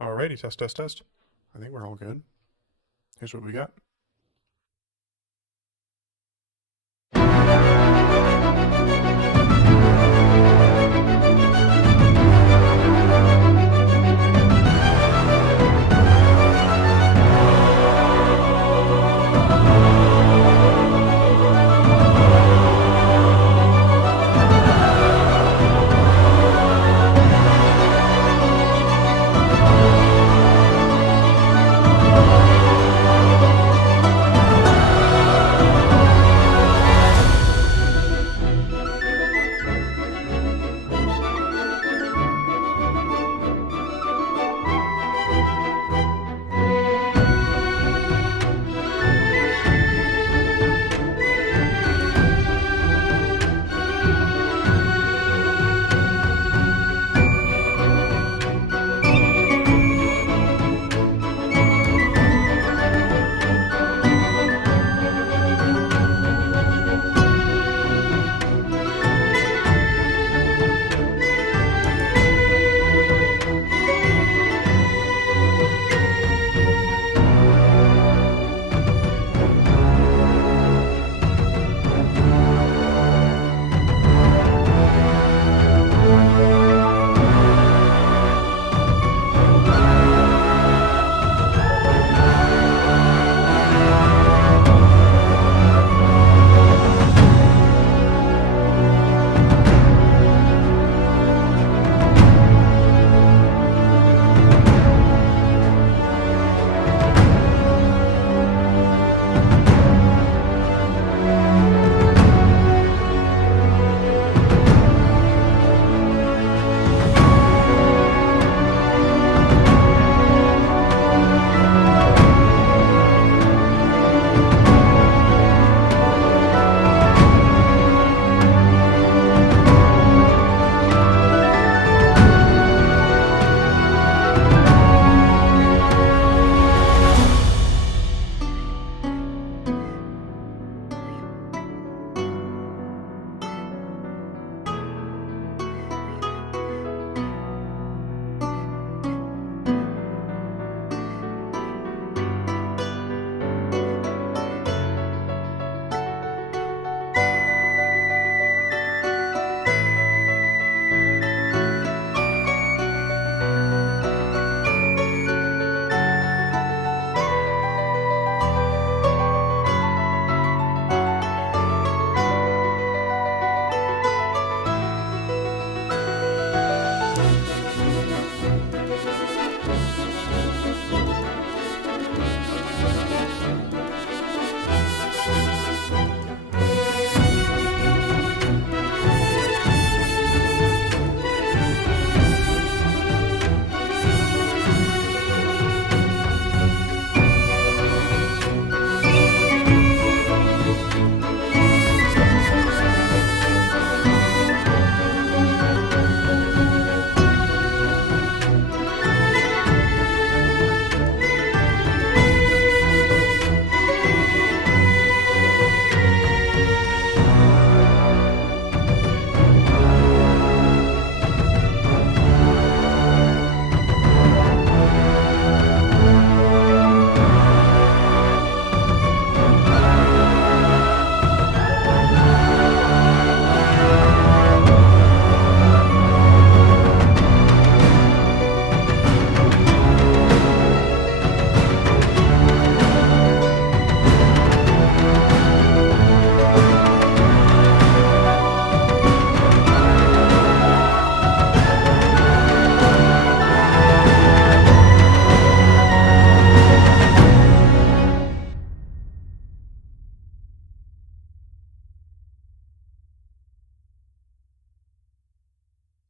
Alrighty, test, test, test. I think we're all good. Here's what we got.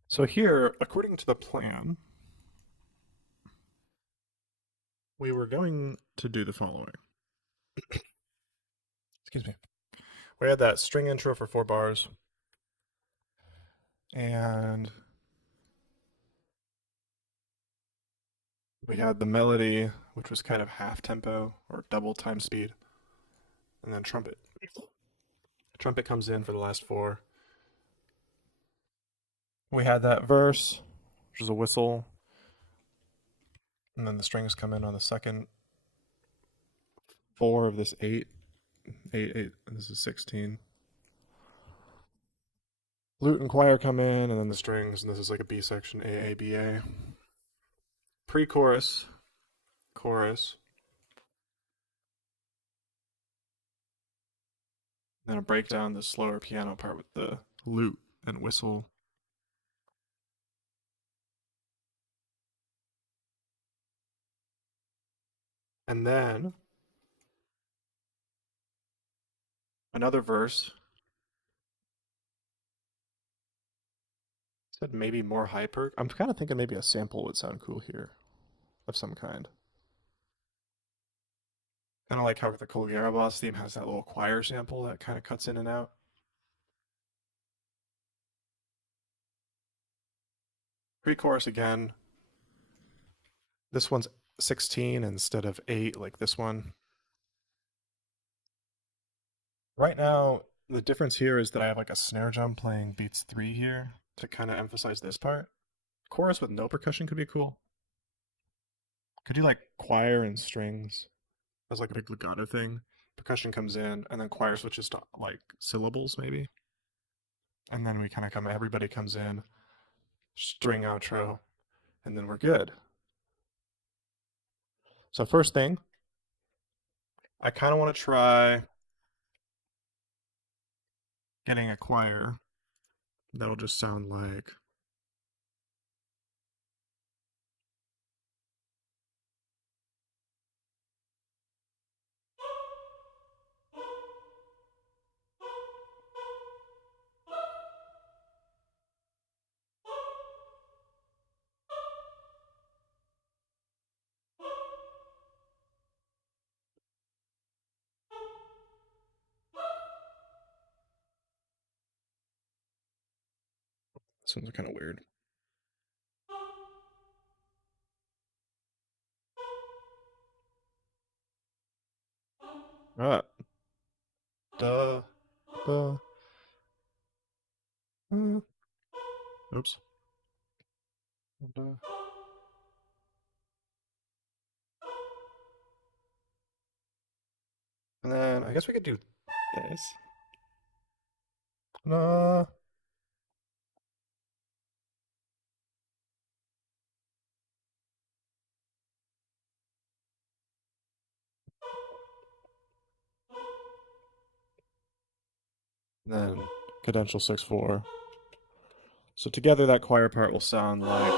So here, according to the plan, we were going to do the following. Excuse me. We had that string intro for 4 bars, and we had the melody, which was kind of half tempo or double time speed, and then trumpet. Trumpet comes in for the last 4. We had that verse, which is a whistle, And then the strings come in on the second four of this 8. 8, 8, and this is 16. Lute and choir come in, and then the strings, and this is like a B section, A, B, A. Pre-chorus, chorus. Then a breakdown, the slower piano part with the lute and whistle. And then another verse. Said maybe more hyper. I'm kind of thinking maybe a sample would sound cool here, of some kind. Kind of like how the Colgera Boss theme has that little choir sample that kind of cuts in and out. Pre-chorus again. This one's 16 instead of 8 like this one. Right now, the difference here is that I have like a snare drum playing beats 3 here to kind of emphasize this part. Chorus with no percussion could be cool. Could you like choir and strings as like a big legato thing? Percussion comes in, and then choir switches to like syllables maybe. And then we kind of come, everybody comes in, string outro, and then we're good. So first thing, I kind of want to try getting a choir that'll just sound like. This one's kind of weird. Ah. Duh. Duh. Oops. Duh. And then I guess we could do this. Nah. Then cadential 6/4. So together that choir part will sound like.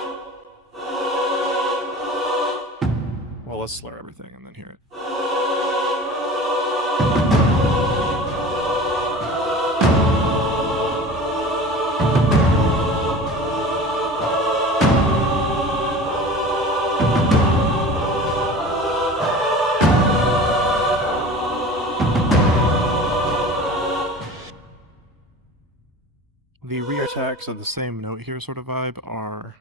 Well, let's slur everything and then hear it. The rear attacks of the same note here sort of vibe are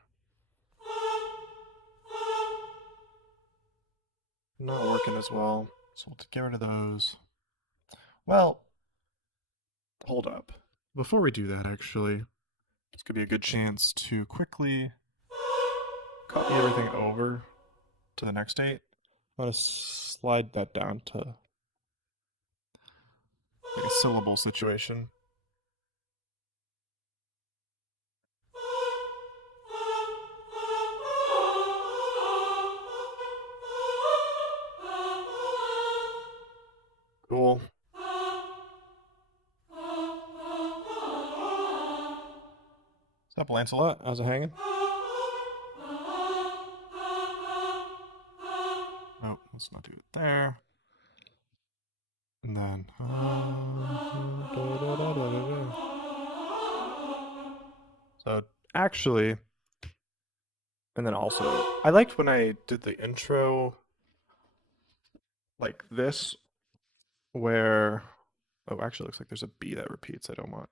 not working as well. So we'll get rid of those. Well, hold up. Before we do that, actually, this could be a good chance to quickly copy everything over to the next date. I'm going to slide that down to like a syllable situation. Cool. What's up, Lancelot? How's it hanging? Oh, let's not do it there. And then. So, actually. And then also, I liked when I did the intro like this, where. Oh, actually, looks like there's a B that repeats. I don't want.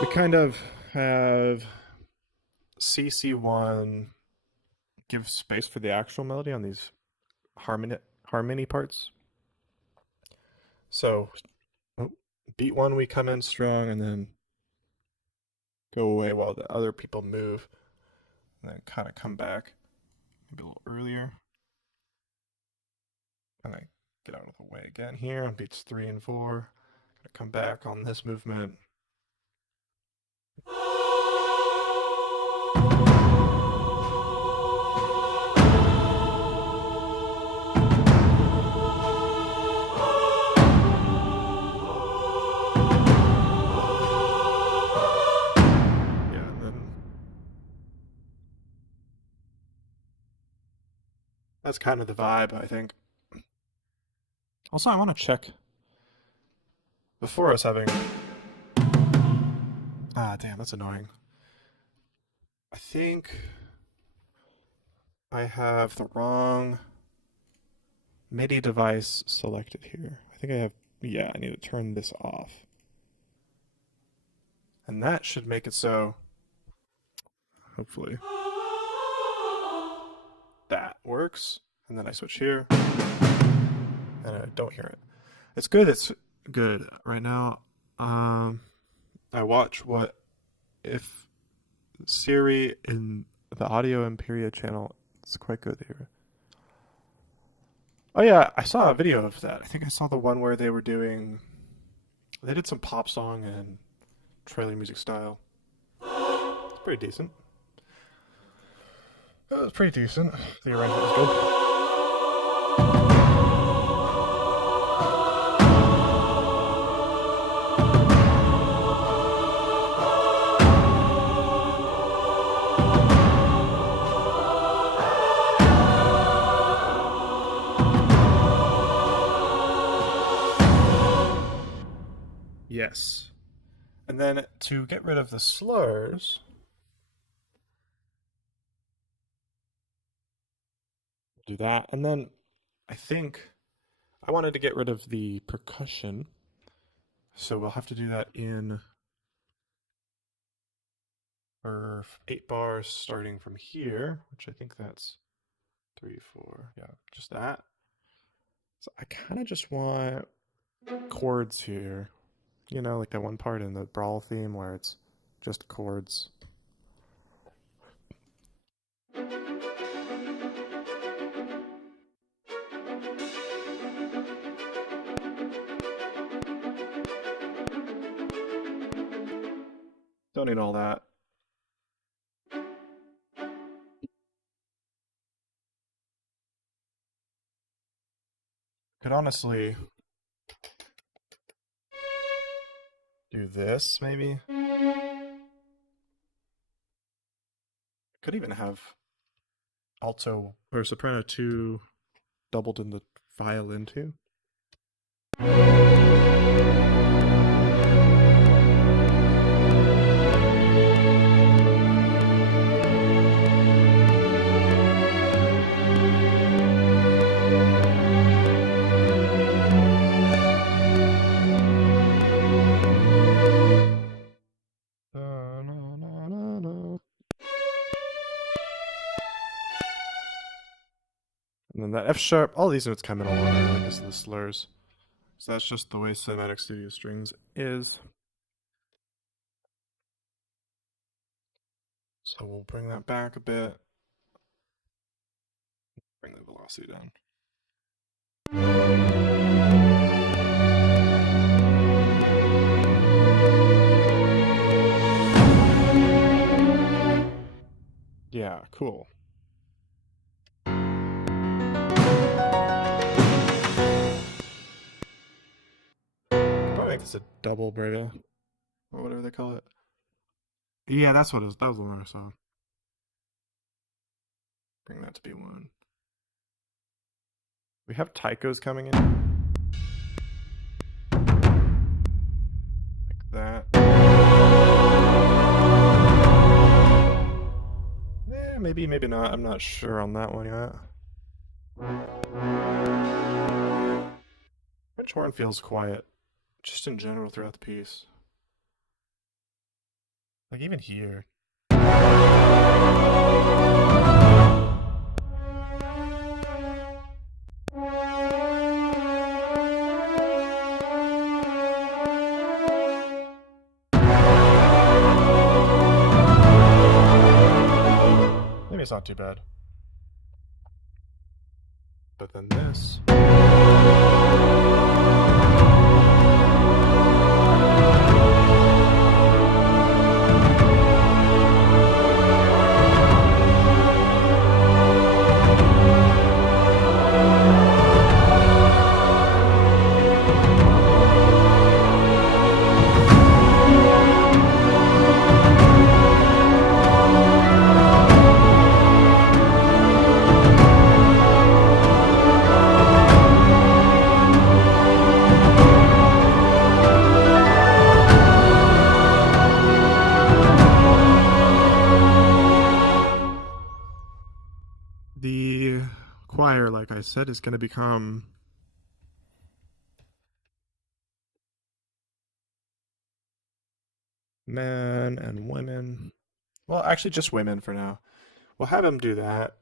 We kind of have CC1 give space for the actual melody on these harmony parts. So, beat 1 we come in strong and then go away while the other people move, and then kind of come back. maybe a little earlier. And I get out of the way again here on beats 3 and 4. Gonna come back on this movement. That's kind of the vibe, I think. Also, I want to check before us having... Ah, damn, that's annoying. I think I have the wrong MIDI device selected here. I think I have... Yeah, I need to turn this off. And that should make it so... Hopefully... that works, and then I switch here, and I don't hear it. It's good. It's good right now. I watch what if Siri in the Audio Imperia channel. It's quite good here. Oh yeah, I saw a video of that. I think I saw the one where they did some pop song and trailer music style. It's pretty decent. It was pretty decent. The arrangement was good. Yes. And then to get rid of the slurs... do that, and then I think I wanted to get rid of the percussion, so we'll have to do that in for 8 bars starting from here, which I think that's 3, 4, yeah, just that. So I kind of just want chords here, you know, like that one part in the Brawl theme where it's just chords. Don't need all that. Could honestly do this, maybe. Could even have alto or soprano 2 doubled in the violin too. And then that F sharp, all these notes come in a lot early because of the slurs. So that's just the way Cinematic Studio Strings is. So we'll bring that back a bit. Bring the velocity down. Yeah, cool. Probably make this a double Breda, or whatever they call it. Yeah, that's what it was. That was the one I saw. Bring that to B1. We have taikos coming in. Like that. Yeah, maybe, maybe not. I'm not sure on that one yet. French horn feels quiet, just in general throughout the piece. Like even here. Maybe it's not too bad. But then this. The choir, like I said, is going to become men and women. Well, actually, just women for now. We'll have him do that.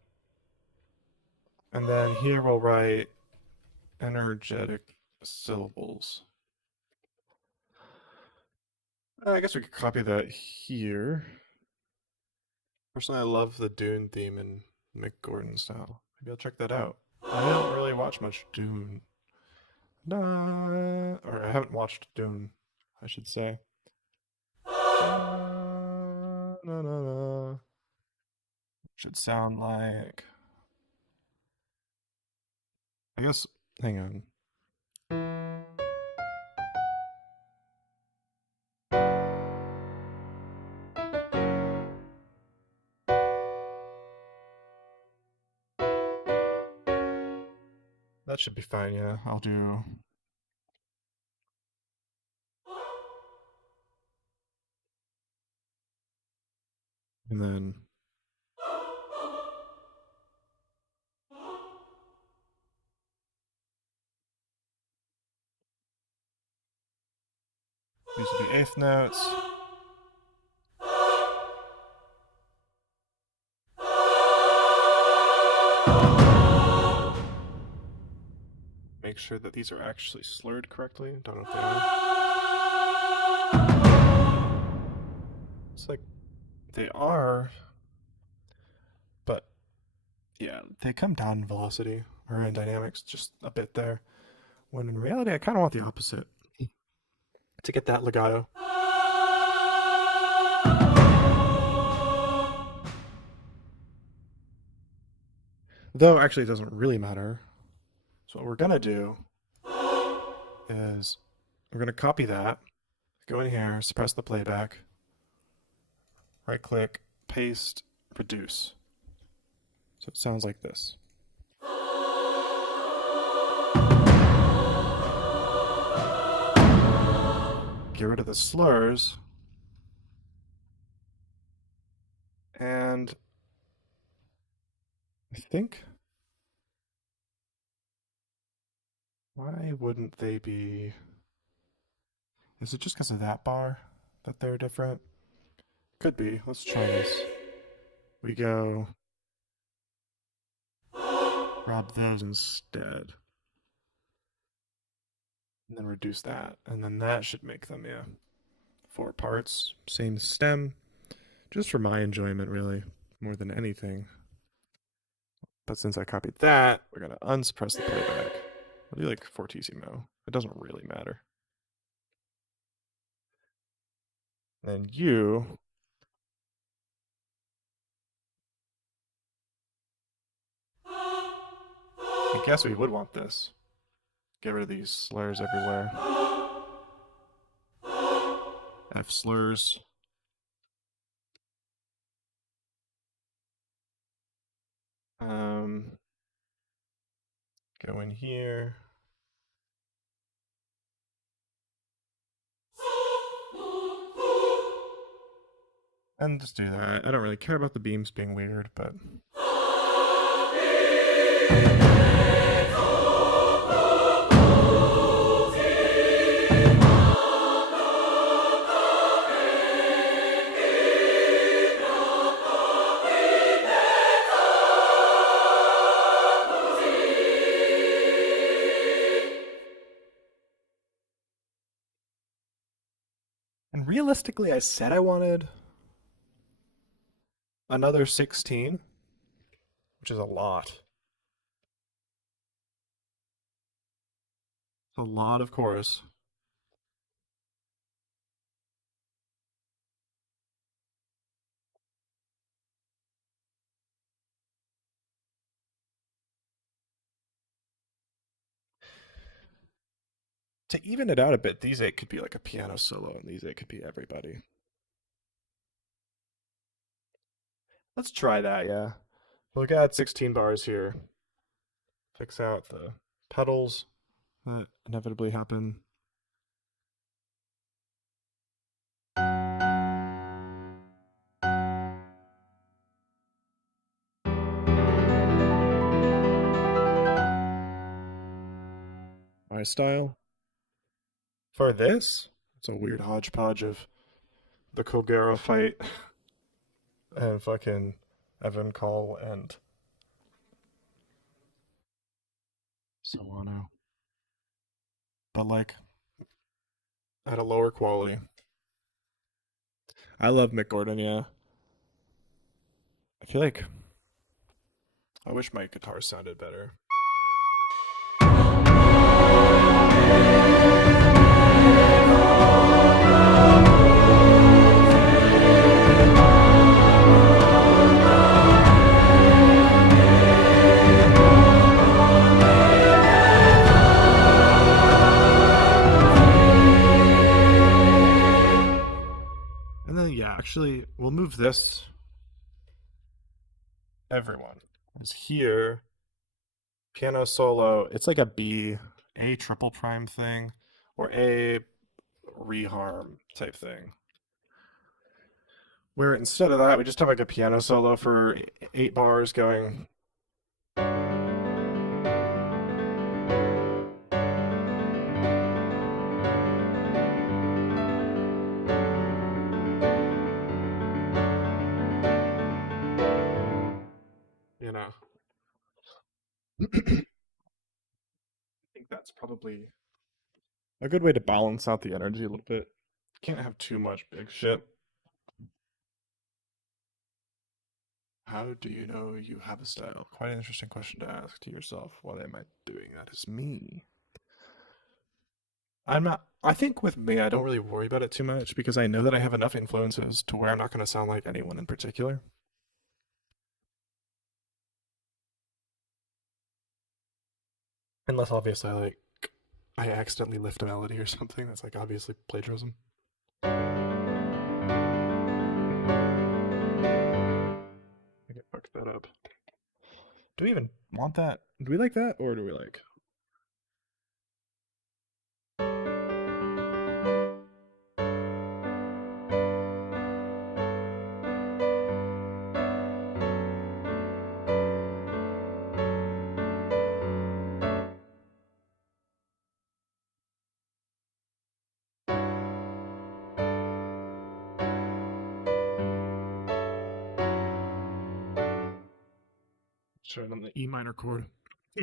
And then here we'll write energetic syllables. I guess we could copy that here. Personally, I love the Dune theme in Mick Gordon style. Maybe I'll check that out. I don't really watch much Dune. Or I haven't watched Dune, I should say. Should sound like. I guess. Hang on. That should be fine, yeah. I'll do. And then. These will be eighth notes. Make sure that these are actually slurred correctly. Don't know if they are. It's like they are, but yeah, they come down in velocity or in dynamics just a bit there. When in reality, I kind of want the opposite. To get that legato. Though, actually, it doesn't really matter. So what we're going to do is we're going to copy that, go in here, suppress the playback, right-click, paste, reduce. So it sounds like this. Get rid of the slurs. And I think, why wouldn't they be? Is it just because of that bar that they're different? Could be. Let's try this. We go grab those instead. And then reduce that. And then that should make them, yeah, 4 parts. Same stem. Just for my enjoyment, really, more than anything. But since I copied that, we're going to unsuppress the playback. I'll do like fortissimo. It doesn't really matter. Then you. I guess we would want this. Get rid of these slurs everywhere. F slurs. Go in here. And just do that. I don't really care about the beams being weird, but. And realistically, I said I wanted another 16, which is a lot. a lot of chorus. To even it out a bit, these eight could be like a piano solo, and these eight could be everybody. Let's try that, yeah. We'll add 16 bars here. Fix out the pedals that inevitably happen. My style. For this, it's a weird hodgepodge of the Kogera fight and fucking Evan Call and Solano. But like at a lower quality. I love Mick Gordon, yeah. I feel like I wish my guitar sounded better. And then, yeah, actually, we'll move this. Everyone is here. Piano solo. It's like a B, A triple prime thing, or A reharm type thing. Where instead of that, we just have like a piano solo for 8 bars going. You know. I think that's probably a good way to balance out the energy a little bit. Can't have too much big shit. How do you know you have a style? Quite an interesting question to ask to yourself. What am I doing? That is me. I'm not. I think with me, I don't really worry about it too much because I know that I have enough influences to where I'm not going to sound like anyone in particular. Unless obviously I accidentally lift a melody or something. That's like obviously plagiarism. I can fuck that up. Do we even want that? Do we like that, or do we like? Try it on the E minor chord. I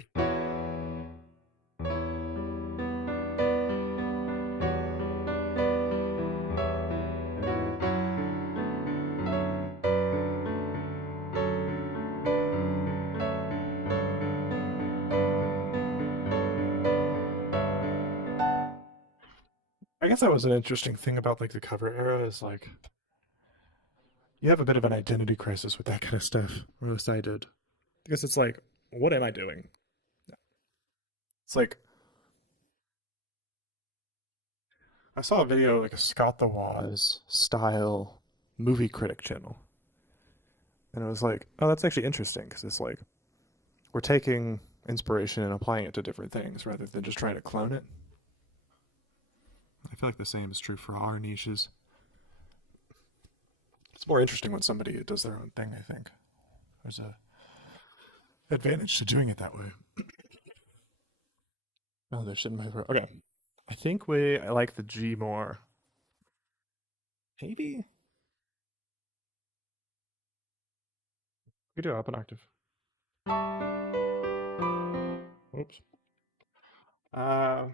guess that was an interesting thing about like the cover era is like you have a bit of an identity crisis with that kind of stuff. Or at least I did. Because it's like, what am I doing? It's like I saw a video like a Scott the Woz style movie critic channel. And it was like, oh, that's actually interesting because it's like we're taking inspiration and applying it to different things rather than just trying to clone it. I feel like the same is true for our niches. It's more interesting when somebody does their own thing, I think. There's a advantage to doing it that way. Oh, there's shit in my throat. Okay. I think I like the G more. Maybe? We do up an octave. Oops. Uh,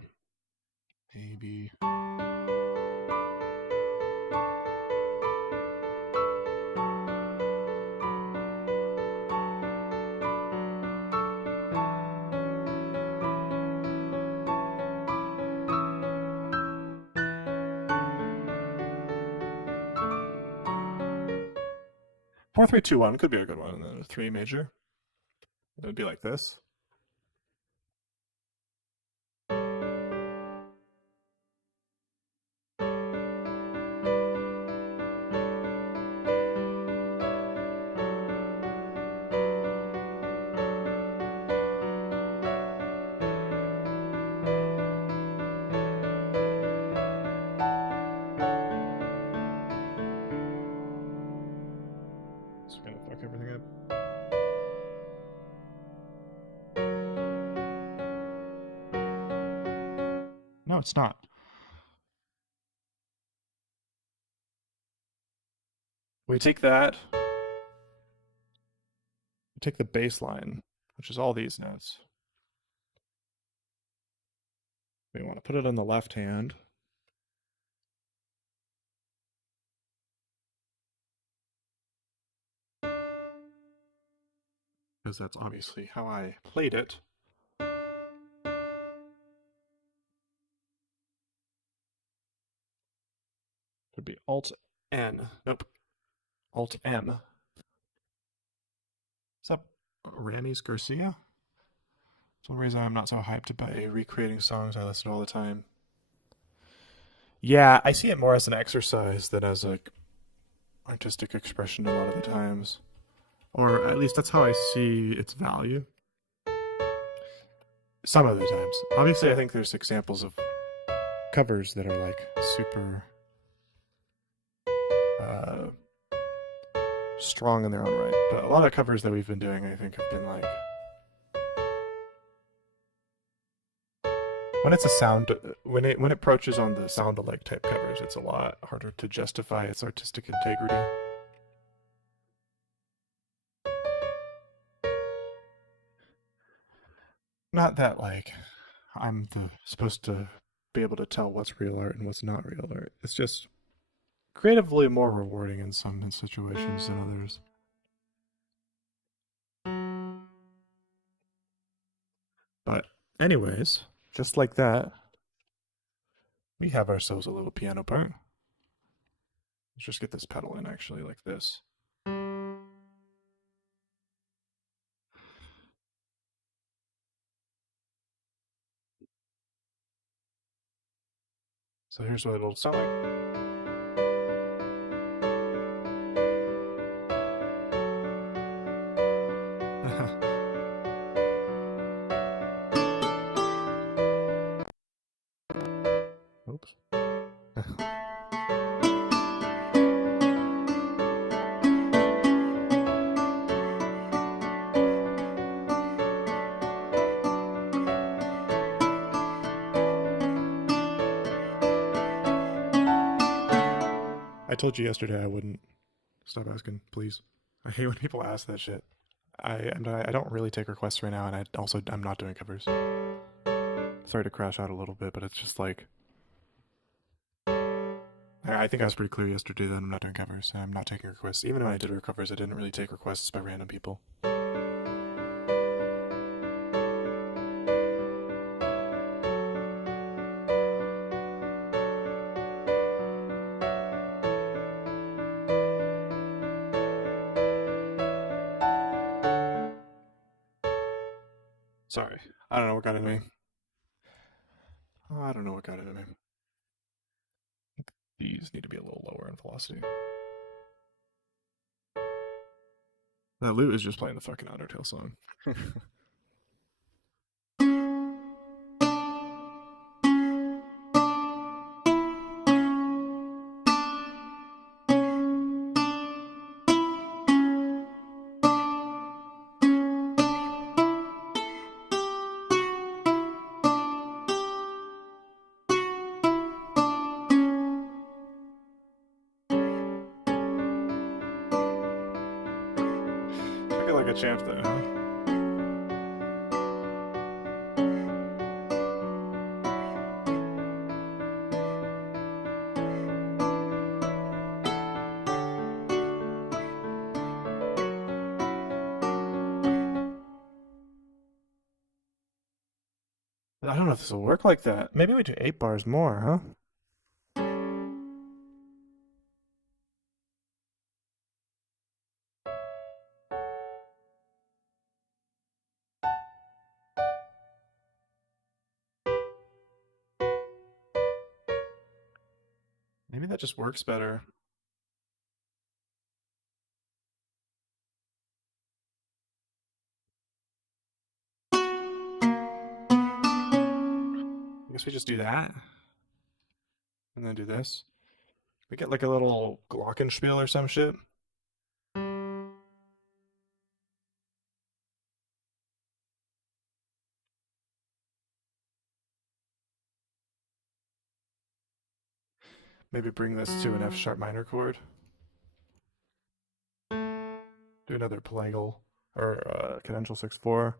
maybe. 4-3-2-1 could be a good one, and then a 3 major. It would be like this. It's gonna fuck everything up. No, it's not. We take that, we take the bass line, which is all these notes. We want to put it on the left hand. Because that's obviously how I played it. Could be Alt N. Nope. Alt M. What's up, Ramis Garcia? That's one reason I'm not so hyped about recreating songs I listen to all the time. Yeah, I see it more as an exercise than as like artistic expression a lot of the times. Or at least that's how I see its value. Some of the times. Obviously, I think there's examples of covers that are like super strong in their own right. But a lot of covers that we've been doing, I think, have been like when it's a sound when it approaches on the sound alike type covers, it's a lot harder to justify its artistic integrity. Not that like I'm supposed to be able to tell what's real art and what's not real art. It's just creatively more rewarding in some situations than others. But anyways, just like that, we have ourselves a little piano part. Let's just get this pedal in actually like this. So here's what it'll sound like. Oops. I told you yesterday I wouldn't. Stop asking, please. I hate when people ask that shit. I don't really take requests right now, and I'm not doing covers. Sorry to crash out a little bit, but it's just like I think I was pretty clear yesterday that I'm not doing covers. I'm not taking requests. Even when I did covers, I didn't really take requests by random people. Sorry. I don't know what got into me. Oh, I don't know what got into me. These need to be a little lower in velocity. That lute is just playing the fucking Undertale song. I feel like a champ though, huh? I don't know if this will work like that. Maybe we do 8 bars more, huh? Maybe that just works better. I guess we just do that and then do this. We get like a little glockenspiel or some shit. Maybe bring this to an F sharp minor chord. Do another plagal or cadential 6/4.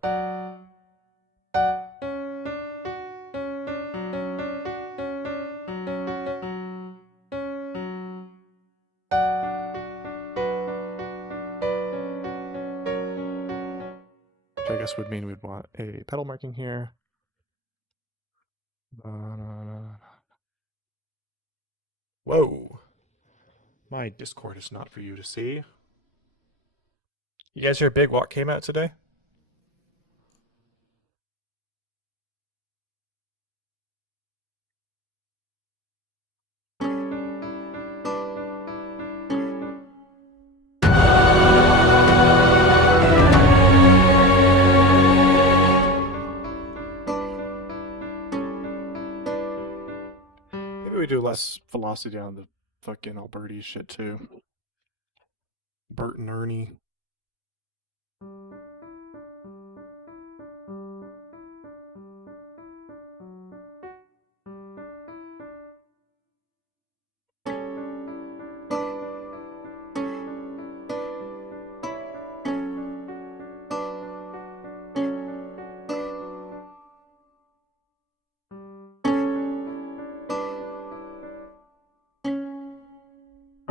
Which I guess would mean we'd want a pedal marking here. Whoa. My Discord is not for you to see. You guys hear Big Walk came out today? Maybe we do less velocity on the fucking Alberti shit too. Bert and Ernie.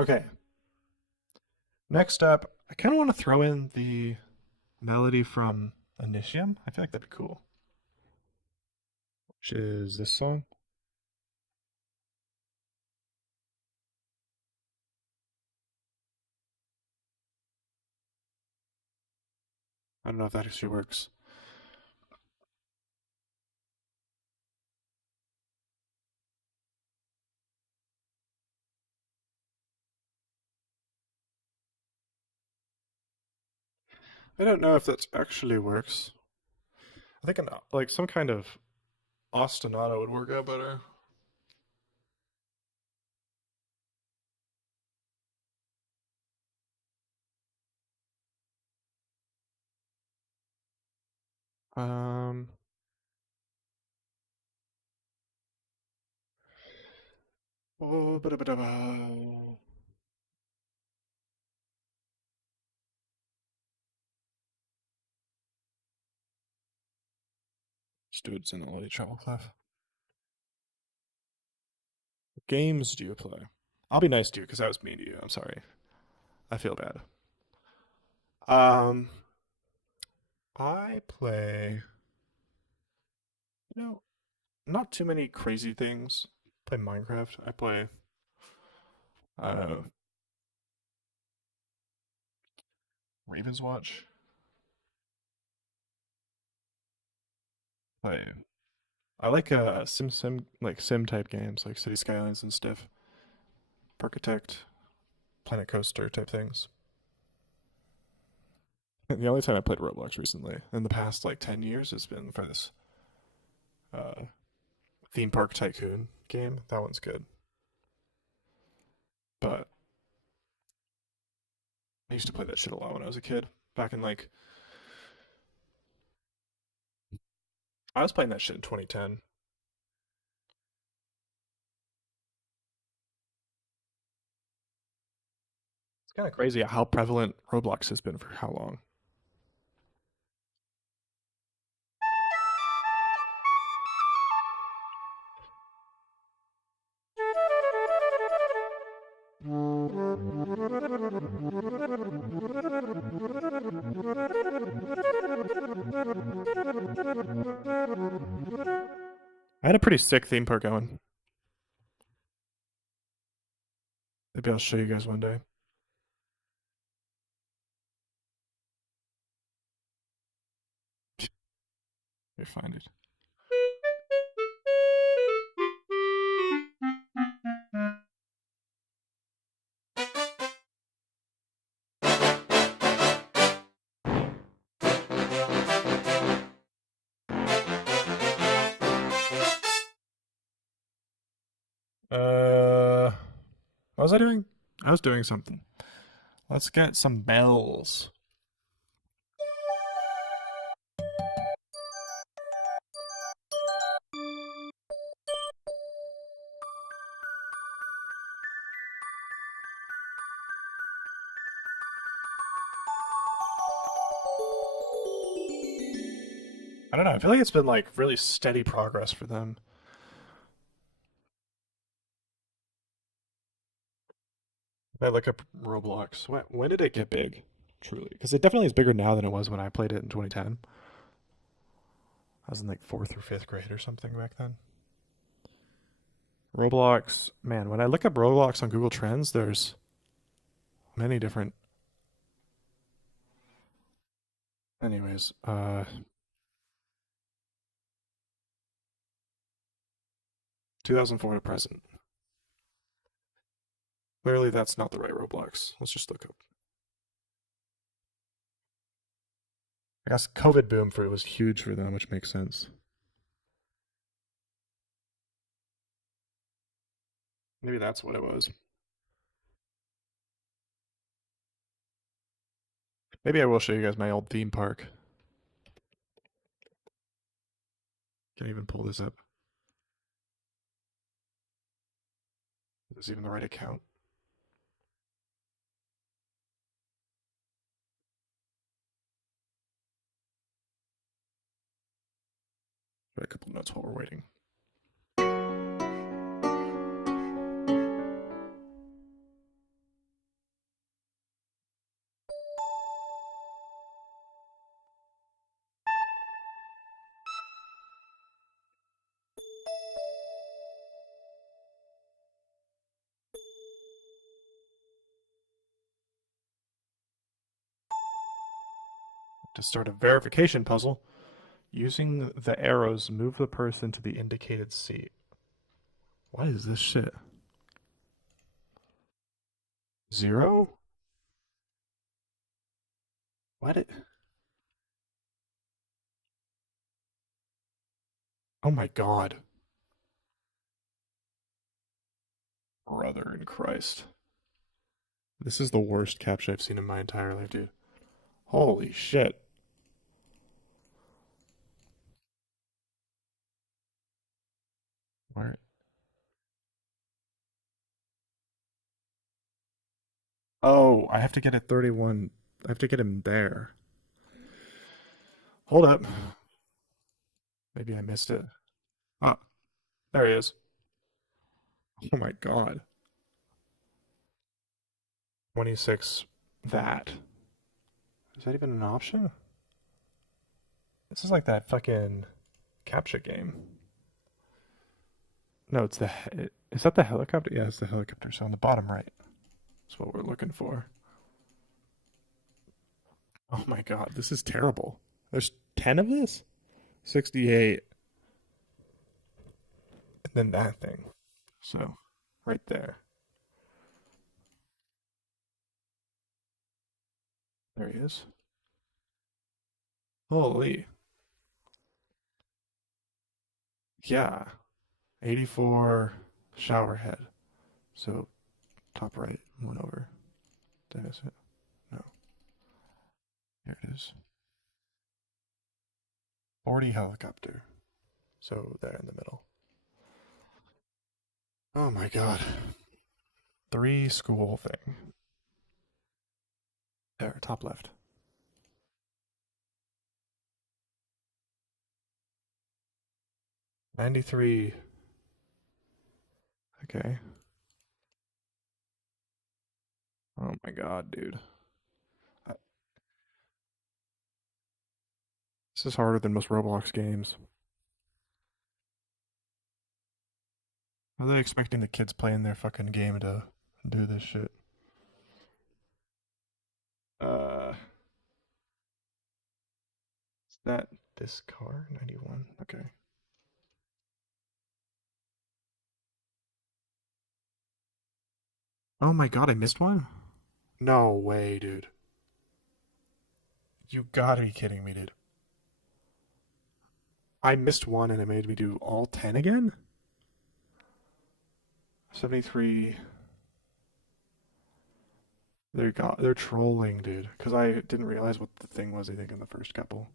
Okay. Next up, I kind of want to throw in the melody from Initium. I feel like that'd be cool. Which is this song. I don't know if that actually works. I don't know if that actually works. I think like some kind of ostinato would work out better. Um, oh, just do it in a little treble clef. What games do you play? I'll be nice to you because I was mean to you. I'm sorry. I feel bad. Um, I play, you know, not too many crazy things. Play Minecraft. I play, uh, Ravens Watch. Play. I like sim type games like City Skylines and stuff. Architect, Planet Coaster type things. The only time I played Roblox recently in the past like 10 years has been for this uh, theme park tycoon game. That one's good. But I used to play that shit a lot when I was a kid. Back in like I was playing that shit in 2010. It's kind of crazy how prevalent Roblox has been for how long. I had a pretty sick theme park going. Maybe I'll show you guys one day. You find it. What was I doing? I was doing something. Let's get some bells. I don't know. I feel like it's been like really steady progress for them. I look up Roblox. When did it get big? Truly, because it definitely is bigger now than it was when I played it in 2010. I was in like fourth or fifth grade or something back then. Roblox, man. When I look up Roblox on Google Trends, there's many different. Anyways, 2004 to present. Clearly, that's not the right Roblox. Let's just look up. I guess COVID boom for it was huge for them, which makes sense. Maybe that's what it was. Maybe I will show you guys my old theme park. Can't even pull this up. Is this even the right account? Wait a couple notes while we're waiting. To start a verification puzzle, using the arrows, move the person to the indicated seat. What is this shit? 0? What? Oh my god. Brother in Christ. This is the worst captcha I've seen in my entire life, dude. Holy shit. Where? Oh, I have to get a 31. I have to get him there. Hold up. Maybe I missed it. Ah, there he is. Oh my god. 26. That. Is that even an option? This is like that fucking captcha game. No, it's the. Is that the helicopter? Yeah, it's the helicopter. So on the bottom right. That's what we're looking for. Oh my god, this is terrible. There's 10 of this? 68. And then that thing. So, right there. There he is. Holy. Yeah. 84 shower head. So, top right, one over. Did I miss it? No. Here it is. 40 helicopter. So, there in the middle. Oh my god. 3 school thing. There, top left. 93. Okay. Oh my god, dude. I- This is harder than most Roblox games. Are they expecting the kids playing their fucking game to do this shit? Uh, is that this car? 91. Okay. Oh my god, I missed one? No way, dude. You gotta be kidding me, dude. I missed one and it made me do all 10 again? 73. They're trolling, dude. Because I didn't realize what the thing was, I think, in the first couple.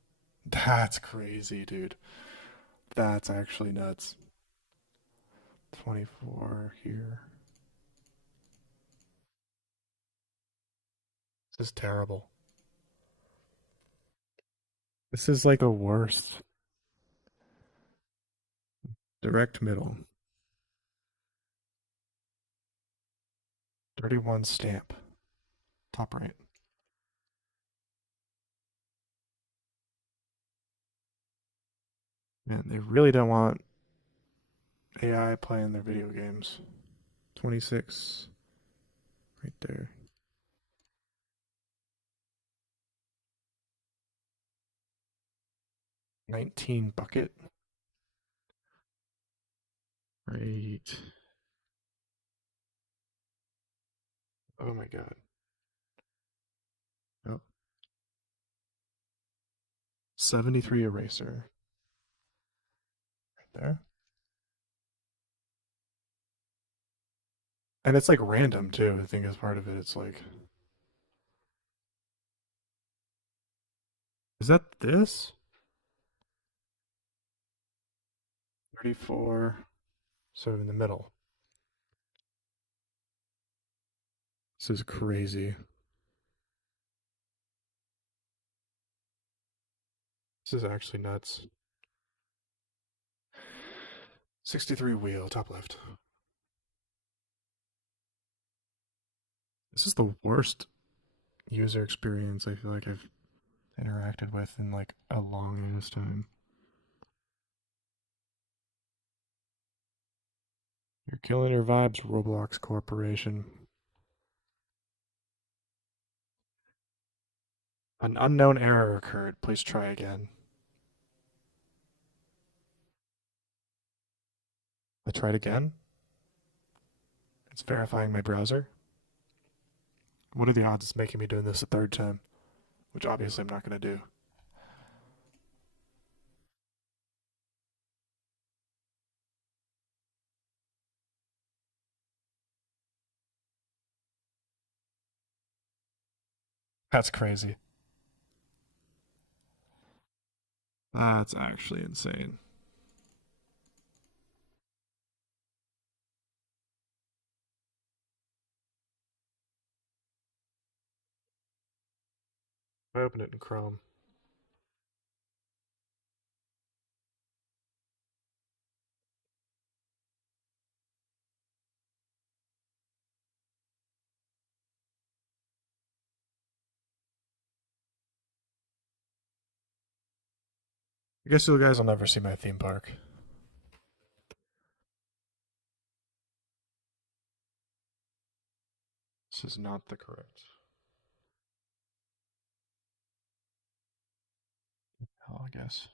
That's crazy, dude. That's actually nuts. 24 here. This is terrible. This is like the worst. Direct middle. 31 stamp. Top right. Man, they really don't want AI playing their video games. 26. Right there. 19 bucket. Right. Oh my god. Oh. 73 eraser. Right there. And it's like random too, I think as part of it. It's like, is that this? 34. So in the middle. This is crazy. This is actually nuts. 63 wheel, top left. This is the worst user experience I feel like I've interacted with in like a long ass time. You're killing your vibes, Roblox Corporation. An unknown error occurred. Please try again. I tried again. It's verifying my browser. What are the odds it's making me doing this a third time? Which obviously I'm not going to do. That's crazy. That's actually insane. I opened it in Chrome. I guess you guys will never see my theme park. This is not the correct. Oh, I guess.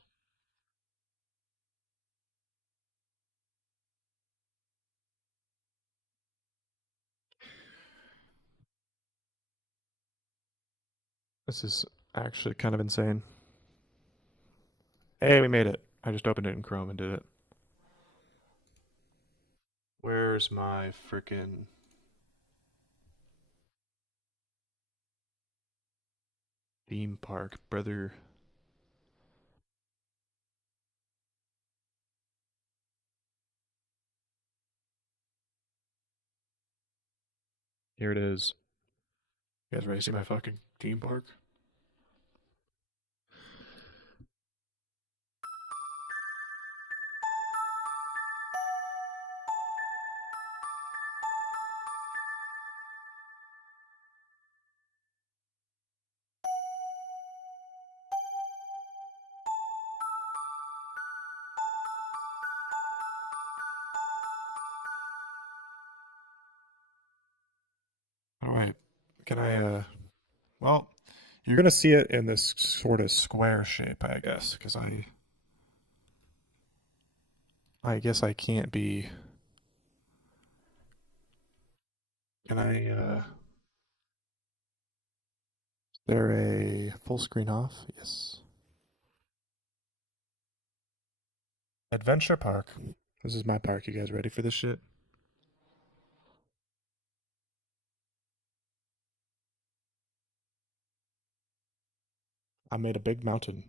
This is actually kind of insane. Hey, we made it. I just opened it in Chrome and did it. Where's my freaking theme park, brother? Here it is. You guys ready to see my fucking theme park? All right. Can I, well, you're gonna see it in this sort of square shape, I guess, because I guess I can't be. Can I, is there a full screen off? Yes. Adventure Park. This is my park. You guys ready for this shit? I made a big mountain.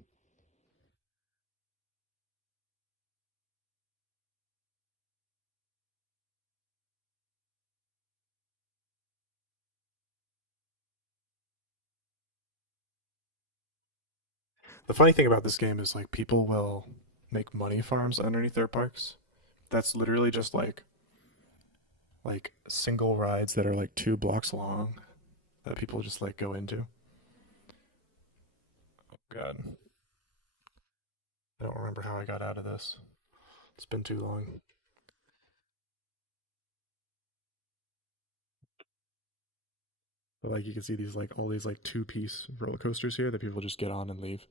The funny thing about this game is like people will make money farms underneath their parks. That's literally just like single rides that are like 2 blocks long that people just like go into. Oh God, I don't remember how I got out of this. It's been too long. But like you can see these like all these like 2 piece roller coasters here that people just get on and leave.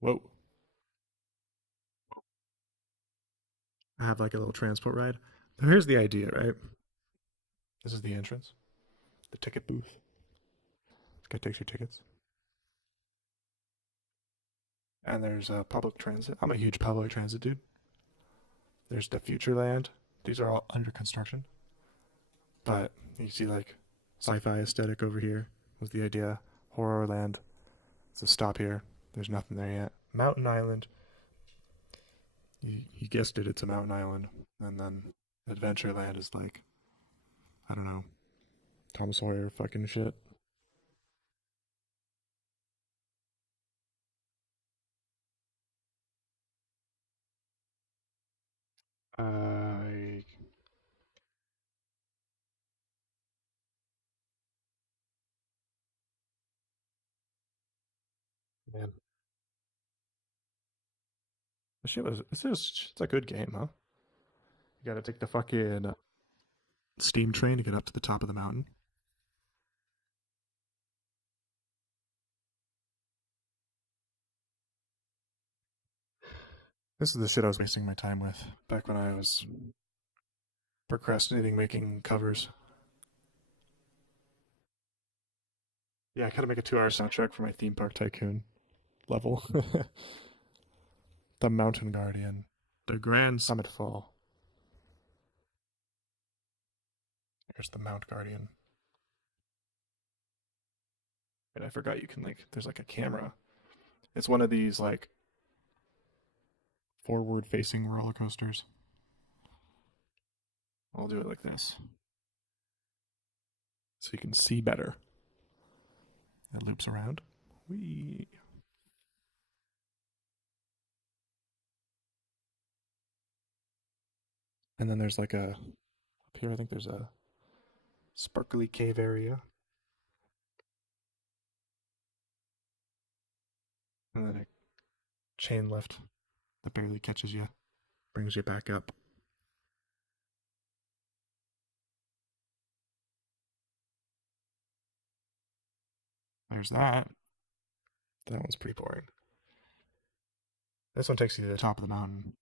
Whoa. I have like a little transport ride. Here's the idea, right? This is the entrance, the ticket booth. This guy takes your tickets. And there's public transit. I'm a huge public transit dude. There's the Futureland. These are all under construction. But you see like sci-fi aesthetic over here was the idea. Horrorland. So stop here. There's nothing there yet. Mountain Island. You guessed it. It's a mountain island. And then Adventureland is like I don't know, Tom Sawyer fucking shit. I man, it's a good game, huh? You gotta take the fucking steam train to get up to the top of the mountain. This is the shit I was wasting my time with back when I was procrastinating making covers. Yeah, I gotta make a 2 hour soundtrack for my theme park tycoon level. The Mountain Guardian. The Grand Summit Fall. Here's the Mount Guardian. And I forgot you can like there's like a camera. It's one of these like forward facing roller coasters. I'll do it like this. So you can see better. It loops around. Whee. And then there's like a up here I think there's a sparkly cave area. And then a chain lift that barely catches you. Brings you back up. There's that. That one's pretty boring. This one takes you to the top of the mountain.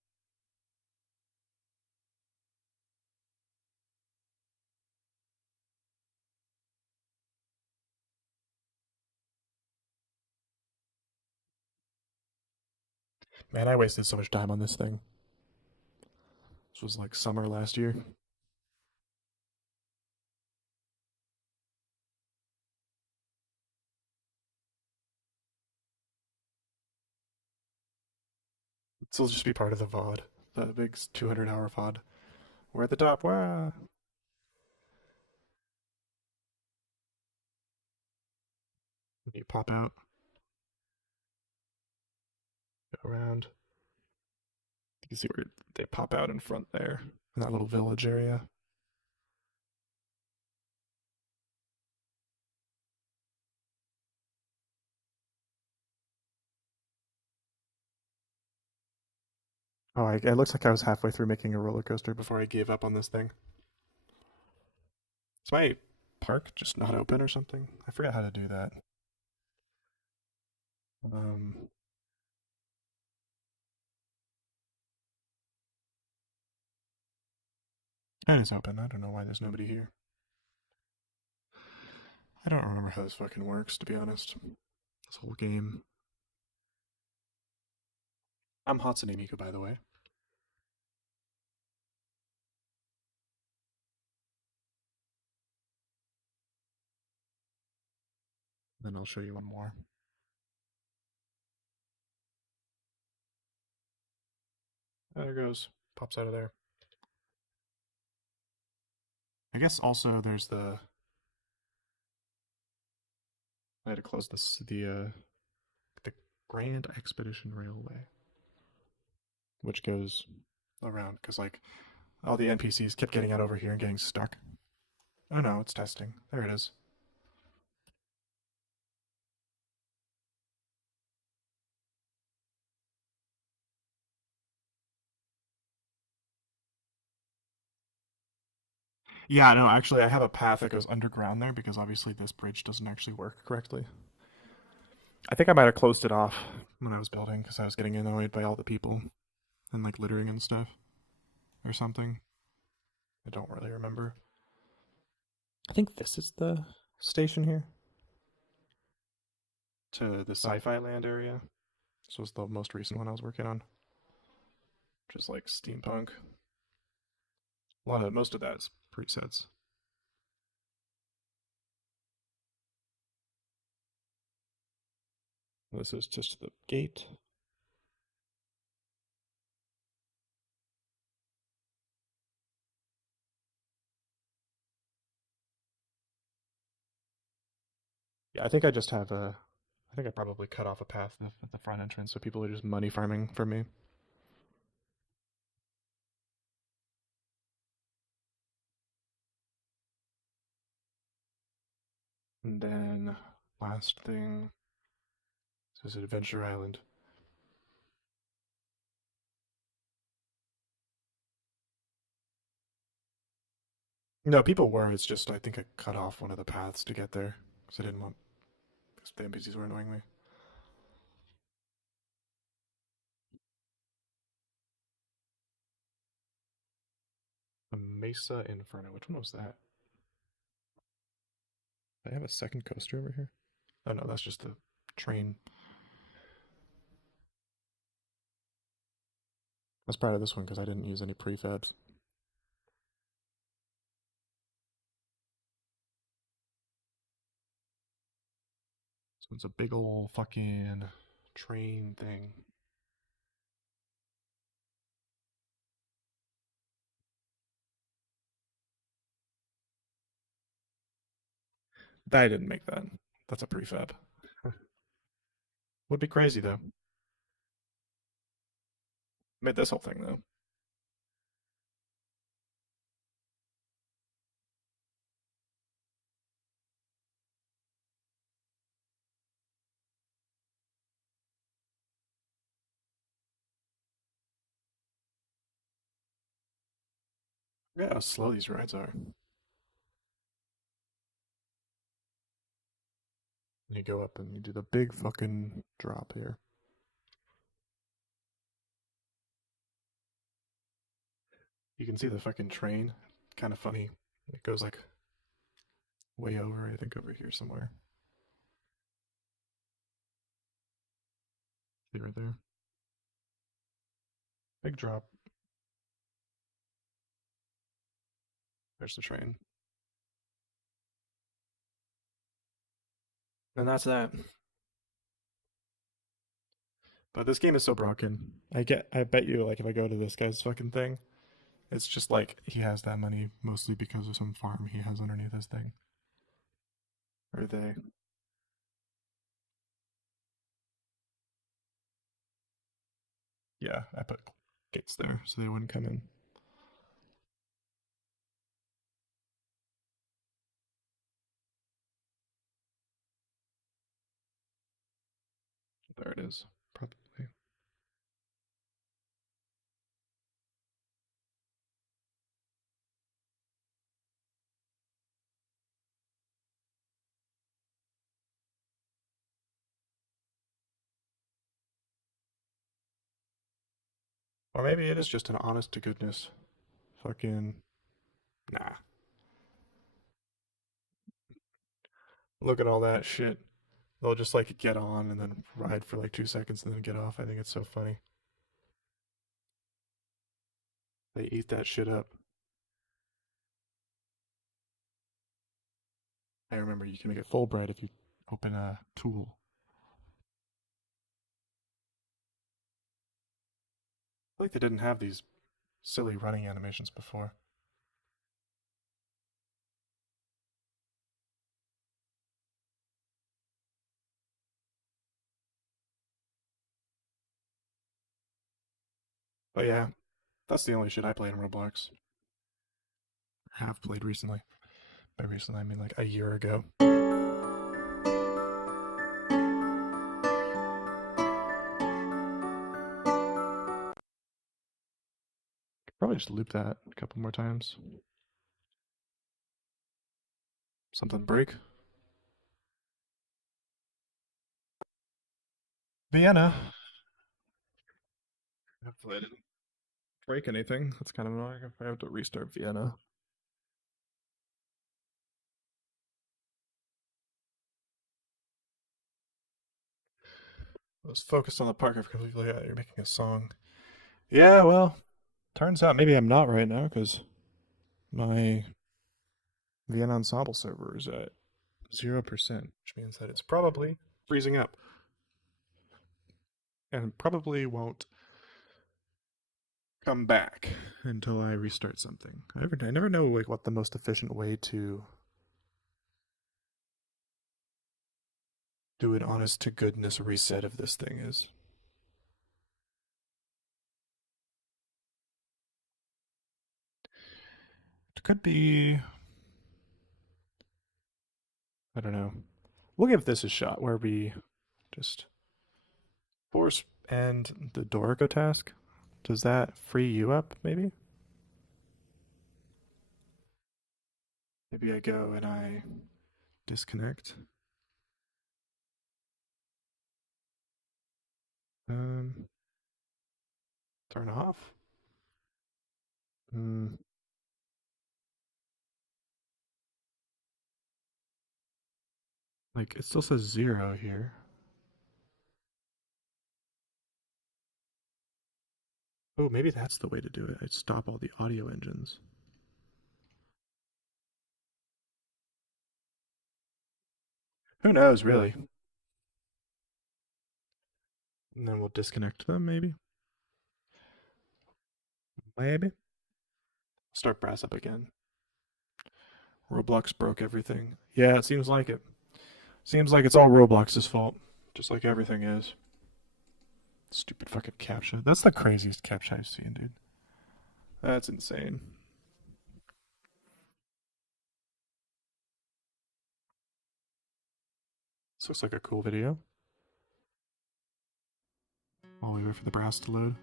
Man, I wasted so much time on this thing. This was like summer last year. This will just be part of the VOD. The big 200-hour VOD. We're at the top. Wow. You pop out, go around. You can see where they pop out in front there, in that little village area. Oh, it looks like I was halfway through making a roller coaster before I gave up on this thing. Is my park just not open or something? I forgot how to do that. Um, it is open. I don't know why there's nobody here. I don't remember how this fucking works, to be honest. This whole game. I'm Hatsune Miku, by the way. Then I'll show you one more. There it goes. Pops out of there. I guess also there's the. I had to close this. The Grand Expedition Railway, which goes around because like all the NPCs kept getting out over here and getting stuck. Oh no, it's testing. There it is. Yeah, no, actually, I have a path that goes underground there because obviously this bridge doesn't actually work correctly. I think I might have closed it off when I was building because I was getting annoyed by all the people and like littering and stuff or something. I don't really remember. I think this is the station here to the sci-fi land area. This was the most recent one I was working on, just like steampunk. Most of that is presets. This is just the gate. Yeah, I think I just have a. I think I probably cut off a path at the front entrance, so people are just money farming from me. And then last thing, this is Adventure Island. No, people were. It's just I think I cut off one of the paths to get there because I didn't want because the NPCs were annoying me. The Mesa Inferno. Which one was that? I have a second coaster over here. Oh no, that's just the train. I was proud of this one because I didn't use any prefabs. So it's a big old fucking train thing. I didn't make that. That's a prefab. Would be crazy though. Made this whole thing though. Yeah, how slow these rides are. You go up and you do the big fucking drop here. You can see the fucking train. Kind of funny. It goes like way over, I think over here somewhere. See right there. Big drop. There's the train. And that's that. But this game is so broken. I bet you like if I go to this guy's fucking thing, it's just like he has that money mostly because of some farm he has underneath his thing. Or they. Yeah, I put gates there so they wouldn't come in. There it is. Probably. Or maybe it is just an honest to goodness. Fucking nah. Look at all that shit. They'll just like get on and then ride for like 2 seconds and then get off. I think it's so funny. They eat that shit up. I remember you can make it Fulbright if you open a tool. I feel like they didn't have these silly running animations before. But yeah, that's the only shit I played in Roblox. Have played recently. By recently, I mean like a year ago. Could probably just loop that a couple more times. Something break. Vienna. Hopefully I didn't break anything. That's kind of annoying if I have to restart Vienna. I was focused on the part of completely. Yeah, you're making a song. Yeah, well, turns out maybe I'm not right now because my Vienna ensemble server is at 0%, which means that it's probably freezing up and probably won't come back until I restart something. I never know like what the most efficient way to do an honest to goodness reset of this thing is. It could be, I don't know. We'll give this a shot where we just force end the dorico task. Does that free you up, maybe? Maybe I go and I disconnect. Um, Turn off. Hmm. Like, it still says 0 here. Oh, maybe that's the way to do it. I'd stop all the audio engines. Who knows, really? And then we'll disconnect them, maybe? Maybe? Start brass up again. Roblox broke everything. Yeah, it seems like it. Seems like it's all Roblox's fault. Just like everything is. Stupid fucking CAPTCHA. That's the craziest CAPTCHA I've seen, dude. That's insane. This looks like a cool video. While we wait for the brass to load.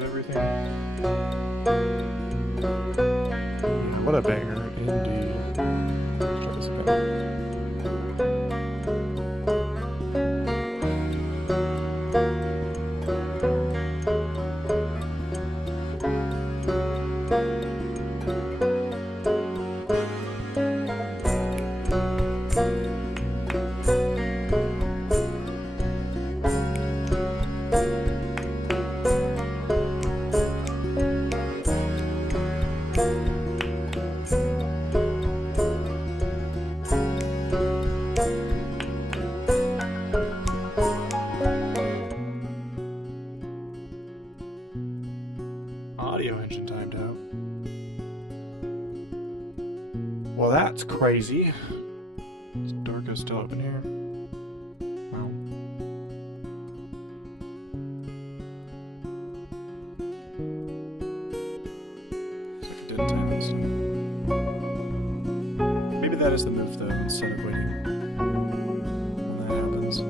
Everything. Yeah, what a banger, indeed. Let's try this again. Audio engine timed out. Well, that's crazy. Is Darko still open here? Well. Looks like it didn't time this time. Maybe that is the move, though, instead of waiting when that happens.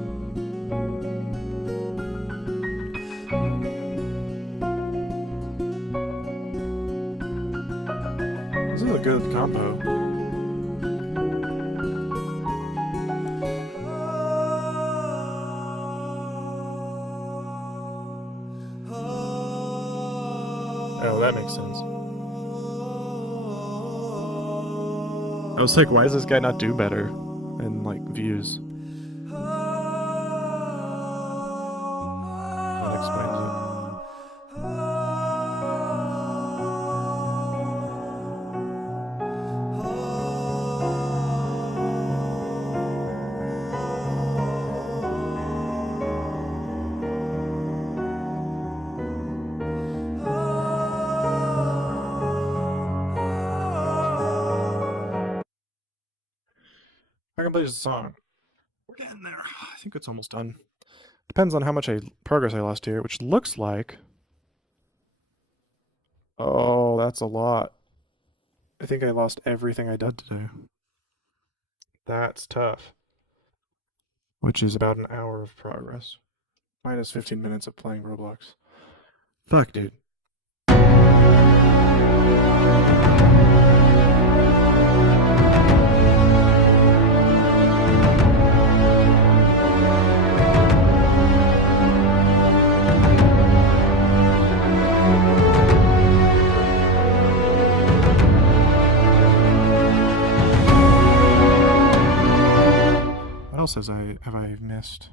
doesn't look good with the combo. Oh, that makes sense. I was like, why does this guy not do better in like views? That explains it. I can play this song. We're getting there. I think it's almost done. Depends on how much progress I lost here, which looks like. Oh, that's a lot. I think I lost everything I did today. That's tough. Which is about an hour of progress. Minus 15 minutes of playing Roblox. Fuck, dude. What else have I missed?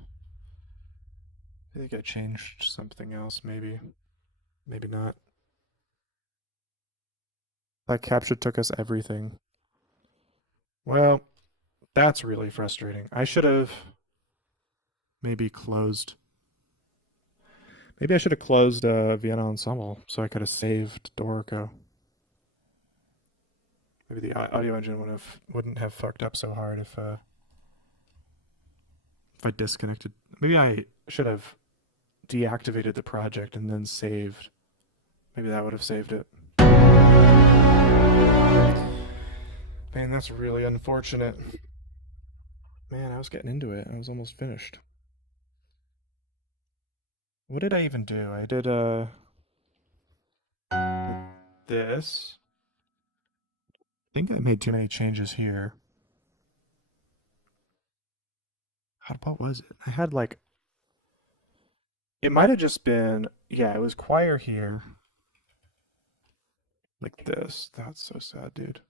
I think I changed something else, maybe. Maybe not. That capture took us everything. Well, that's really frustrating. I should have maybe closed. Maybe I should have closed Vienna Ensemble so I could have saved dorico. Maybe the audio engine wouldn't have fucked up so hard if I disconnected. Maybe I should have deactivated the project and then saved. Maybe that would have saved it. Man, that's really unfortunate. Man, I was getting into it. I was almost finished. What did I even do? I did this. I think I made too many changes here. What was it? I had like it might have just been yeah, it was choir here. Like this. That's so sad, dude.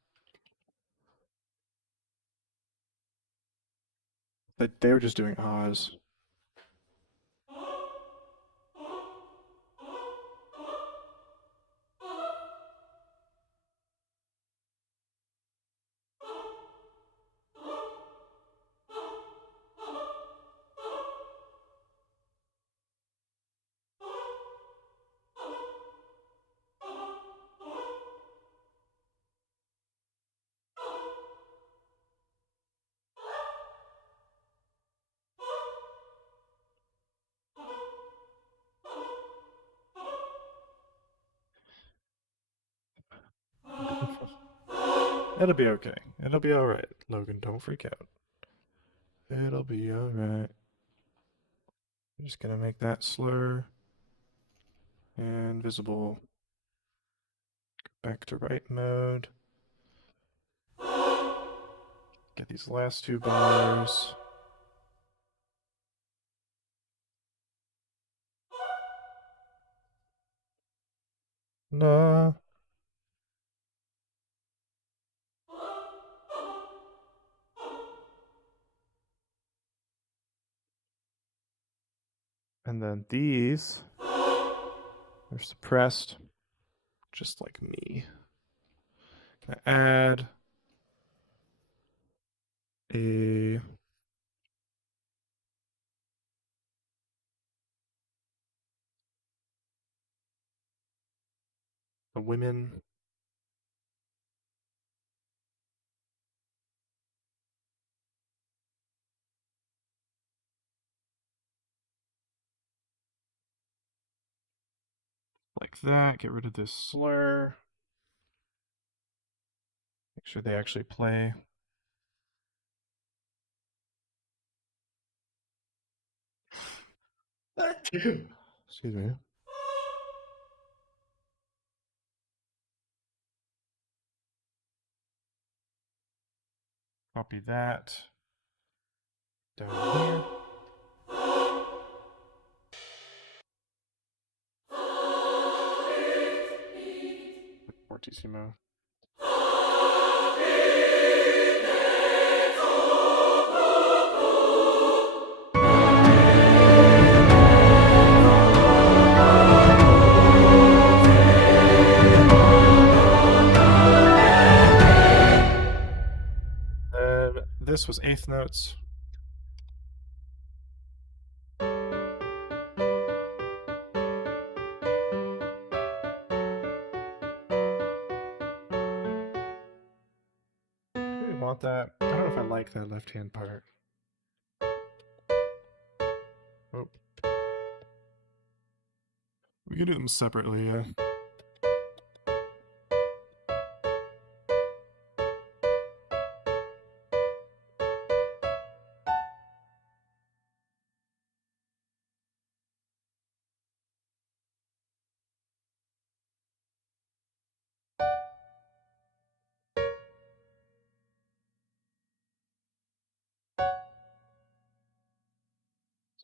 But they were just doing Oz. It'll be okay. It'll be alright. Logan, don't freak out. It'll be alright. I'm just gonna make that slur and visible. Back to right mode. Get these last two bars. No. And then these are suppressed, just like me. Gonna add a women. Like that. Get rid of this slur. Make sure they actually play. Excuse me. Copy that down here. Fortissimo. And this was eighth notes. I really want that. I don't know if I like that left hand part. Oh. We could do them separately, yeah.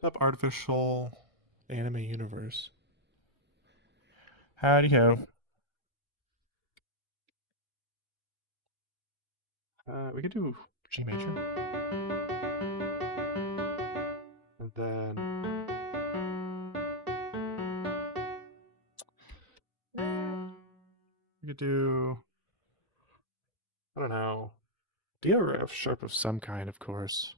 What's up, artificial anime universe? Howdy ho. We could do G major. And then we could do, I don't know, D or F sharp of some kind, of course.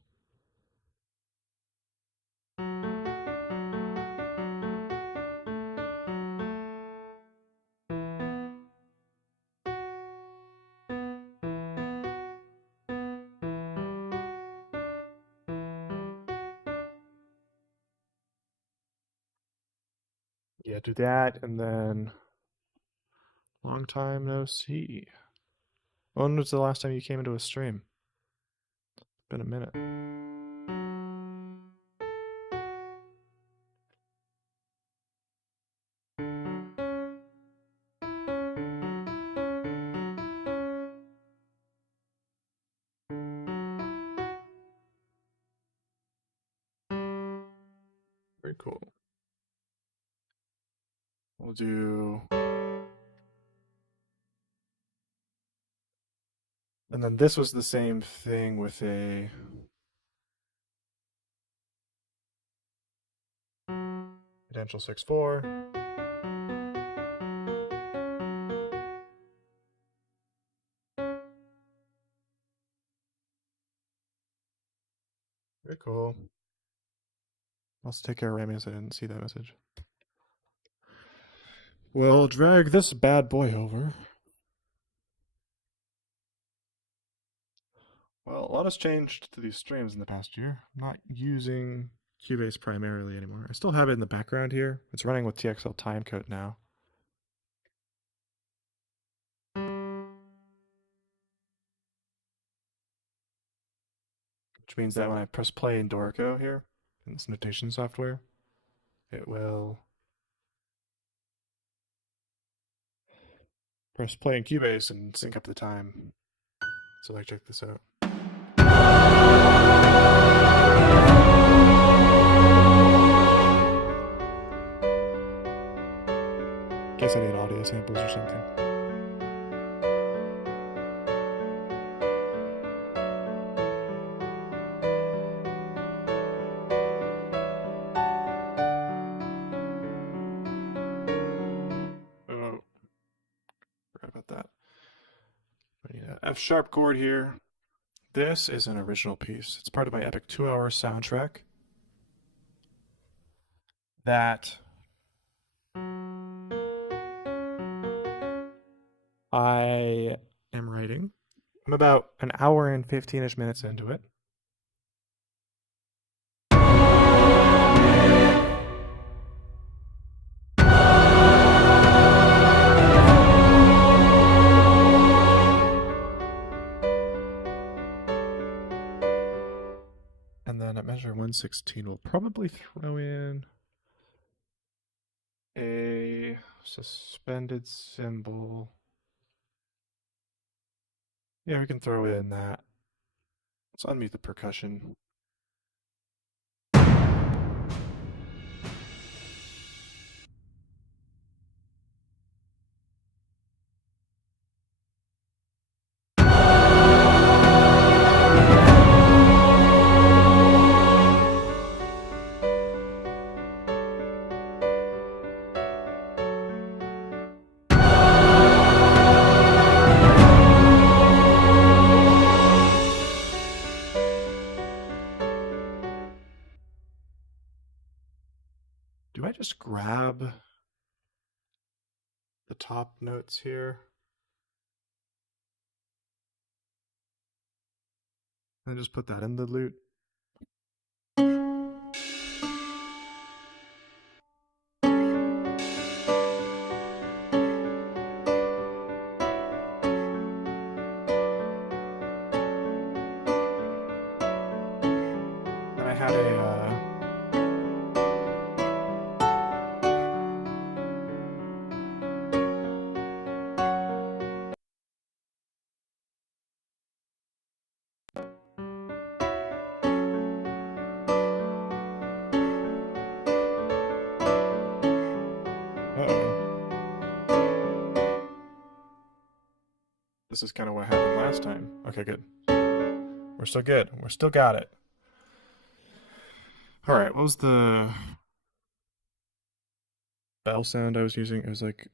Yeah, do that, and then long time no see. When was the last time you came into a stream? Been a minute. Very cool. We'll do, and then this was the same thing with a potential 6/4. Very cool. Also take care of Ramius, I didn't see that message. We'll drag this bad boy over. Well, a lot has changed to these streams in the past year. I'm not using Cubase primarily anymore. I still have it in the background here. It's running with TXL timecode now. Which means that when I press play in Dorico here, in this notation software, it will press play in Cubase and sync up the time. So like, check this out. Guess I need audio samples or something. Oh, forgot about that. I need an F sharp chord here. This is an original piece. It's part of my epic 2-hour soundtrack that I am writing. I'm about an hour and 15-ish minutes into it. And then at measure 116, we'll probably throw in a suspended symbol. Yeah, we can throw in that. Let's unmute the percussion. Do I just grab the top notes here and just put that in the lute? And I had uh-oh. This is kind of what happened last time. Okay, good. We're still good. We're still got it. All right, what was the bell sound I was using? It was like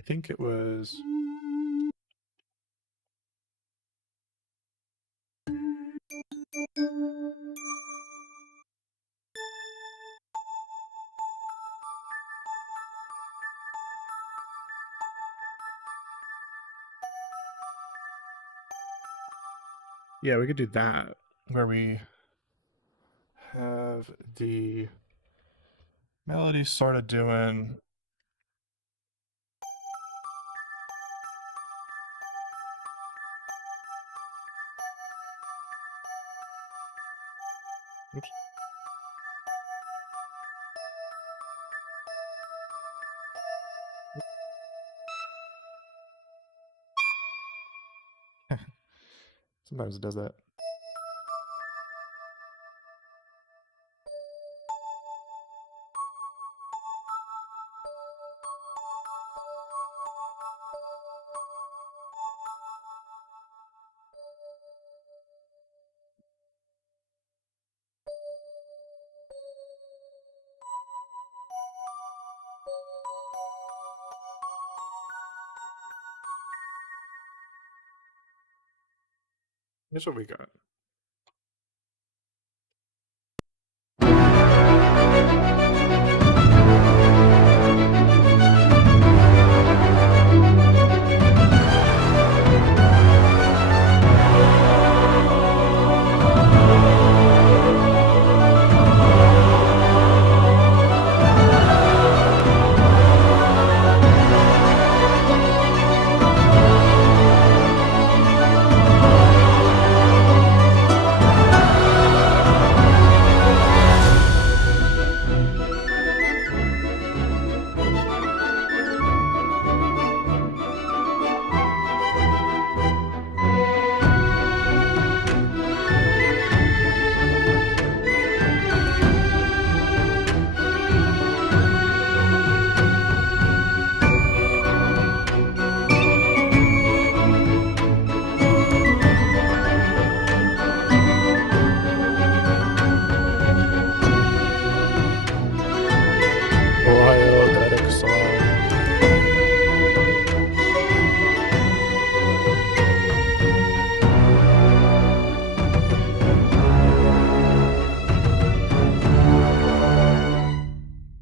I think it was yeah, we could do that where we have the melody sort of doing oops. Sometimes it does that. Here's what we got. Ohio Derek song.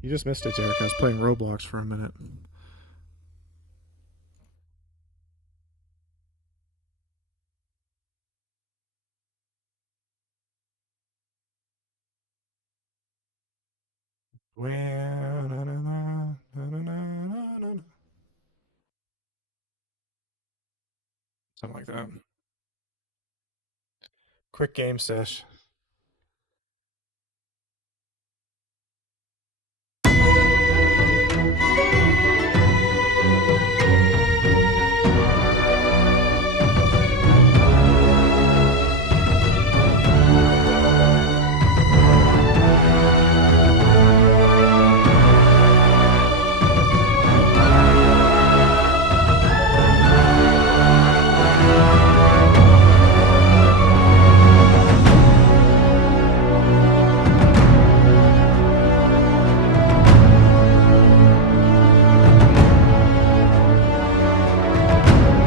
You just missed it, Derek. I was playing Roblox for a minute. Something like that. Quick game sesh.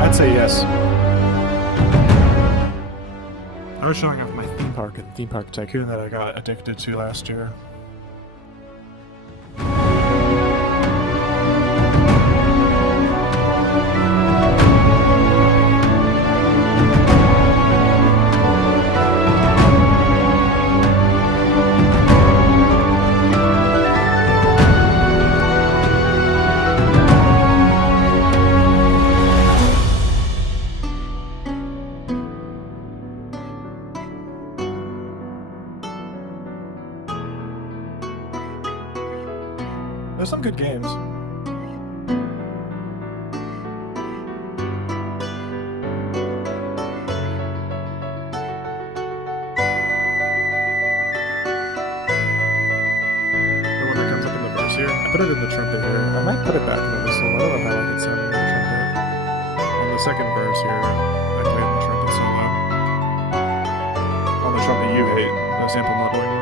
I'd say yes. I was showing off my theme park and theme park tycoon that I got addicted to last year. There's some good games. The one that comes up in the verse here. I put it in the trumpet here. I might put it back in the whistle. I don't know how I like it sounding in the trumpet. On the second verse here, I played the trumpet solo. On the trumpet you hate, the sample modeling one.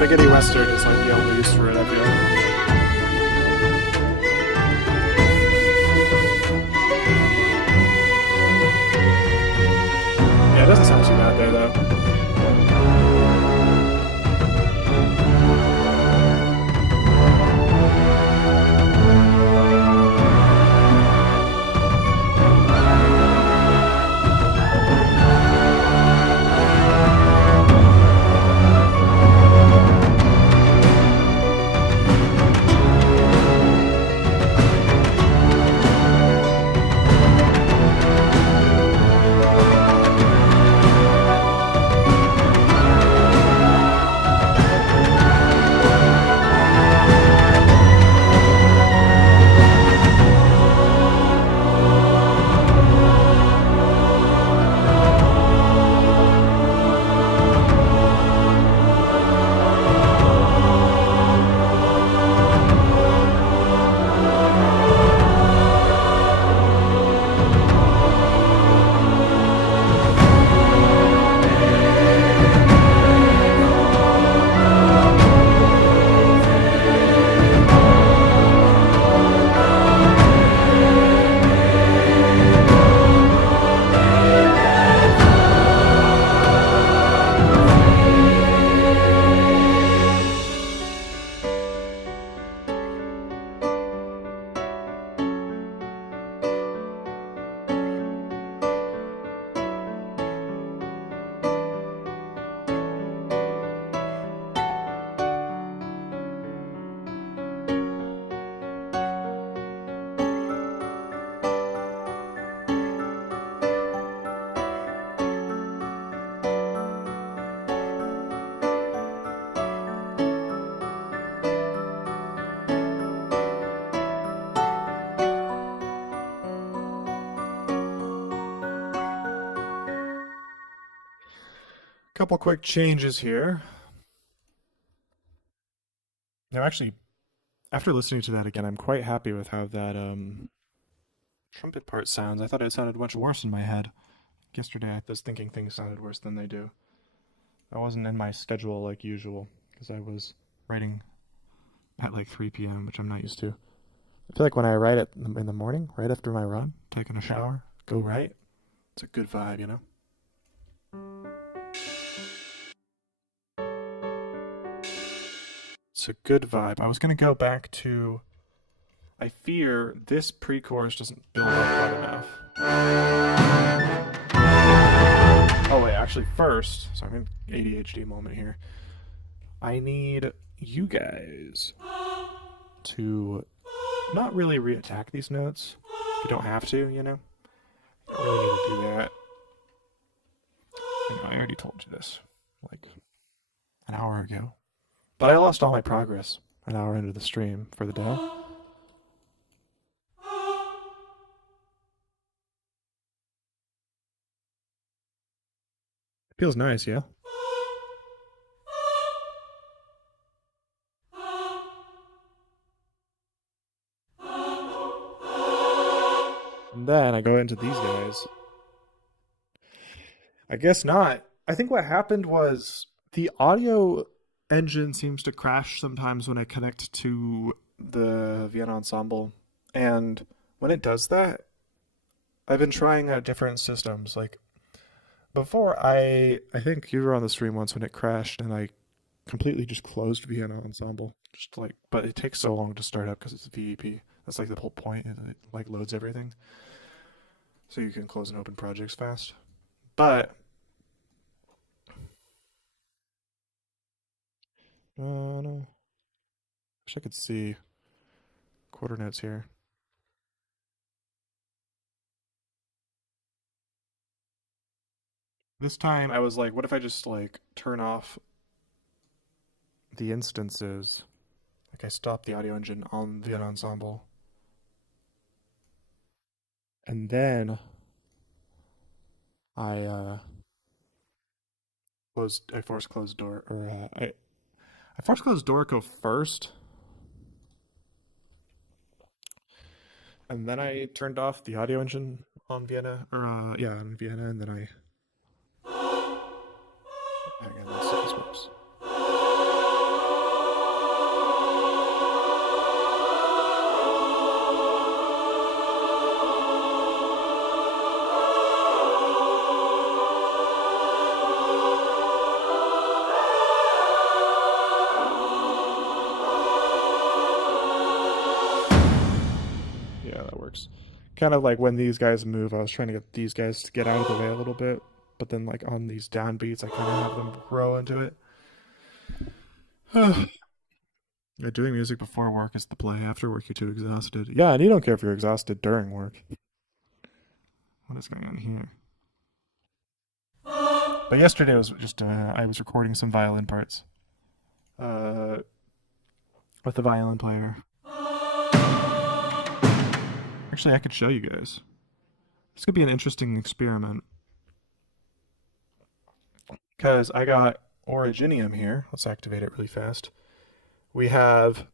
Spaghetti Western is like the only use for it, I feel. Yeah, it doesn't sound too bad there, though. Couple quick changes here. Now, actually, after listening to that again, I'm quite happy with how that trumpet part sounds. I thought it sounded much worse in my head. Yesterday, I was thinking things sounded worse than they do. I wasn't in my schedule like usual, because I was writing at like 3 p.m., which I'm not used to. I feel like when I write it in the morning, right after my run, taking a shower, go write. It's a good vibe, you know? It's a good vibe. I was going to go back to. I fear this pre chorus doesn't build up quite enough. Oh, wait, actually, first, sorry, I'm in ADHD moment here. I need you guys to not really reattack these notes. You don't have to, you know? You don't really need to do that. I know, I already told you this, like, an hour ago. But I lost all my progress an hour into the stream for the day. It feels nice, yeah? And then I go into these guys. I guess not. I think what happened was the audio engine seems to crash sometimes when I connect to the Vienna Ensemble. And when it does that, I've been trying out different systems. Like before I think you were on the stream once when it crashed and I completely just closed Vienna Ensemble. Just like but it takes so long to start up because it's VEP. That's like the whole point, is it like loads everything. So you can close and open projects fast. But no. Wish I could see quarter notes here. This time I was like, what if I just like turn off the instances? Like I stop the audio engine on the ensemble. And then I force closed door or I force closed dorico first. And then I turned off the audio engine on Vienna or on Vienna and then I again, let's see if this works. Yeah, that works. Kind of like when these guys move, I was trying to get these guys to get out of the way a little bit, but then like on these downbeats, I kind of have them grow into it. Yeah, doing music before work is the play. After work, you're too exhausted. Yeah, and you don't care if you're exhausted during work. What is going on here? But yesterday was just I was recording some violin parts. With the violin player. Actually, I could show you guys. This could be an interesting experiment. Because I got Originium here. Let's activate it really fast. We have.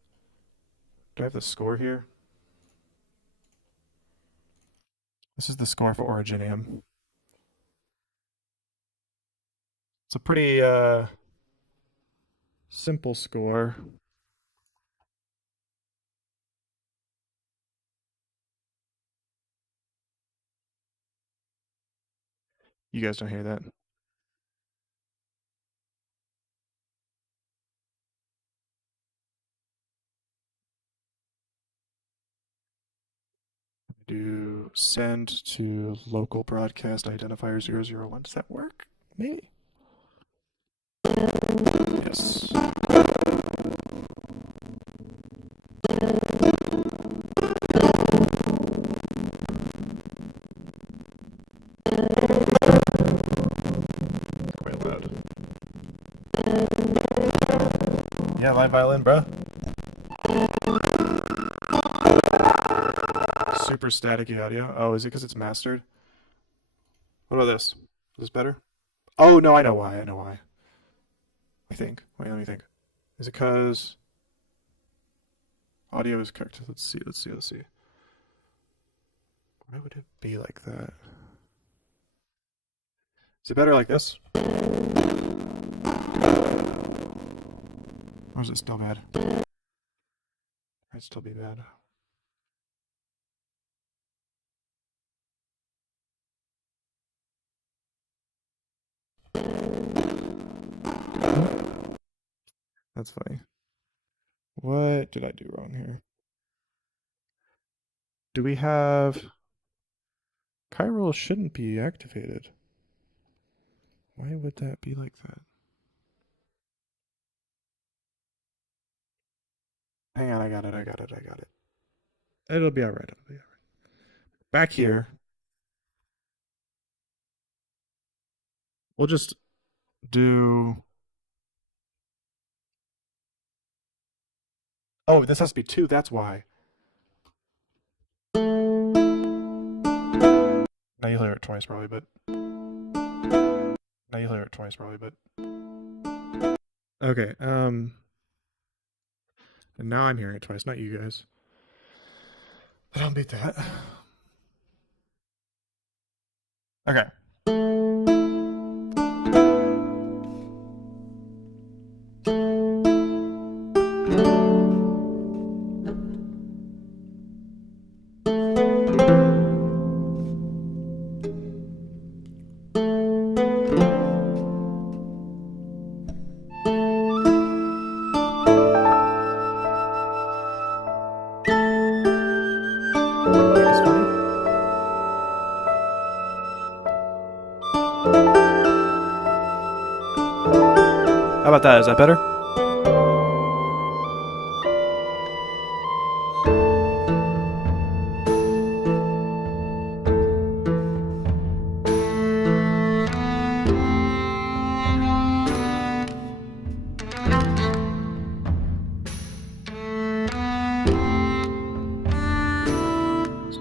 Do I have the score here? This is the score for Originium. It's a pretty simple score. You guys don't hear that? Do send to local broadcast identifier 001. Does that work? Maybe. Yes. Quite loud. Yeah, live violin, bro. Super staticky audio. Oh, is it because it's mastered? What about this? Is this better? Oh, no, I know why. I know why. I think. Wait, let me think. Is it because audio is cooked? Let's see. Why would it be like that? Is it better like this? Or is it still bad? Might still be bad. That's funny. What did I do wrong here? Do we have... Chiral shouldn't be activated. Why would that be like that? Hang on, I got it. It'll be alright, Back here, we'll just do... Oh, this has to be 2, that's why. Now you'll hear it twice probably, but... Okay, and now I'm hearing it twice, not you guys. I don't beat that. Okay. How about that? Is that better?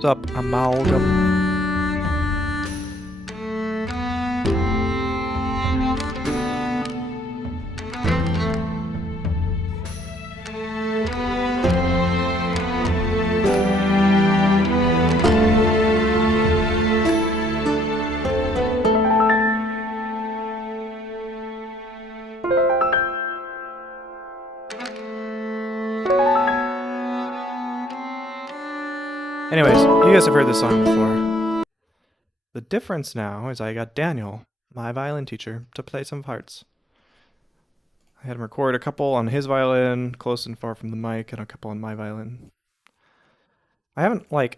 Sup, amalgam. Anyways, you guys have heard this song before. The difference now is I got Daniel, my violin teacher, to play some parts. I had him record a couple on his violin, close and far from the mic, and a couple on my violin. I haven't, like,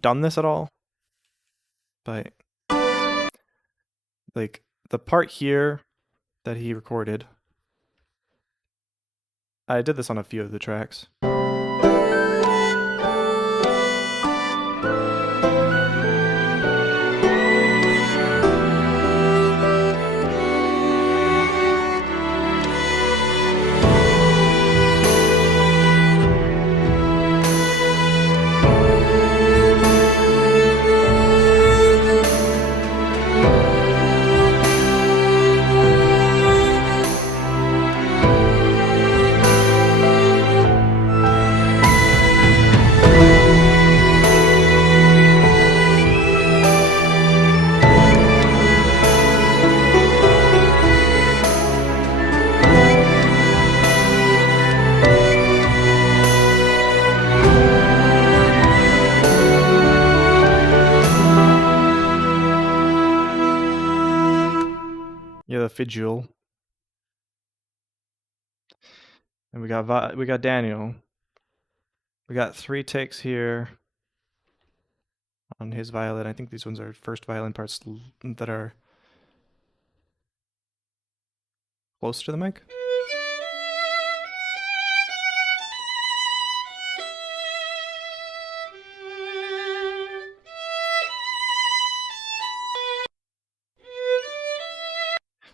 done this at all, but, like, the part here that he recorded, I did this on a few of the tracks. Yeah, the fiddle. And we got Daniel. We got 3 takes here on his violin. I think these ones are first violin parts that are close to the mic.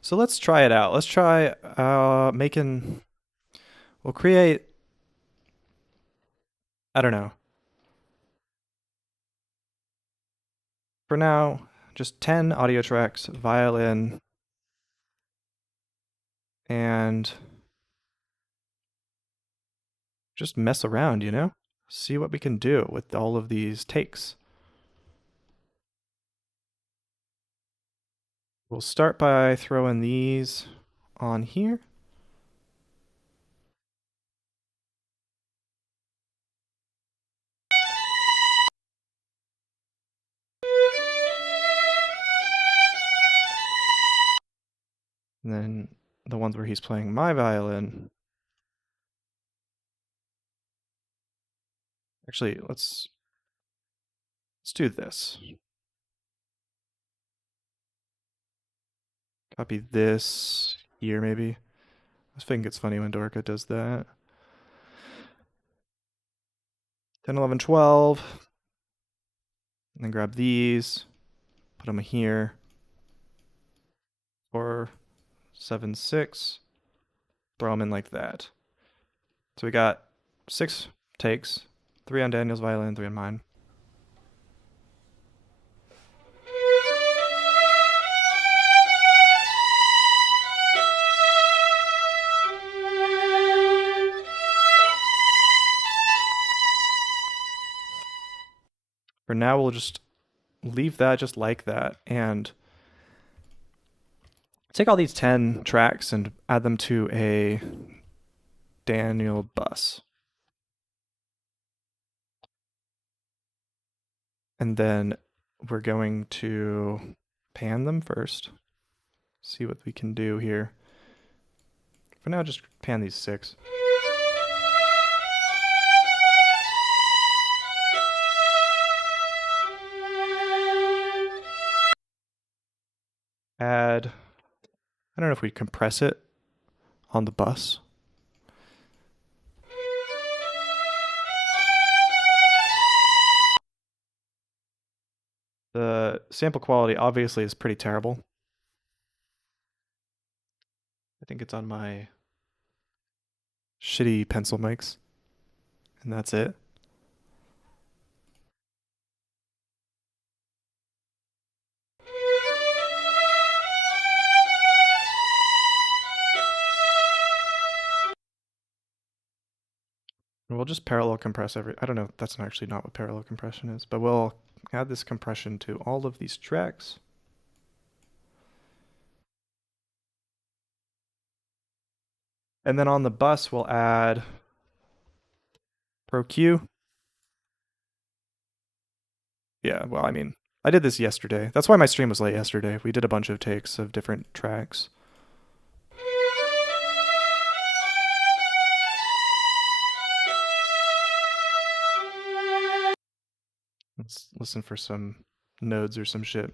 So let's try it out. Let's try we'll create, I don't know. For now, just 10 audio tracks, violin, and just mess around, you know? See what we can do with all of these takes. We'll start by throwing these on here. And then the ones where he's playing my violin Actually, let's do this. Copy this here, maybe. I just think it's funny when dorico does that. 10, 11, 12. And then grab these, put them here. 4, 7, 6. Throw them in like that. So we got 6 takes, 3 on Daniel's violin, 3 on mine. For now, we'll just leave that just like that and take all these 10 tracks and add them to a Daniel bus. And then we're going to pan them first. See what we can do here. For now, just pan these 6. Add, I don't know if we compress it on the bus. The sample quality obviously is pretty terrible. I think it's on my shitty pencil mics. And that's it. We'll just parallel compress I don't know, that's actually not what parallel compression is, but we'll add this compression to all of these tracks. And then on the bus, we'll add Pro Q. Yeah, well, I mean, I did this yesterday. That's why my stream was late yesterday. We did a bunch of takes of different tracks. Let's listen for some nodes or some shit.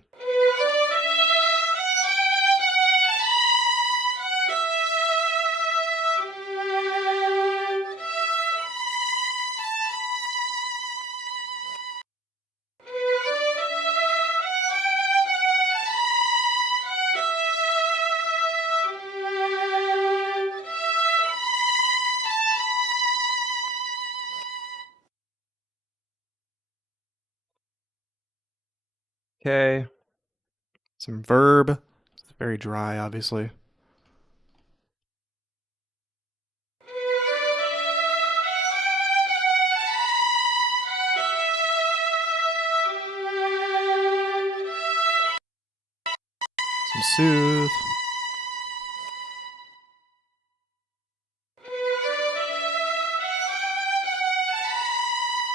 Okay. Some verb. It's very dry, obviously. Some soothe.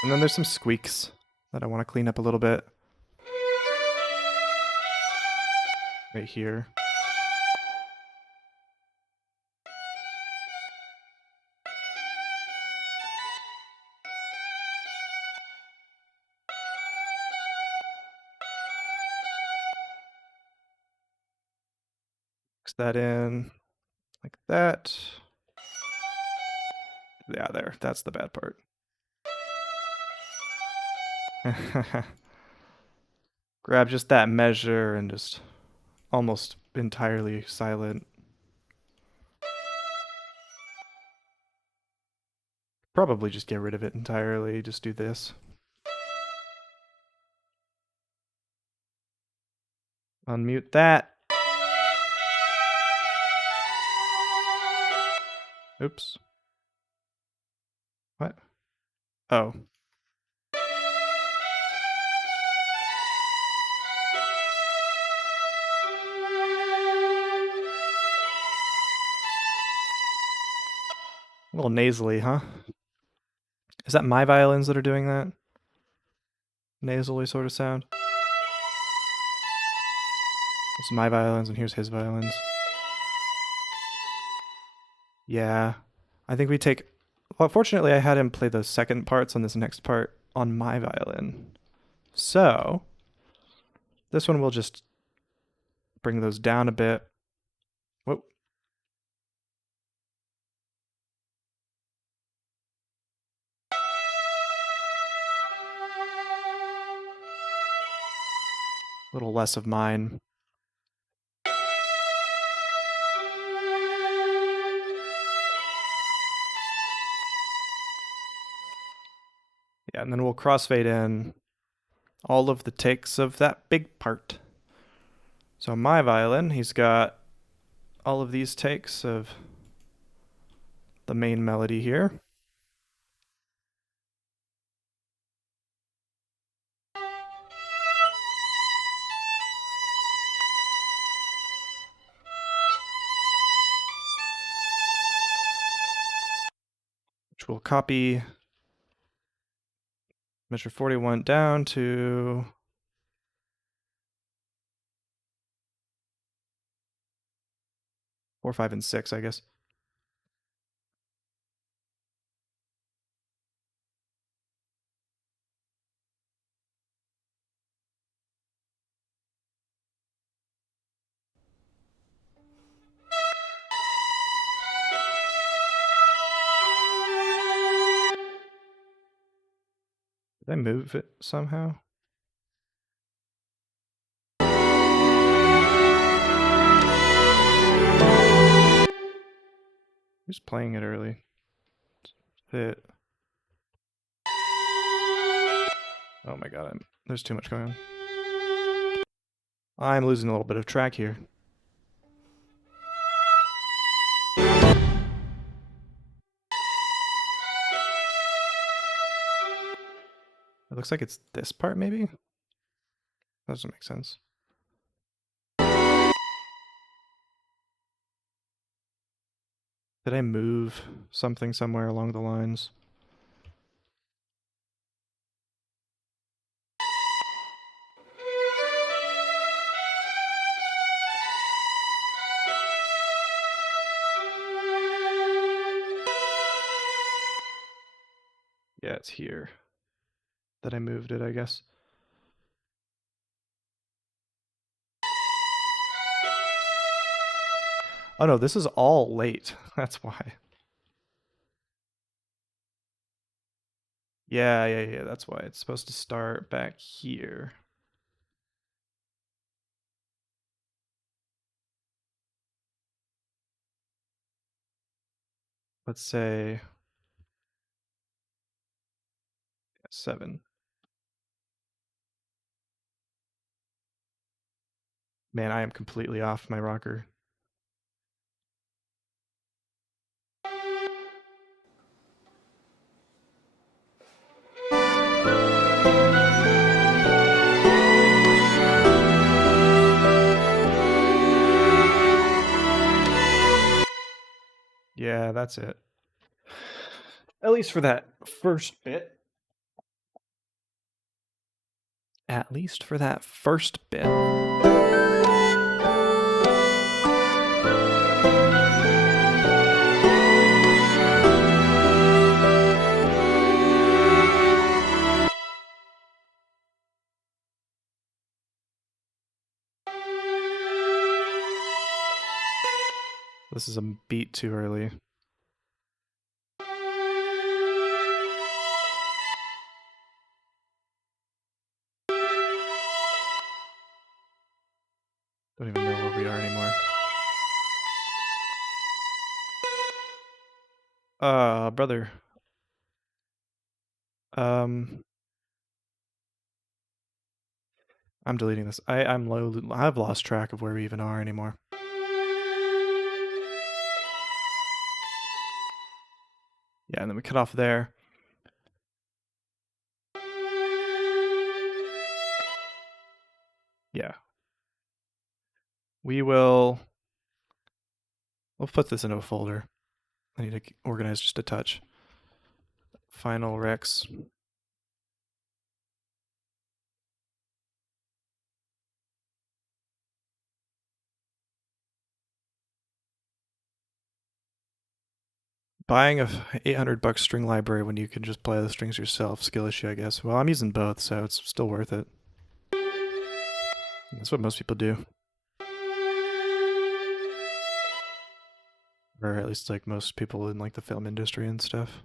And then there's some squeaks that I want to clean up a little bit. Right here. Mix that in like that. Yeah, there. That's the bad part. Grab just that measure and just almost entirely silent. Probably just get rid of it entirely. Just do this. Unmute that. Oops. What? Oh. A little nasally, huh? Is that my violins that are doing that? Nasally sort of sound? It's my violins and here's his violins. Yeah. I think we take Well, fortunately, I had him play the second parts on this next part on my violin. So this one will just bring those down a bit. Whoa. A little less of mine. Yeah, and then we'll crossfade in all of the takes of that big part. So my violin, he's got all of these takes of the main melody here. Which we'll copy measure 41 down to 4, 5, and 6, I guess. Did I move it somehow? Who's playing it early? Fit. Oh my god, there's too much going on. I'm losing a little bit of track here. It looks like it's this part, maybe? That doesn't make sense. Did I move something somewhere along the lines? Yeah, it's here that I moved it, I guess. Oh no, this is all late. That's why. Yeah, that's why. It's supposed to start back here. Let's say 7. Man, I am completely off my rocker. Yeah, that's it. At least for that first bit. At least for that first bit. This is a beat too early. Don't even know where we are anymore. Brother. I'm deleting this. I've lost track of where we even are anymore. Yeah, and then we cut off there. Yeah. We'll put this into a folder. I need to organize just a touch. Final Rex. Buying a $800 string library when you can just play the strings yourself, skill issue, I guess. Well, I'm using both, so it's still worth it. That's what most people do. Or at least like most people in like the film industry and stuff.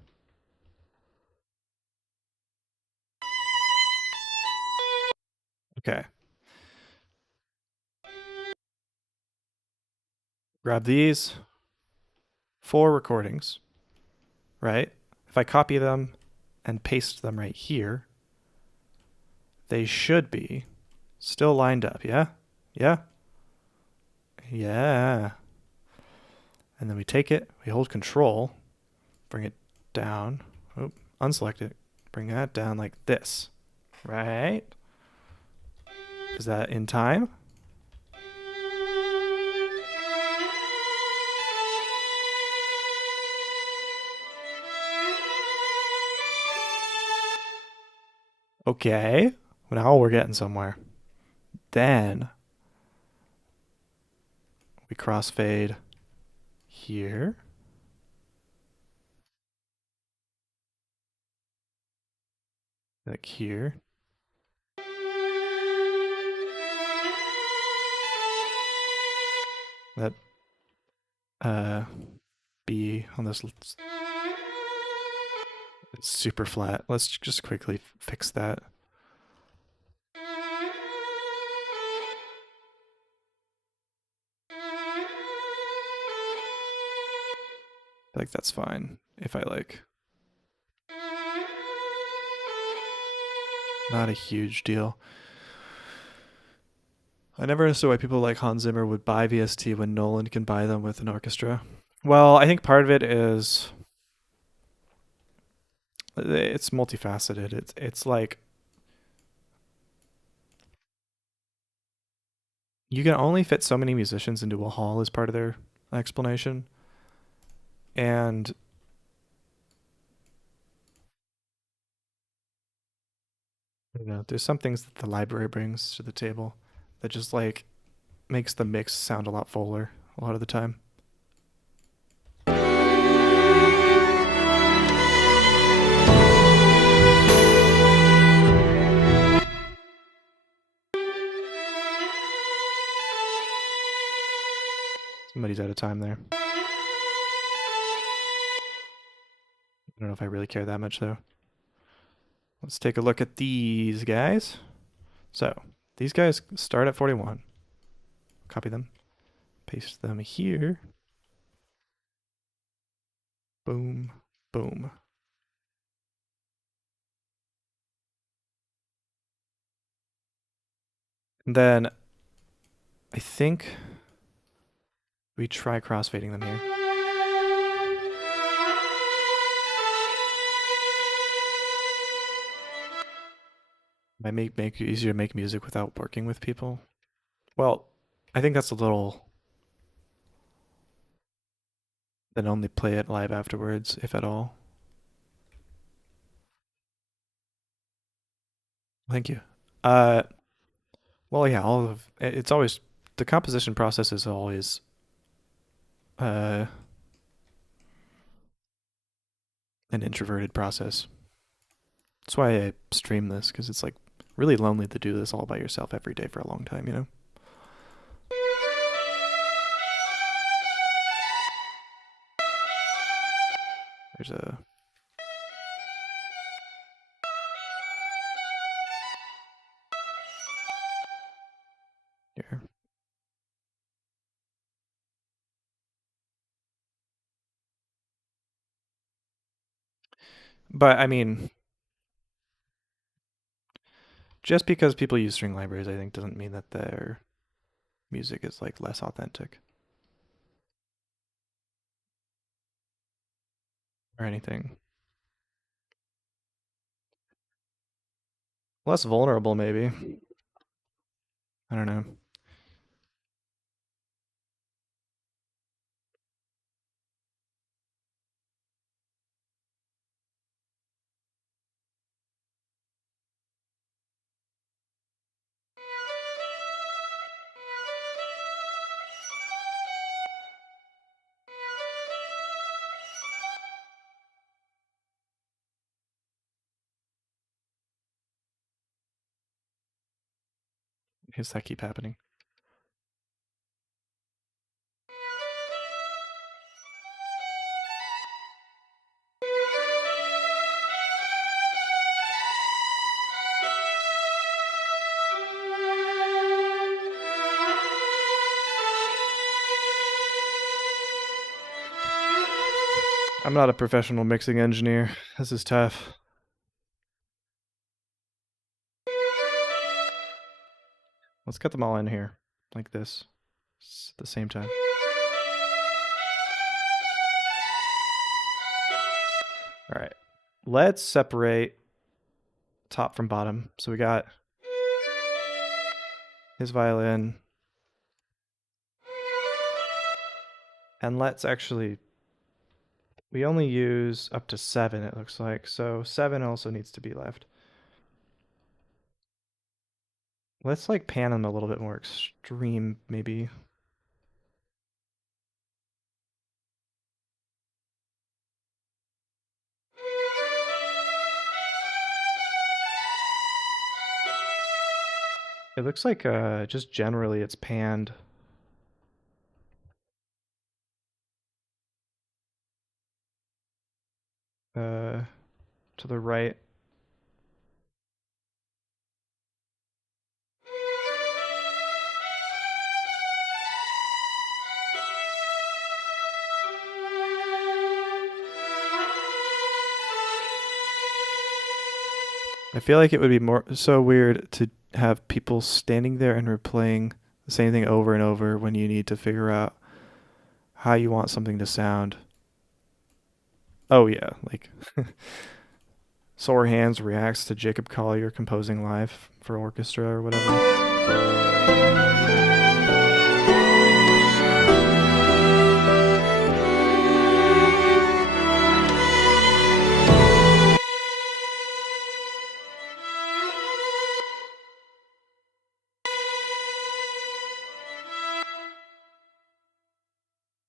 Okay. Grab these 4 recordings, right? If I copy them and paste them right here, they should be still lined up, yeah? Yeah? Yeah. And then we take it, we hold control, bring it down. Oh, unselect it. Bring that down like this. Right? Is that in time? Okay. Well, now we're getting somewhere. Then we crossfade here. Like here. That B on this, it's super flat. Let's just quickly fix that. Like that's fine if I like. Not a huge deal. I never understood why people like Hans Zimmer would buy VST when Nolan can buy them with an orchestra. Well, I think part of it is it's multifaceted. It's like you can only fit so many musicians into a hall as part of their explanation. And I don't know, there's some things that the library brings to the table that just like makes the mix sound a lot fuller a lot of the time. Somebody's out of time there. I don't know if I really care that much though. Let's take a look at these guys. So these guys start at 41. Copy them, paste them here. Boom, boom. And then I think we try crossfading them here. Might make it easier to make music without working with people. Well, I think that's a little. Then only play it live afterwards, if at all. Thank you. Uh, well, yeah, all of it's always the composition process is always uh an introverted process. That's why I stream this because it's like really lonely to do this all by yourself every day for a long time, you know. There's a here. But I mean, just because people use string libraries, I think doesn't mean that their music is like less authentic or anything. Less vulnerable, maybe. I don't know. does that keep happening? I'm not a professional mixing engineer. This is tough. Let's cut them all in here, like this, at the same time. All right, let's separate top from bottom. So we got his violin. And let's actually, we only use up to 7, it looks like. So 7 also needs to be left. Let's like pan them a little bit more extreme, maybe. It looks like just generally it's panned. To the right. I feel like it would be more so weird to have people standing there and replaying the same thing over and over when you need to figure out how you want something to sound. Oh yeah, like Sore Hands reacts to Jacob Collier composing live for orchestra or whatever.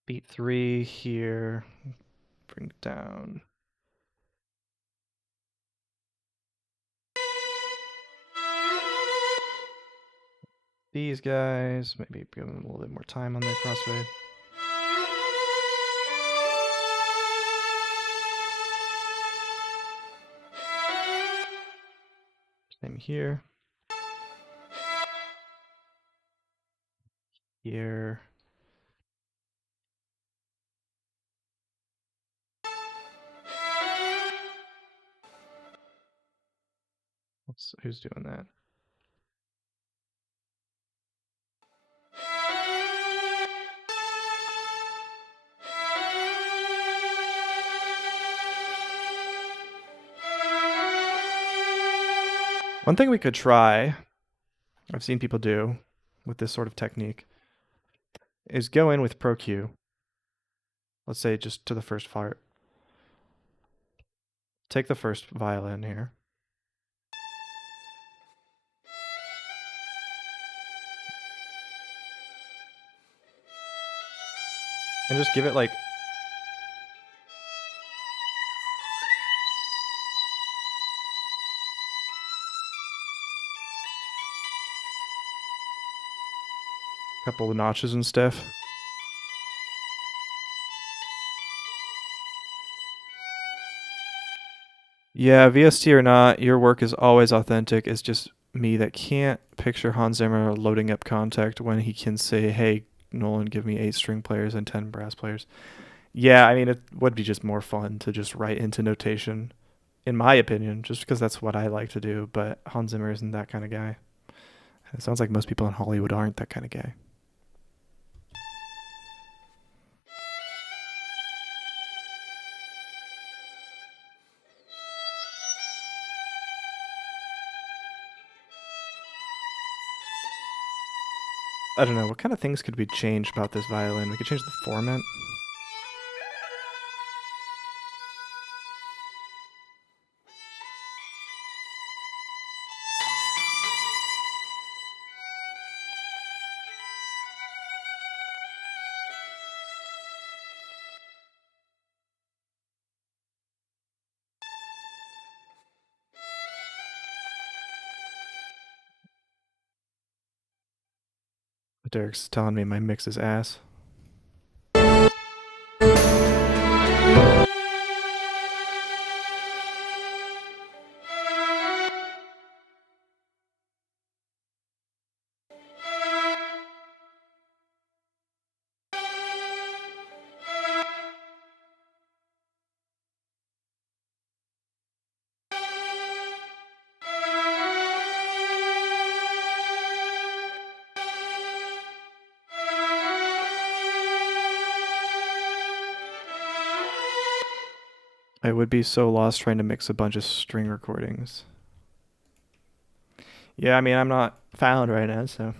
Beat 3 here. Bring it down. These guys, maybe give them a little bit more time on their crossfade. Same here. Here. Who's doing that? One thing we could try, I've seen people do with this sort of technique, is go in with Pro Q. Let's say just to the first part. Take the first violin here. And just give it like a couple of notches and stuff. Yeah, VST or not, your work is always authentic. It's just me that can't picture Hans Zimmer loading up Contact when he can say, hey, Nolan, give me 8 string players and 10 brass players. Yeah, I mean, it would be just more fun to just write into notation, in my opinion, just because that's what I like to do. But Hans Zimmer isn't that kind of guy. It sounds like most people in Hollywood aren't that kind of guy. I don't know. What kind of things could we change about this violin? We could change the format. Derek's telling me my mix is ass. I would be so lost trying to mix a bunch of string recordings. Yeah, I mean, I'm not found right now, so.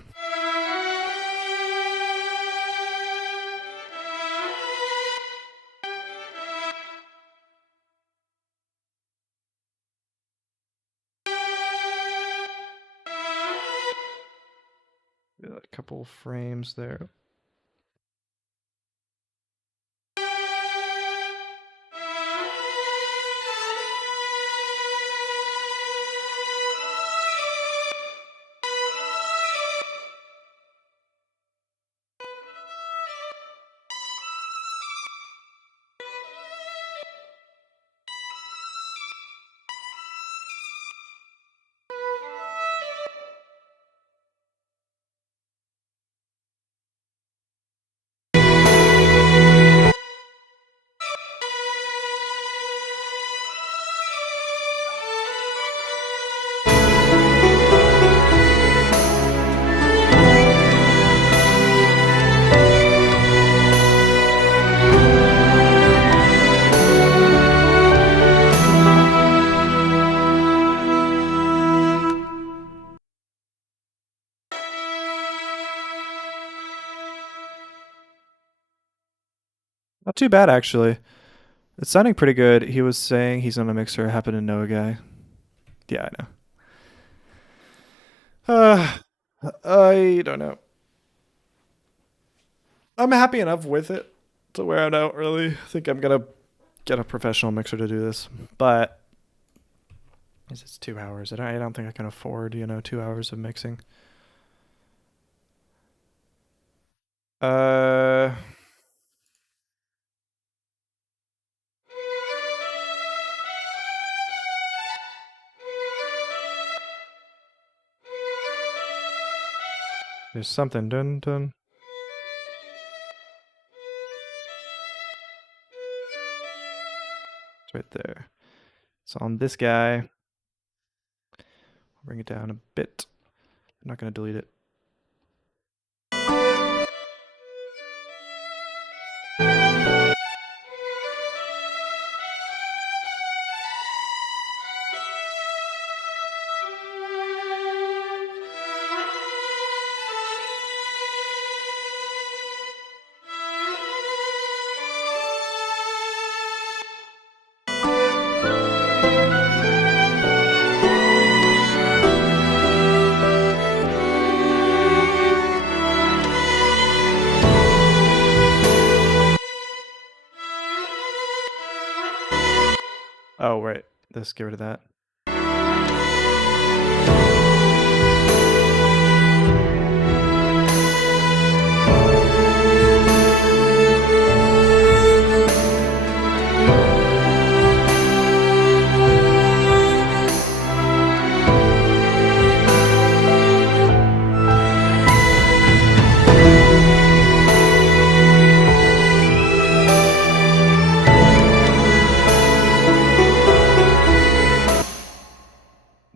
A couple frames there. Not too bad, actually. It's sounding pretty good. He was saying he's on a mixer. I happen to know a guy. Yeah, I know. I don't know. I'm happy enough with it to where I don't really think I'm gonna get a professional mixer to do this. But it's 2 hours. I don't think I can afford, 2 hours of mixing. Uh, there's something. Dun dun. It's right there. It's on this guy. I'll bring it down a bit. I'm not gonna delete it. Oh, right. Let's get rid of that.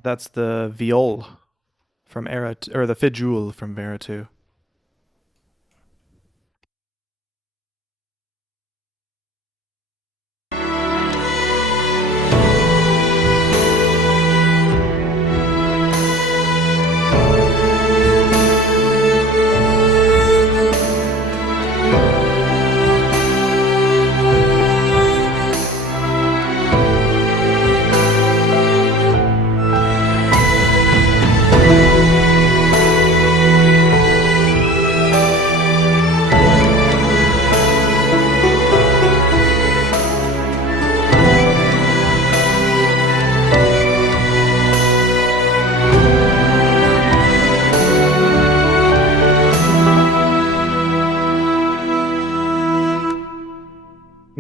That's the viol from Era, or the fijoule from Era 2.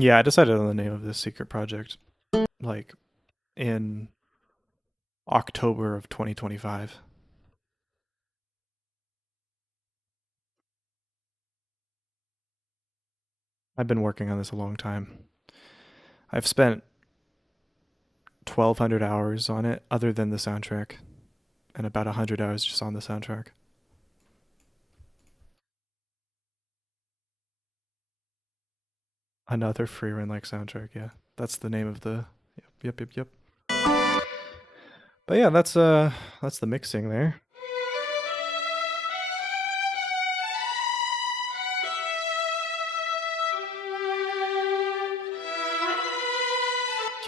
Yeah, I decided on the name of this secret project like in October of 2025. I've been working on this a long time. I've spent 1,200 hours on it, other than the soundtrack, and about 100 hours just on the soundtrack. Another free run like soundtrack, yeah. That's the name of the. Yep. But yeah, that's the mixing there.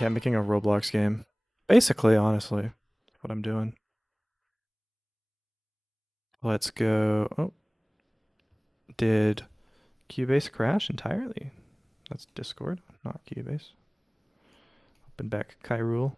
Yeah, making a Roblox game. Basically, honestly, what I'm doing. Let's go. Oh, did Cubase crash entirely? That's Discord, not Cubase. Open back Kyrule.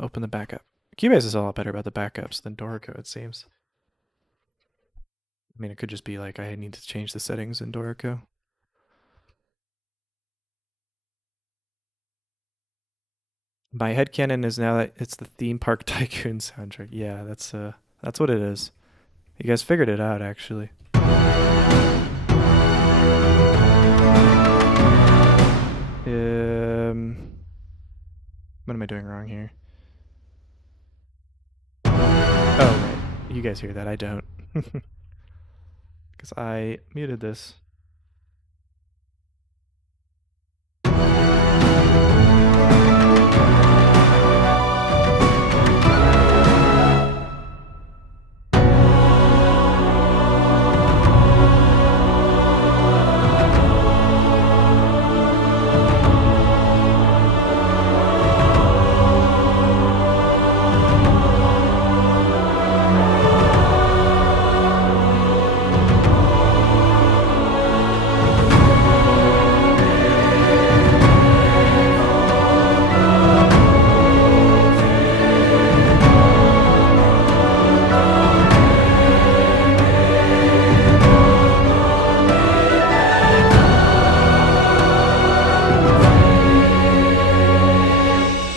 Open the backup. Cubase is a lot better about the backups than Dorico, it seems. I mean, it could just be like I need to change the settings in Dorico. My headcanon is now that it's the Theme Park Tycoon soundtrack. Yeah, that's what it is. You guys figured it out, actually. What am I doing wrong here? Oh, right. You guys hear that? I don't. Because I muted this.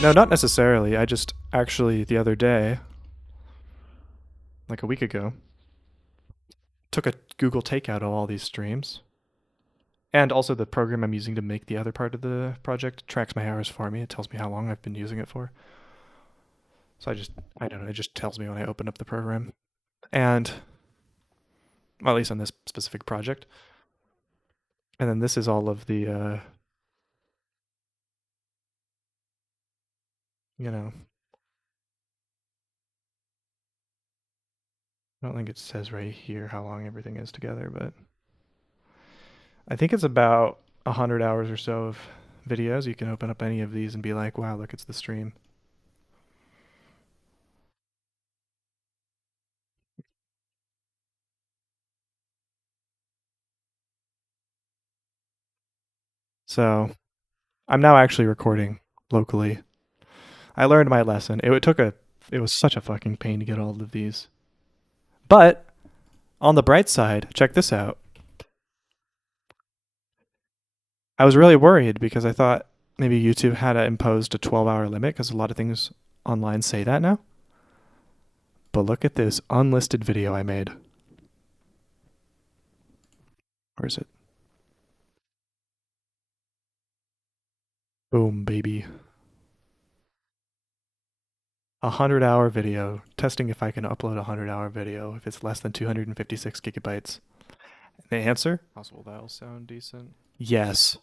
No, not necessarily. I just actually the other day, like a week ago, took a Google takeout of all these streams. And also the program I'm using to make the other part of the project tracks my hours for me. It tells me how long I've been using it for. So I don't know, it just tells me when I open up the program. And, well, at least on this specific project. And then this is all of the, you know, I don't think it says right here how long everything is together, but I think it's about 100 hours or so of videos. You can open up any of these and be like, wow, look, it's the stream. So I'm now actually recording locally. I learned my lesson. It was such a fucking pain to get all of these. But on the bright side, check this out. I was really worried because I thought maybe YouTube had imposed a 12-hour limit because a lot of things online say that now. But look at this unlisted video I made. Where is it? Boom, baby. 100-hour video, testing if I can upload a 100-hour video if it's less than 256 gigabytes. The answer? Possible that'll sound decent. Yes.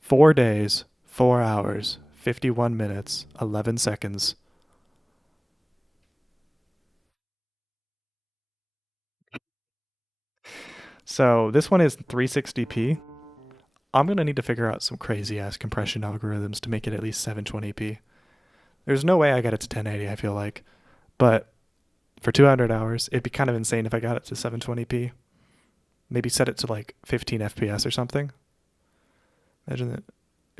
4 days, 4 hours, 51 minutes, 11 seconds. So this one is 360p. I'm going to need to figure out some crazy ass compression algorithms to make it at least 720p. There's no way I got it to 1080, I feel like. But for 200 hours, it'd be kind of insane if I got it to 720p. Maybe set it to like 15 FPS or something. Imagine that.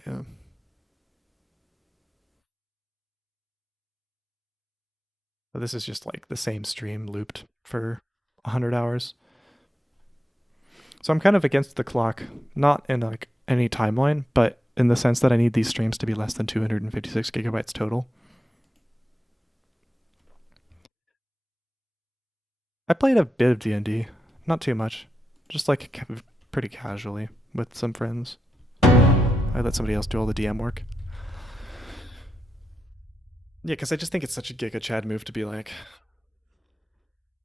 Yeah. But this is just like the same stream looped for 100 hours. So I'm kind of against the clock, not in like any timeline, but in the sense that I need these streams to be less than 256 gigabytes total. I played a bit of D&D, not too much, just like pretty casually with some friends. I let somebody else do all the DM work. Yeah, because I just think it's such a Giga Chad move to be like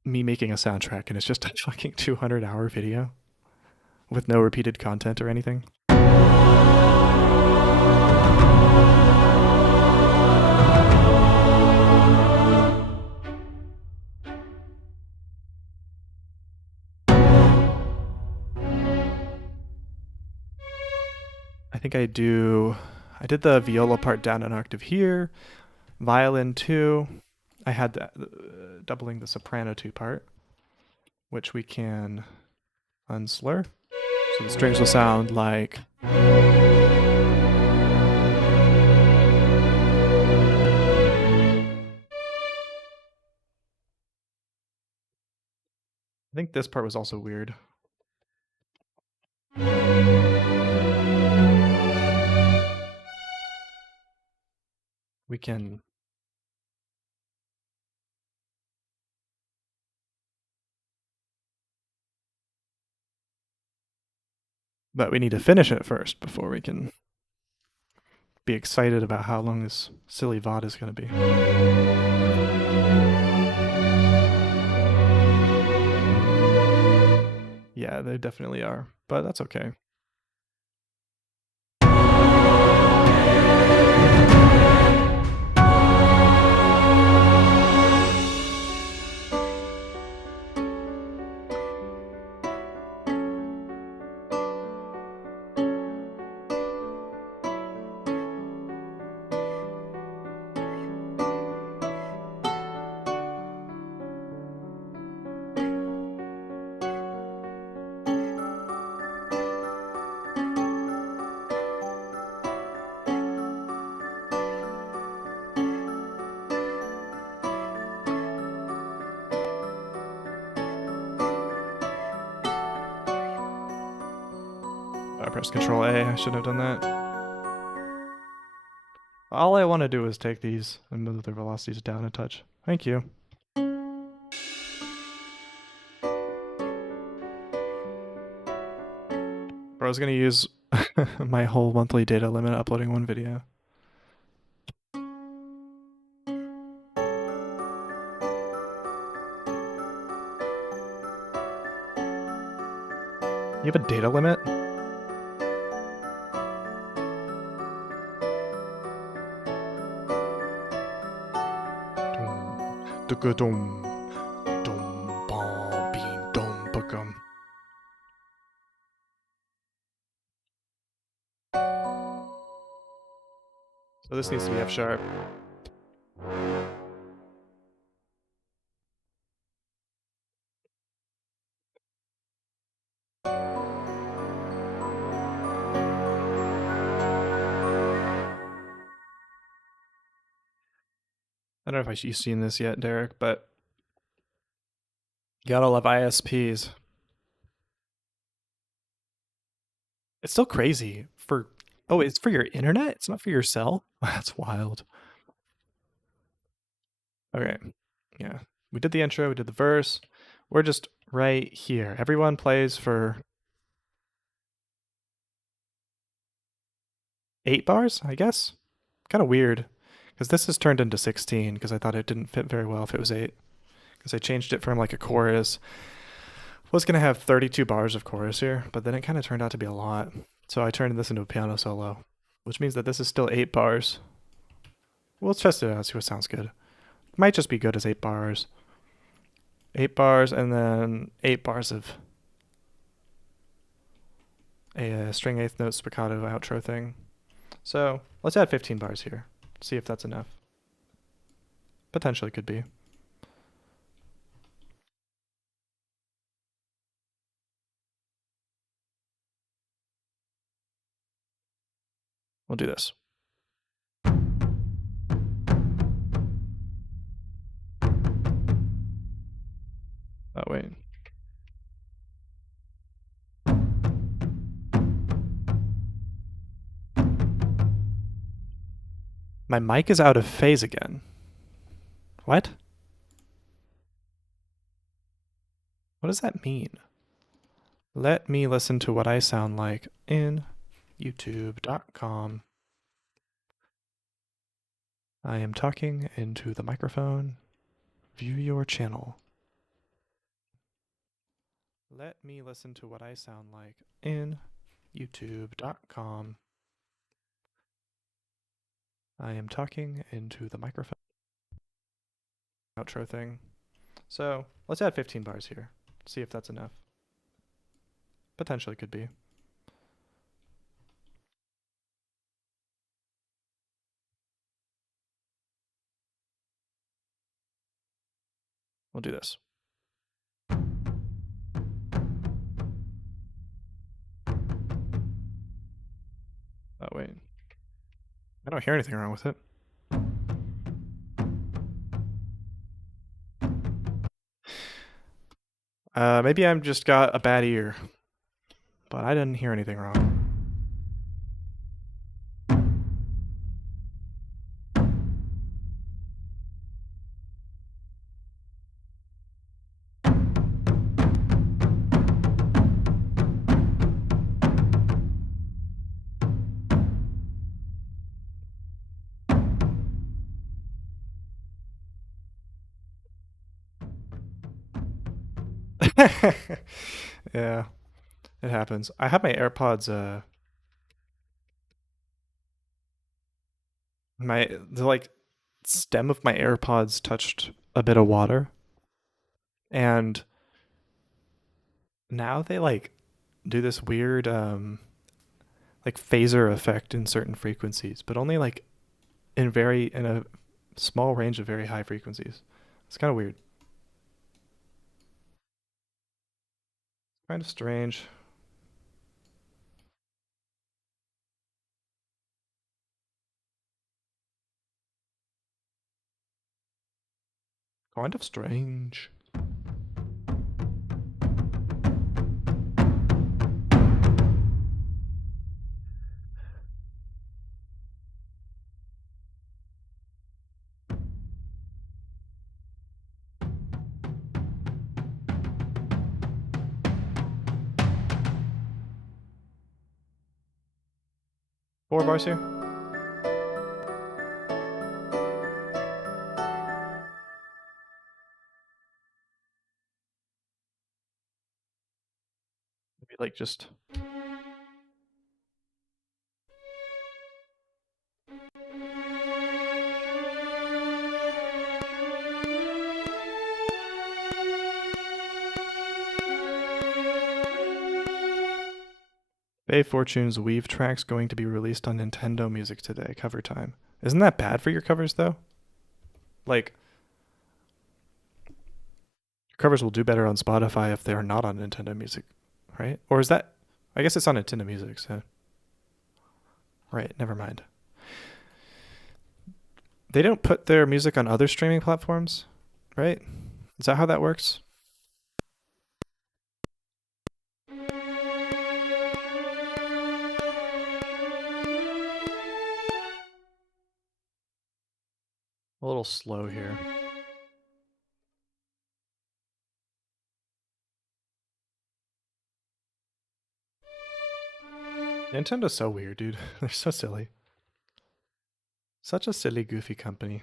me making a soundtrack and it's just a fucking 200-hour video with no repeated content or anything. I think I did the viola part down an octave here, violin 2. I had doubling the soprano 2 part, which we can unslur. So the strings will sound like. I think this part was also weird. We can. But we need to finish it first before we can be excited about how long this silly VOD is going to be. Yeah, they definitely are, but that's okay. I pressed Control A. I shouldn't have done that. All I want to do is take these and move their velocities down a touch. Thank you. Bro, I was going to use my whole monthly data limit uploading one video. You have a data limit? So this needs to be F sharp. I don't know if you've seen this yet, Derek, but you gotta love ISPs. It's still crazy for. Oh, it's for your internet? It's not for your cell? That's wild. Okay. Yeah. We did the intro, we did the verse. We're just right here. Everyone plays for 8 bars, I guess. Kind of weird. Because this is turned into 16 because I thought it didn't fit very well if it was 8. Because I changed it from like a chorus. I was going to have 32 bars of chorus here, but then it kind of turned out to be a lot. So I turned this into a piano solo, which means that this is still 8 bars. Well, let's test it out, see what sounds good. It might just be good as 8 bars. 8 bars and then 8 bars of a string 8th note spiccato outro thing. So let's add 15 bars here. See if that's enough. Potentially could be. We'll do this. Oh, wait. My mic is out of phase again. What? What does that mean? Let me listen to what I sound like in youtube.com. I am talking into the microphone. View your channel. Let me listen to what I sound like in youtube.com. I am talking into the microphone. Outro thing. So let's add 15 bars here. See if that's enough. Potentially could be. We'll do this. Oh, wait. I don't hear anything wrong with it. Maybe I'm just got a bad ear, but I didn't hear anything wrong. Yeah, it happens. I have my AirPods, the like stem of my AirPods touched a bit of water, and now they like do this weird like phaser effect in certain frequencies, but only like in a small range of very high frequencies. It's kind of weird. Kind of strange. Kind of strange. Four bars here. Maybe like just. Bay Fortune's Weave track's going to be released on Nintendo Music today. Cover time. Isn't that bad for your covers though? Like, your covers will do better on Spotify if they're not on Nintendo Music, right? Or is that? I guess it's on Nintendo Music, so. Right, never mind. They don't put their music on other streaming platforms, right? Is that how that works? A little slow here. Nintendo's so weird, dude. They're so silly. Such a silly, goofy company.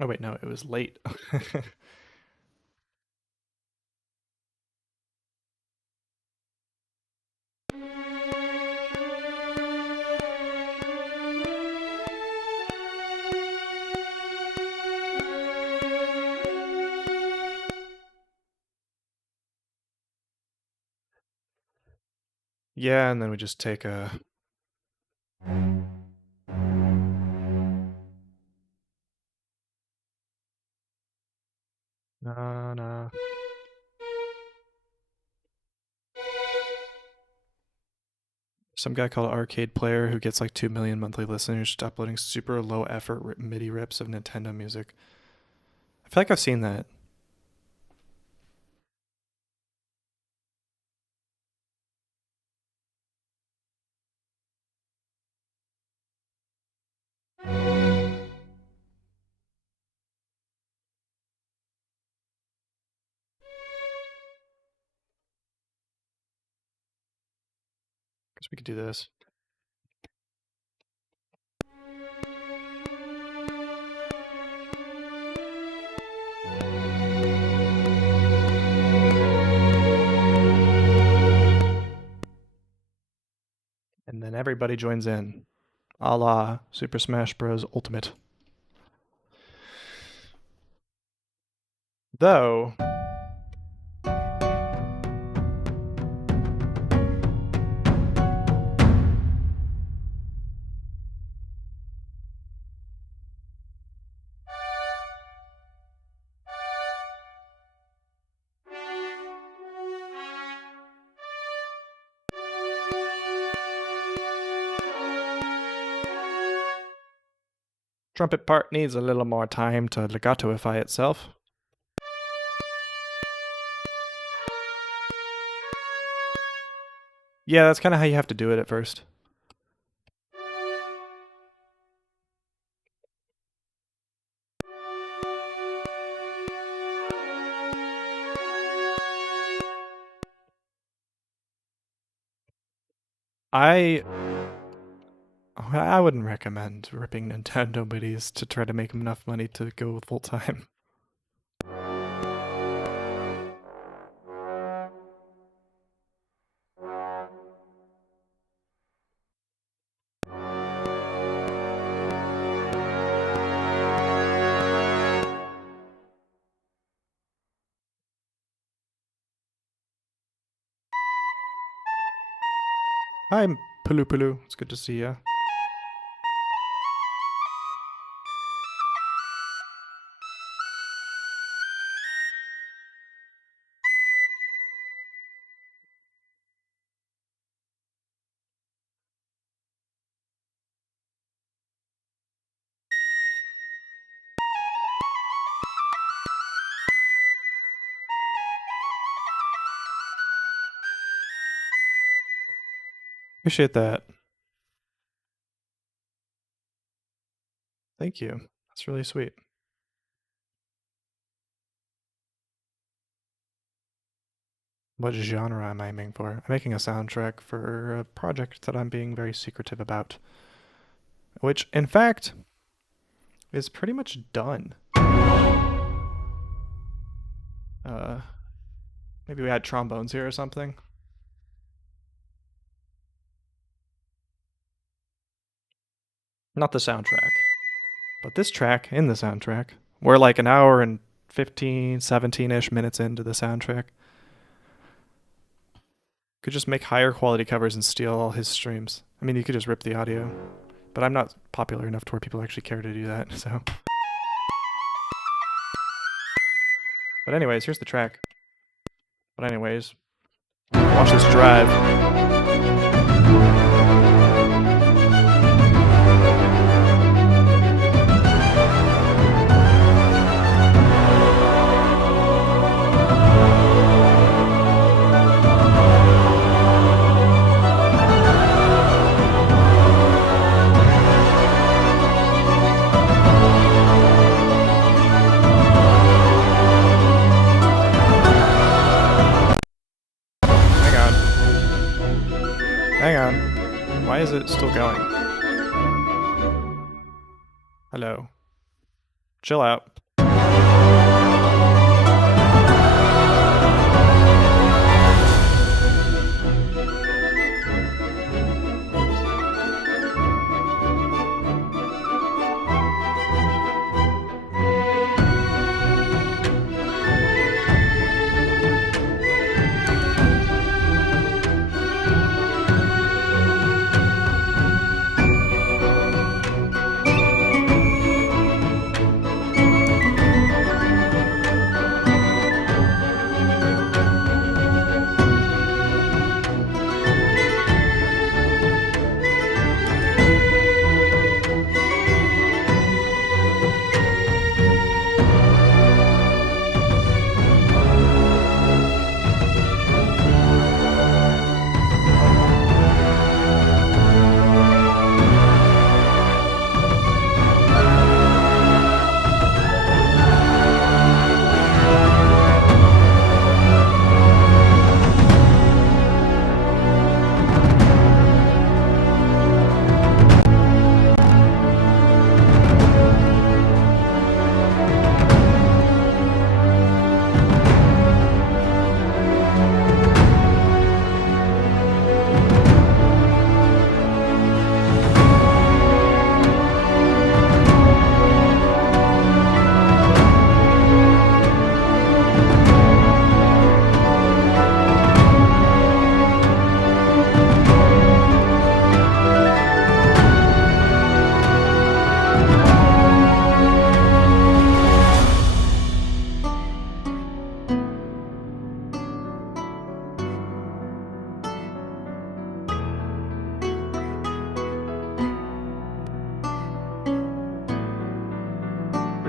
Oh wait, no, it was late. Yeah, and then we just take a Na na. Some guy called Arcade Player who gets like 2 million monthly listeners just uploading super low effort MIDI rips of Nintendo music. I feel like I've seen that. Guess we could do this. And then everybody joins in, a la Super Smash Bros. Ultimate. Though, trumpet part needs a little more time to legatoify itself. Yeah, that's kind of how you have to do it at first. I wouldn't recommend ripping Nintendo MIDIs to try to make enough money to go full time. Hi, Pulu Pulu. It's good to see ya. Appreciate that. Thank you. That's really sweet. What genre am I aiming for? I'm making a soundtrack for a project that I'm being very secretive about. Which, in fact, is pretty much done. Maybe we had trombones here or something. Not the soundtrack, but this track in the soundtrack. We're like an hour and 15, 17-ish minutes into the soundtrack. Could just make higher quality covers and steal all his streams. I mean, you could just rip the audio, but I'm not popular enough to where people actually care to do that, so. But anyways, here's the track. But anyways, watch this drive. Hang on. Why is it still going? Hello. Chill out.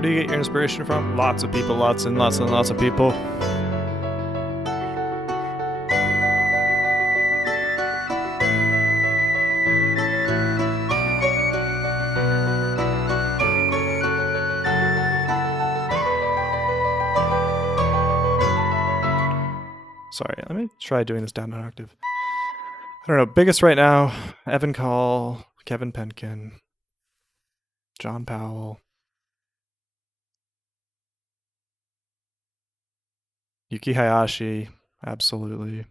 do you get your inspiration from? Lots of people, lots and lots and lots of people. Sorry, let me try doing this down an octave. I don't know. Biggest right now, Evan Call, Kevin Penkin, John Powell, Yuki Hayashi, absolutely.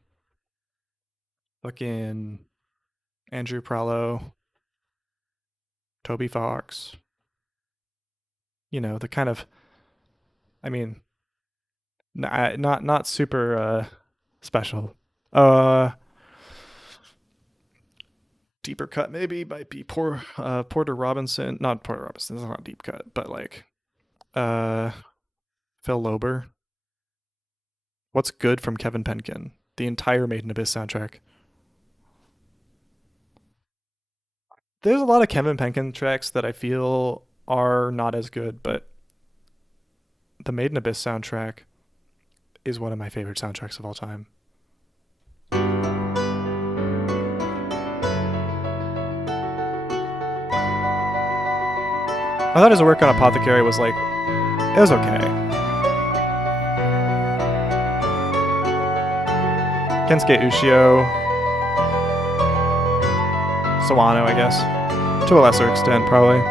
Fucking Andrew Prallo, Toby Fox. You know, the kind of, I mean, not super special. Deeper cut maybe might be Porter Robinson. Not Porter Robinson, it's not deep cut, but like Phil Lober. What's good from Kevin Penkin? The entire Made in Abyss soundtrack. There's a lot of Kevin Penkin tracks that I feel are not as good, but the Made in Abyss soundtrack is one of my favorite soundtracks of all time. I thought his work on Apothecary was like, it was okay. Kensuke Ushio, Sawano, I guess, to a lesser extent, probably.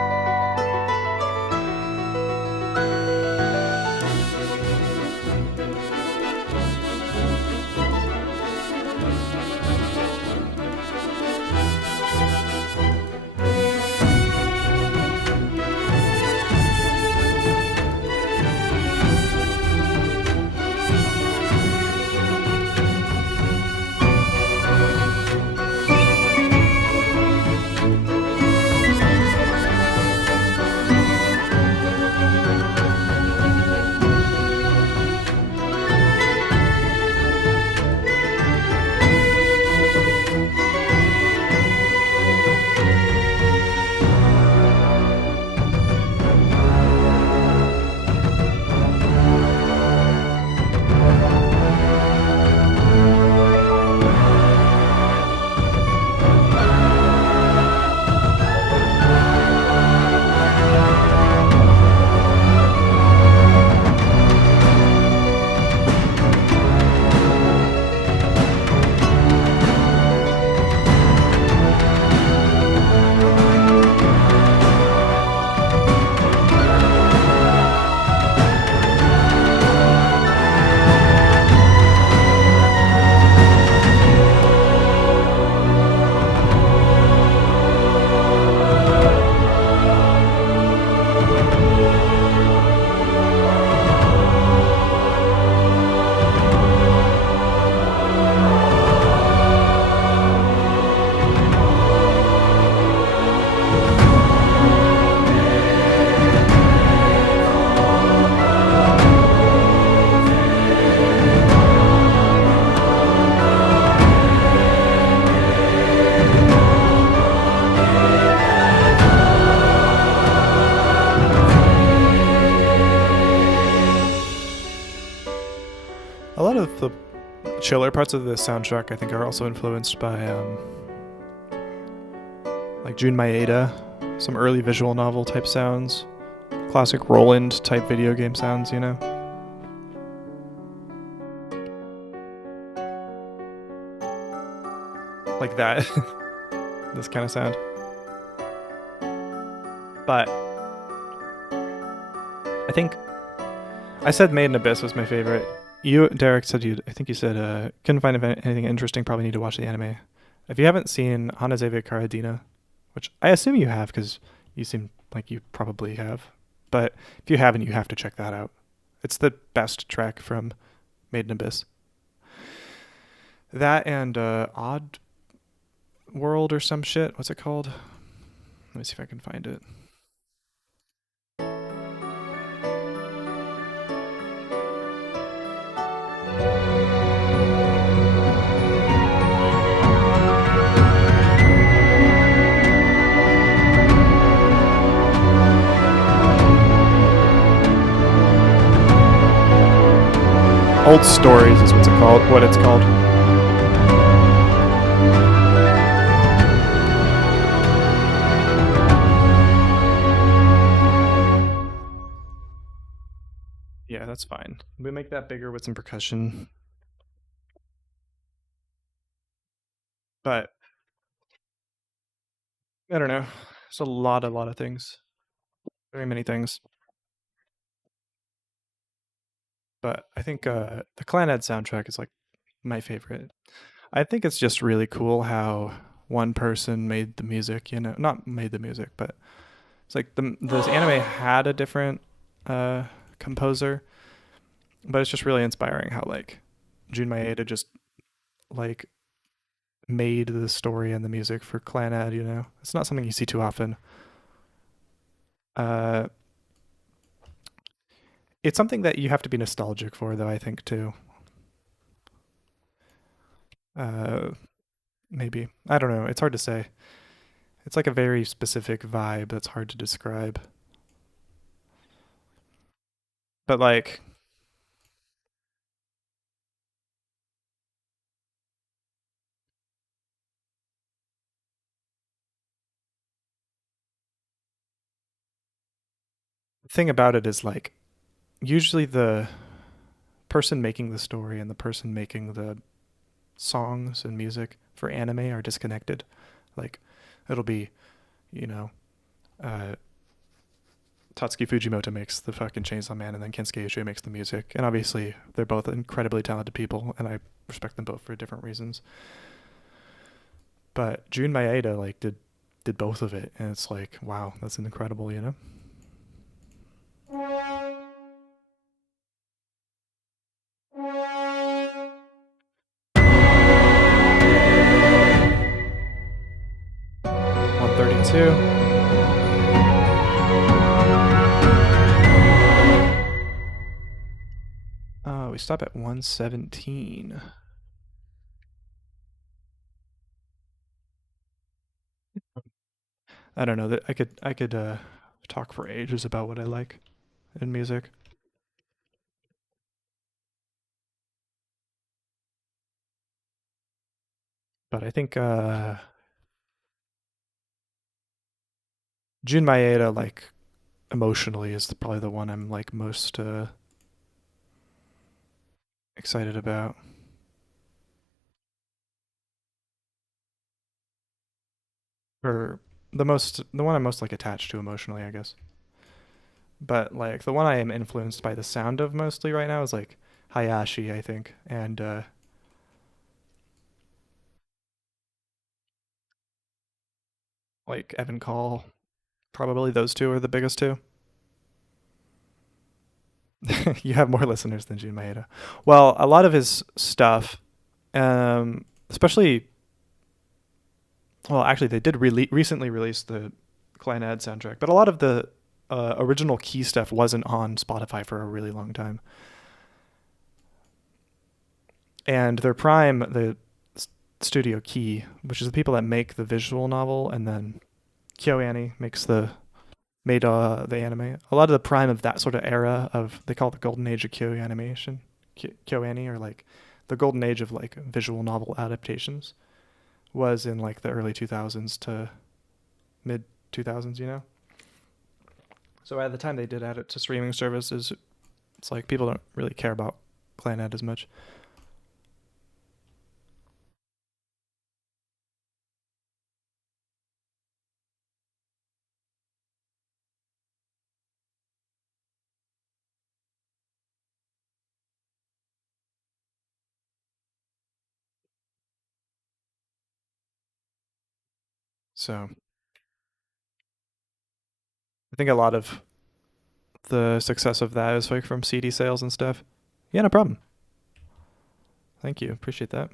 A lot of the chiller parts of the soundtrack, I think, are also influenced by like Jun Maeda, some early visual novel type sounds, classic Roland type video game sounds, you know? Like that. This kind of sound. But I think I said Made in Abyss was my favorite. You, Derek, said I think you said couldn't find anything interesting, probably need to watch the anime. If you haven't seen Hanazeve Karadina, which I assume you have because you seem like you probably have, but if you haven't, you have to check that out. It's the best track from Made in Abyss. That and Odd World or some shit. What's it called? Let me see if I can find it. Old Stories is what's it called. What it's called. Yeah, that's fine. We make that bigger with some percussion. But I don't know. It's a lot of things. Very many things. But I think the Clanad soundtrack is like my favorite. I think it's just really cool how one person made the music. You know, not made the music, but it's like the this anime had a different uh, composer, but it's just really inspiring how like Jun Maeda just like made the story and the music for Clanad. You know, it's not something you see too often. Uh, it's something that you have to be nostalgic for, though. I think too. Uh, maybe I don't know. It's hard to say. It's like a very specific vibe that's hard to describe. But like the thing about it is like usually the person making the story and the person making the songs and music for anime are disconnected. Like it'll be, you know, uh, Tatsuki Fujimoto makes the fucking Chainsaw Man, and then Kensuke Ishii makes the music. And obviously, they're both incredibly talented people, and I respect them both for different reasons. But Jun Maeda like did both of it, and it's like, wow, that's incredible, you know. 132. We stop at 117. I don't know that I could talk for ages about what I like in music. But I think Jun Maeda like emotionally is probably the one I'm like most excited about. Or the one I'm most like attached to emotionally, I guess. But like the one I am influenced by the sound of mostly right now is like Hayashi, I think, and like Evan Call. Probably those two are the biggest two. You have more listeners than Jun Maeda. Well, a lot of his stuff, especially, well, actually, they did recently release the Clanad soundtrack, but a lot of the original Key stuff wasn't on Spotify for a really long time. And their prime, the studio Key, which is the people that make the visual novel, and then KyoAni makes the made the anime. A lot of the prime of that sort of era of they call it the golden age of Kyo animation, KyoAni, or like the golden age of like visual novel adaptations was in like the early 2000s to mid 2000s, you know. So at the time they did add it to streaming services, it's like people don't really care about Clanad as much. So I think a lot of the success of that is like from CD sales and stuff. Yeah, no problem. Thank you. Appreciate that.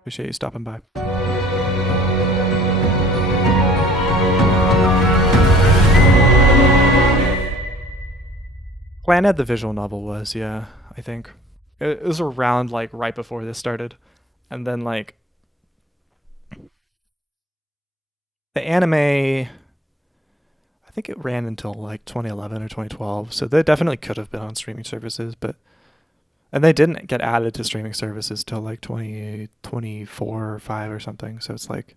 Appreciate you stopping by. Planet the visual novel was, yeah, I think. It was around like right before this started. And then like the anime, I think it ran until like 2011 or 2012. So they definitely could have been on streaming services, but And they didn't get added to streaming services till like 2024 or 5 or something. So it's like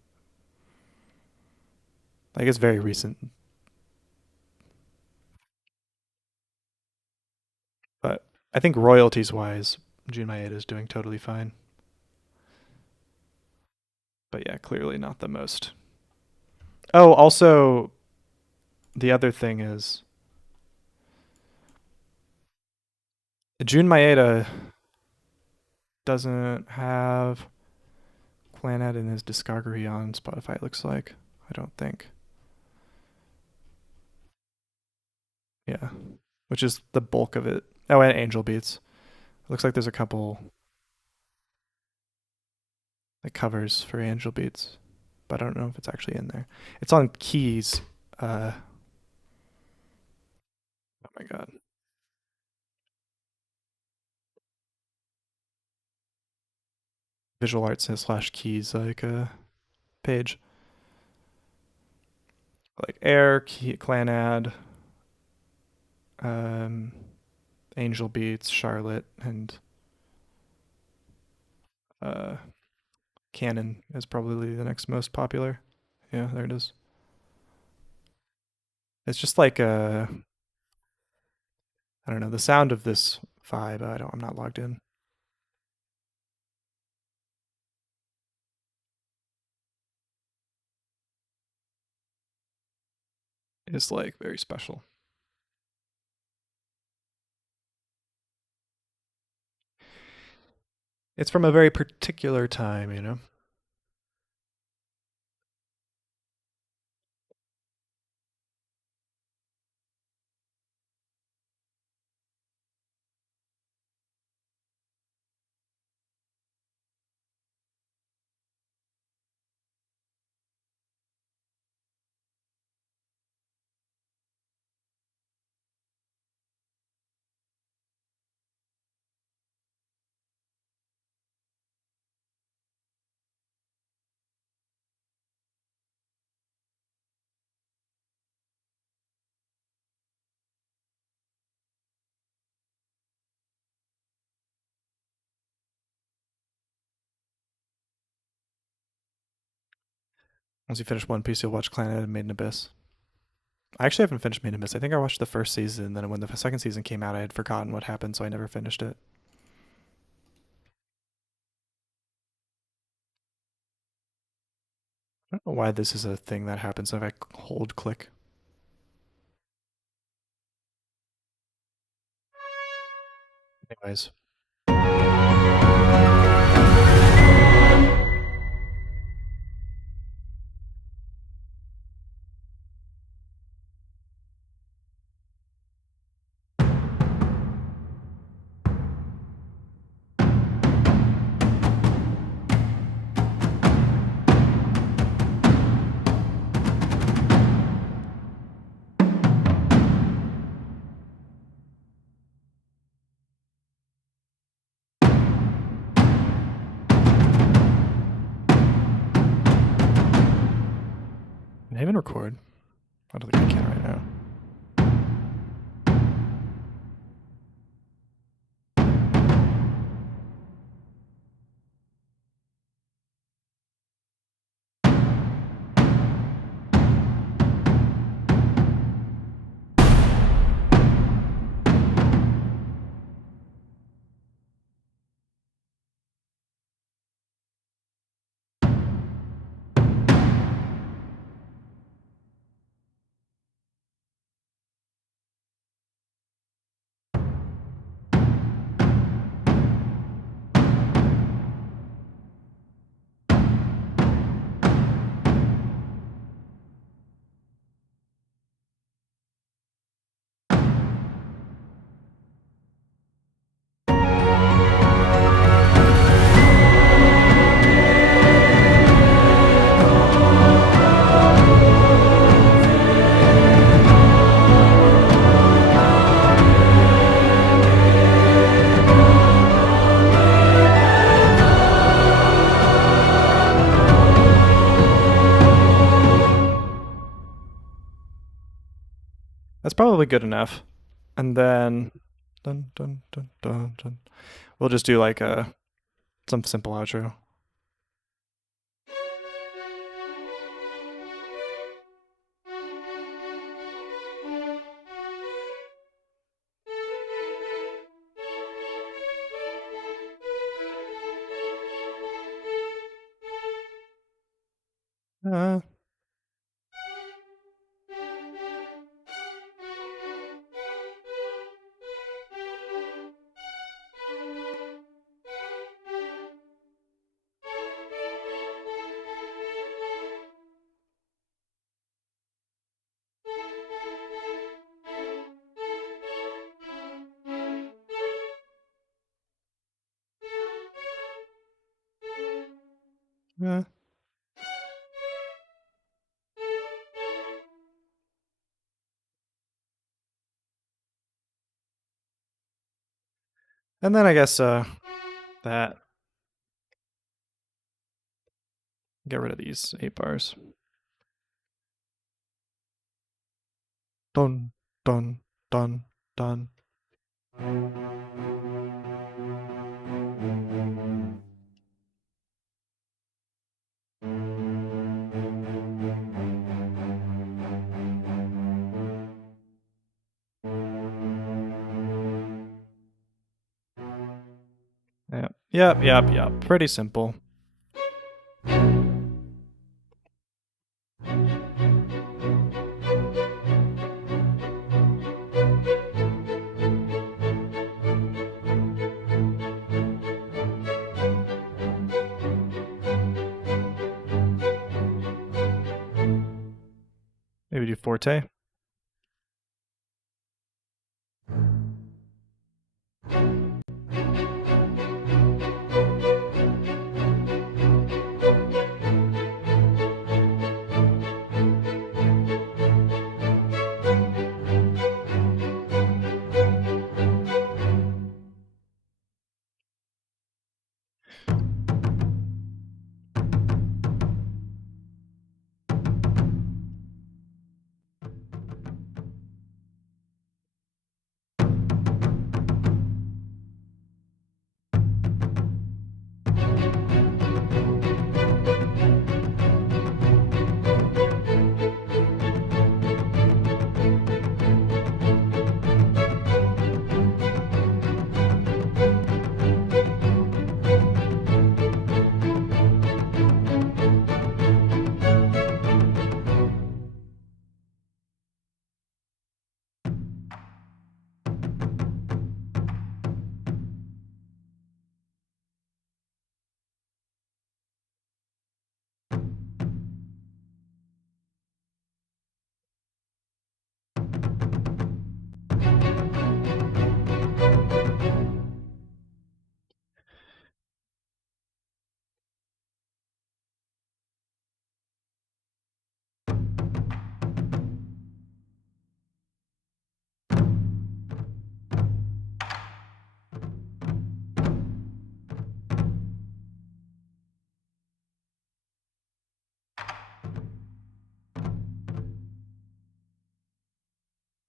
it's very recent. But I think royalties wise, Jun Maeda is doing totally fine. But yeah, clearly not the most. Oh, also the other thing is Jun Maeda doesn't have Planet in his discography on Spotify, it looks like. I don't think. Yeah. Which is the bulk of it. Oh, and Angel Beats. It looks like there's a couple like covers for Angel Beats, but I don't know if it's actually in there. It's on Keys. Oh my god. Visual Arts slash Keys like page. Like Air, Clanad, um, Angel Beats, Charlotte, and uh, Canon is probably the next most popular. Yeah, there it is. It's just like I don't know, the sound of this vibe. I'm not logged in. It's like very special. It's from a very particular time, you know. Once you finish One Piece, you'll watch Clan and Made in Abyss. I actually haven't finished Made in Abyss. I think I watched the first season, and then when the second season came out, I had forgotten what happened, so I never finished it. I don't know why this is a thing that happens if I hold click. Anyways. Can I even record? I don't think I can right now. That's probably good enough. And then dun dun dun dun dun. We'll just do like some simple outro. Uh, uh. And then I guess that get rid of these 8 bars. Dun dun dun dun. Yep. Pretty simple. Maybe do forte.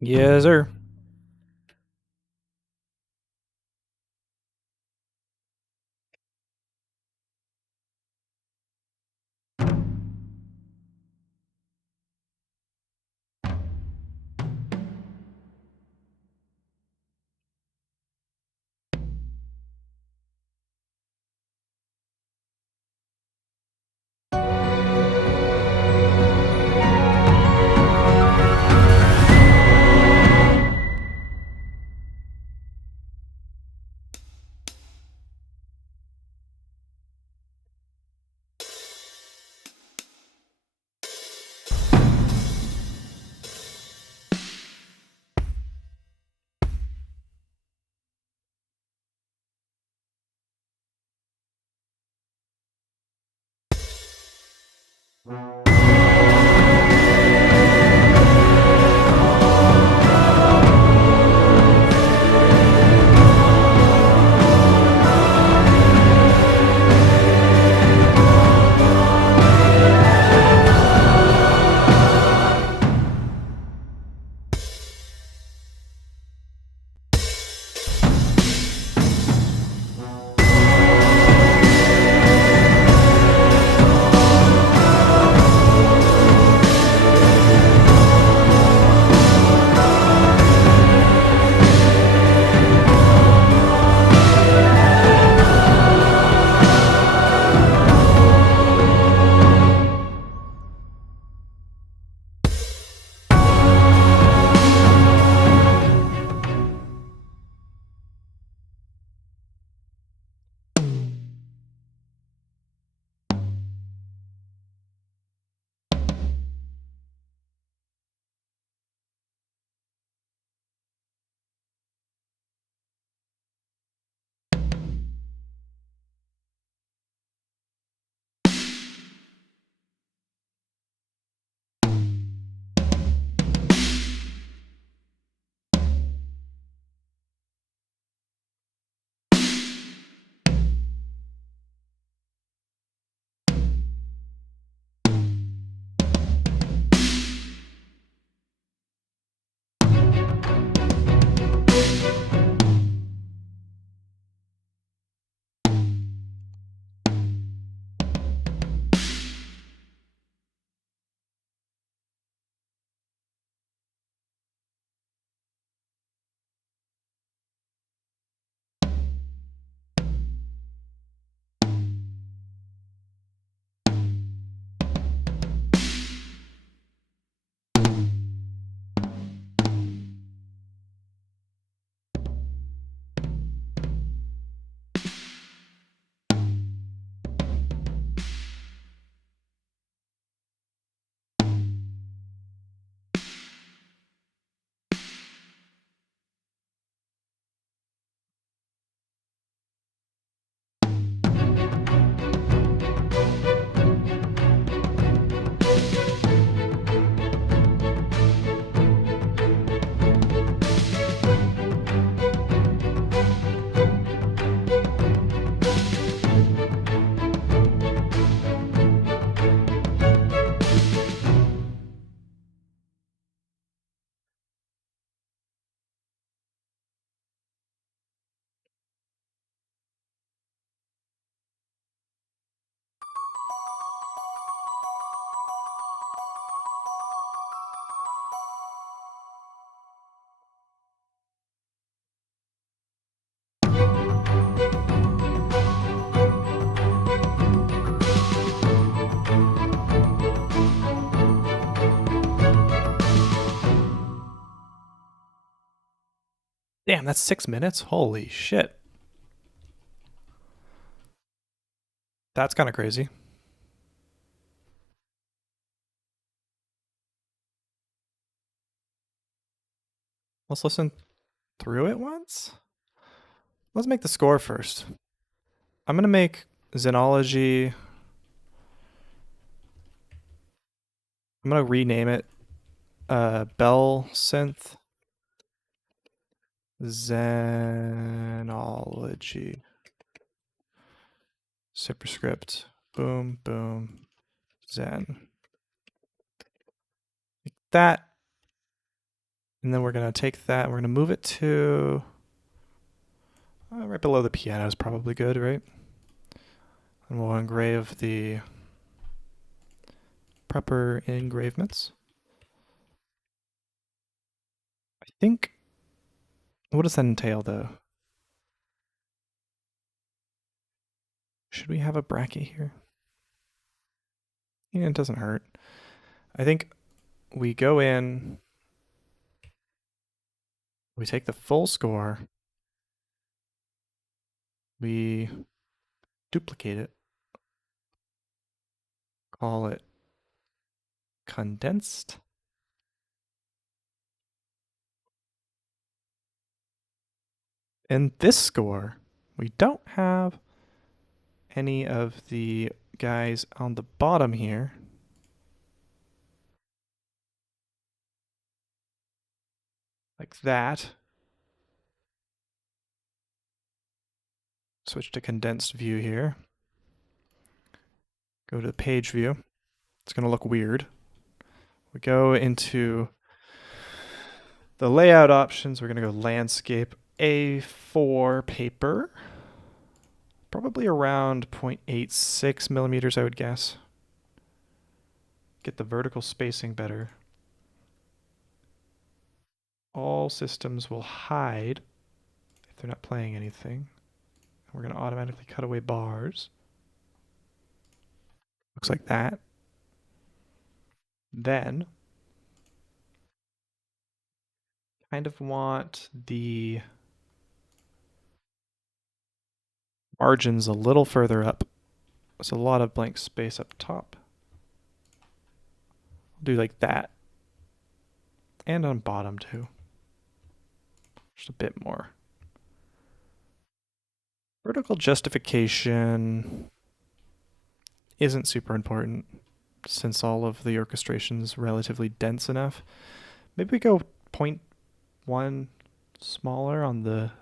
Yes, sir. Damn, that's 6 minutes? Holy shit. That's kind of crazy. Let's listen through it once. Let's make the score first. I'm going to make Xenology. I'm going to rename it Bell Synth Xenology. Superscript. Boom, boom, Zen. Like that. And then we're going to take that. We're going to move it to right below the piano is probably good, right? And we'll engrave the proper engravements. I think. What does that entail, though? Should we have a bracket here? Yeah, it doesn't hurt. I think we go in, we take the full score, we duplicate it, call it condensed. And this score, we don't have any of the guys on the bottom here. Like that. Switch to condensed view here. Go to the page view. It's going to look weird. We go into the layout options. We're going to go landscape A4 paper. Probably around 0.86 millimeters, I would guess. Get the vertical spacing better. All systems will hide if they're not playing anything. We're going to automatically cut away bars. Looks like that. Then, kind of want the margins a little further up. There's a lot of blank space up top. Do like that. And on bottom too. Just a bit more. Vertical justification isn't super important since all of the orchestration is relatively dense enough. Maybe we go 0.1 smaller on the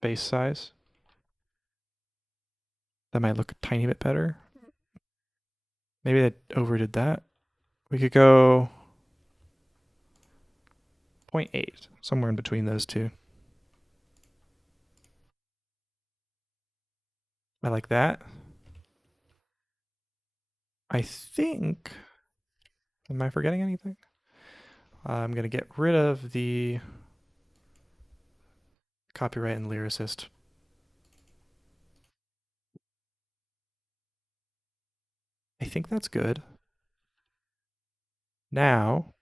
base size. That might look a tiny bit better. Maybe I overdid that. We could go 0.8, somewhere in between those two. I like that. I think, am I forgetting anything? I'm going to get rid of the copyright and lyricist. I think that's good. Now,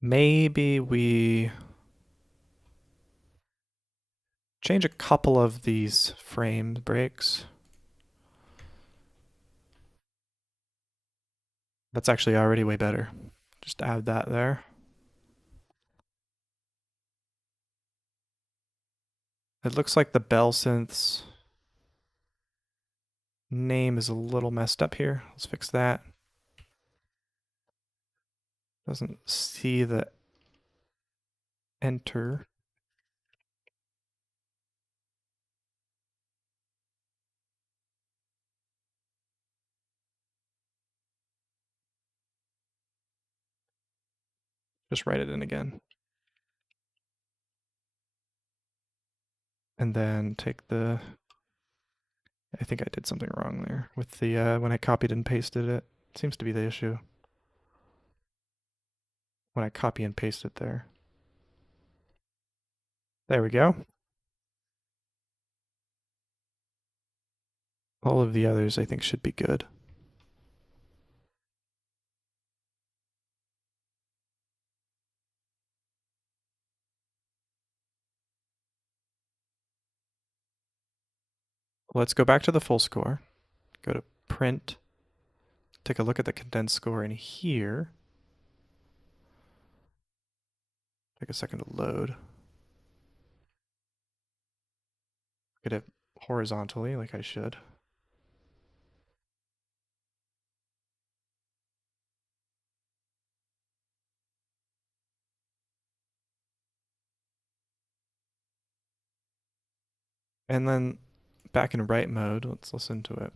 maybe we change a couple of these frame breaks. That's actually already way better. Just add that there. It looks like the Bell Synth's name is a little messed up here. Let's fix that. Doesn't see the enter. Just write it in again. And then take the, I think I did something wrong there with the, when I copied and pasted it. Seems to be the issue. When I copy and paste it there. There we go. All of the others I think should be good. Let's go back to the full score. Go to print. Take a look at the condensed score in here. Take a second to load. Get it horizontally like I should. And then back in write mode, let's listen to it.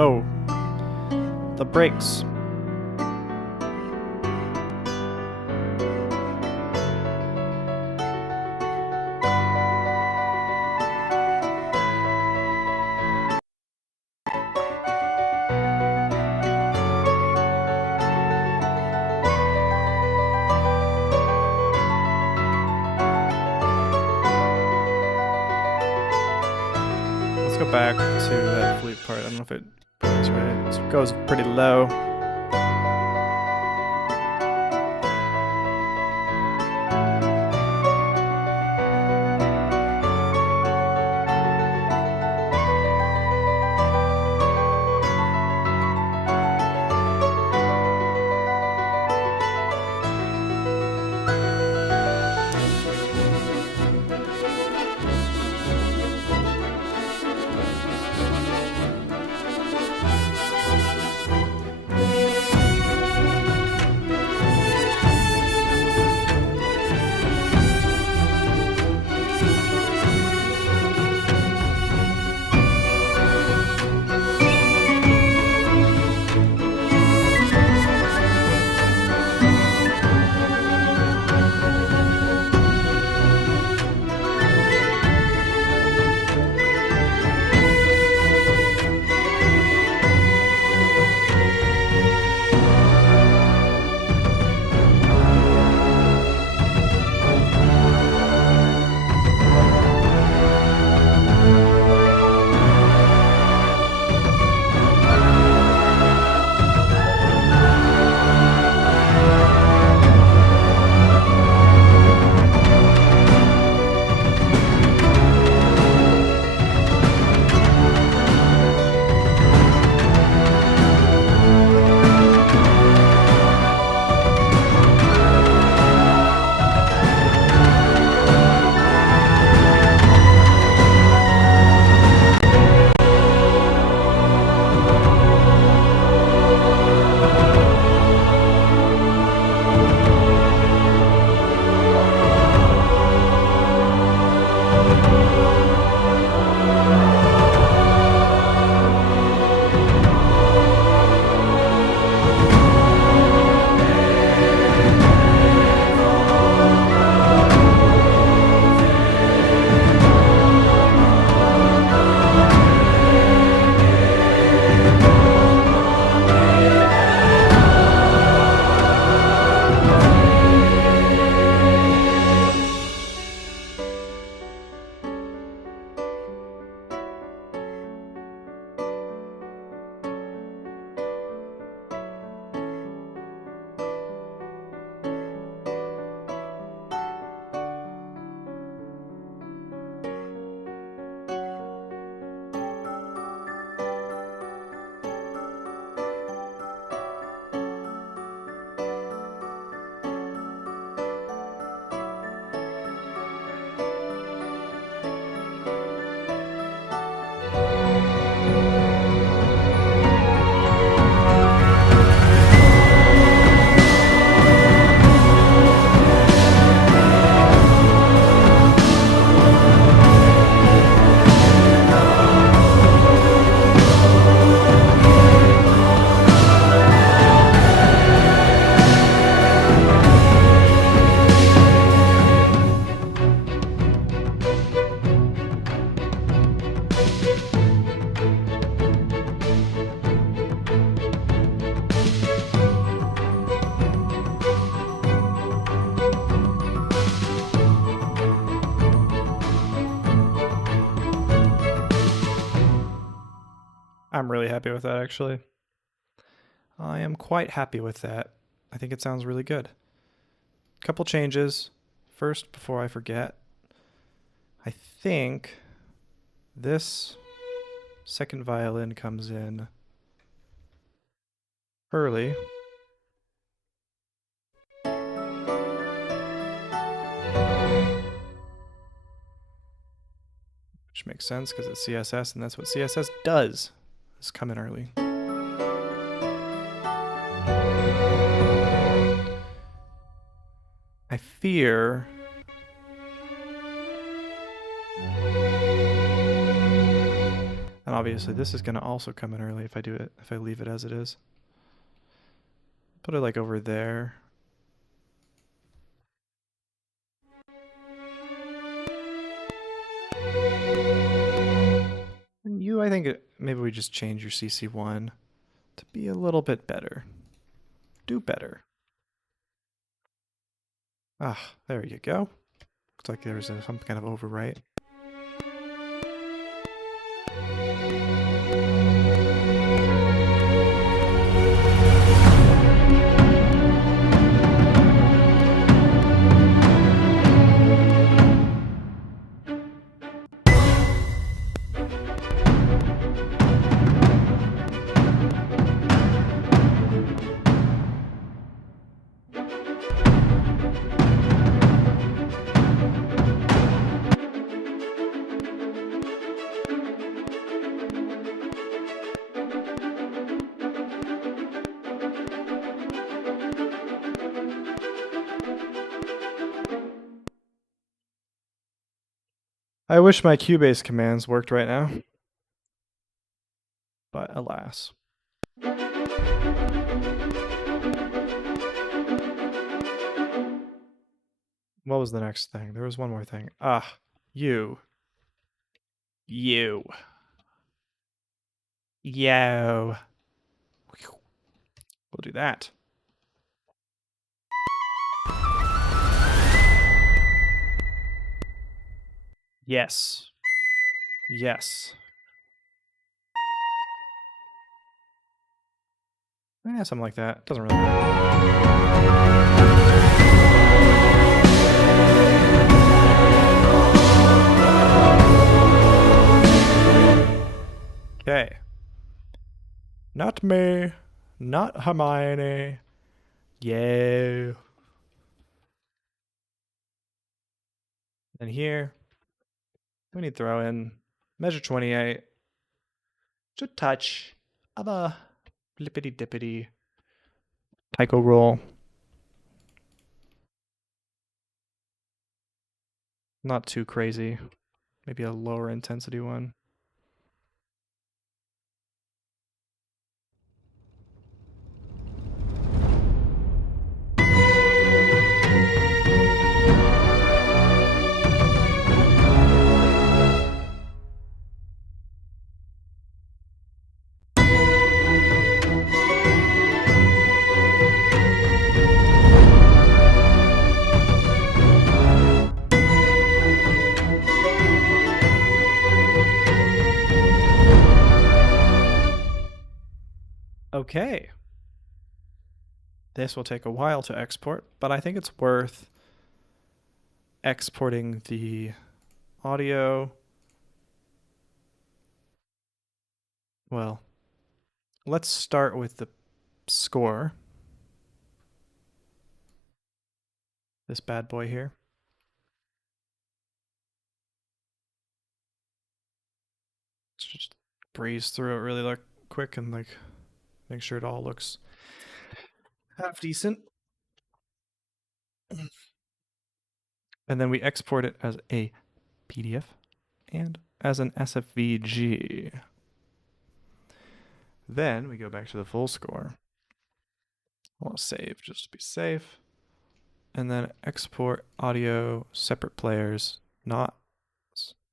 Oh, the brakes. Let's go back to that flute part. I don't know if it plays right. It goes pretty low. I'm really happy with that, actually. I am quite happy with that. I think it sounds really good. Couple changes. First, before I forget, I think this second violin comes in early. Which makes sense because it's CSS and that's what CSS does, is come in early. I fear and obviously this is going to also come in early if I do it, if I leave it as it is. Put it like over there. And you, I think maybe we just change your CC1 to be a little bit better. Do better. Ah, there you go. Looks like there's some kind of overwrite. I wish my Cubase commands worked right now, but alas. What was the next thing? There was one more thing. Ah, you. You. Yo. We'll do that. Yes. Yes. Yeah, something like that. Doesn't really matter. Okay. Not me. Not Hermione. Yeah. And here, we need to throw in measure 28 to touch of a lippity dippity taiko roll. Not too crazy. Maybe a lower intensity one. Okay. This will take a while to export, but I think it's worth exporting the audio. Well, let's start with the score. This bad boy here. Let's just breeze through it really quick and make sure it all looks half decent. And then we export it as a PDF and as an SFVG. Then we go back to the full score. I want to save just to be safe. And then export audio, separate players, not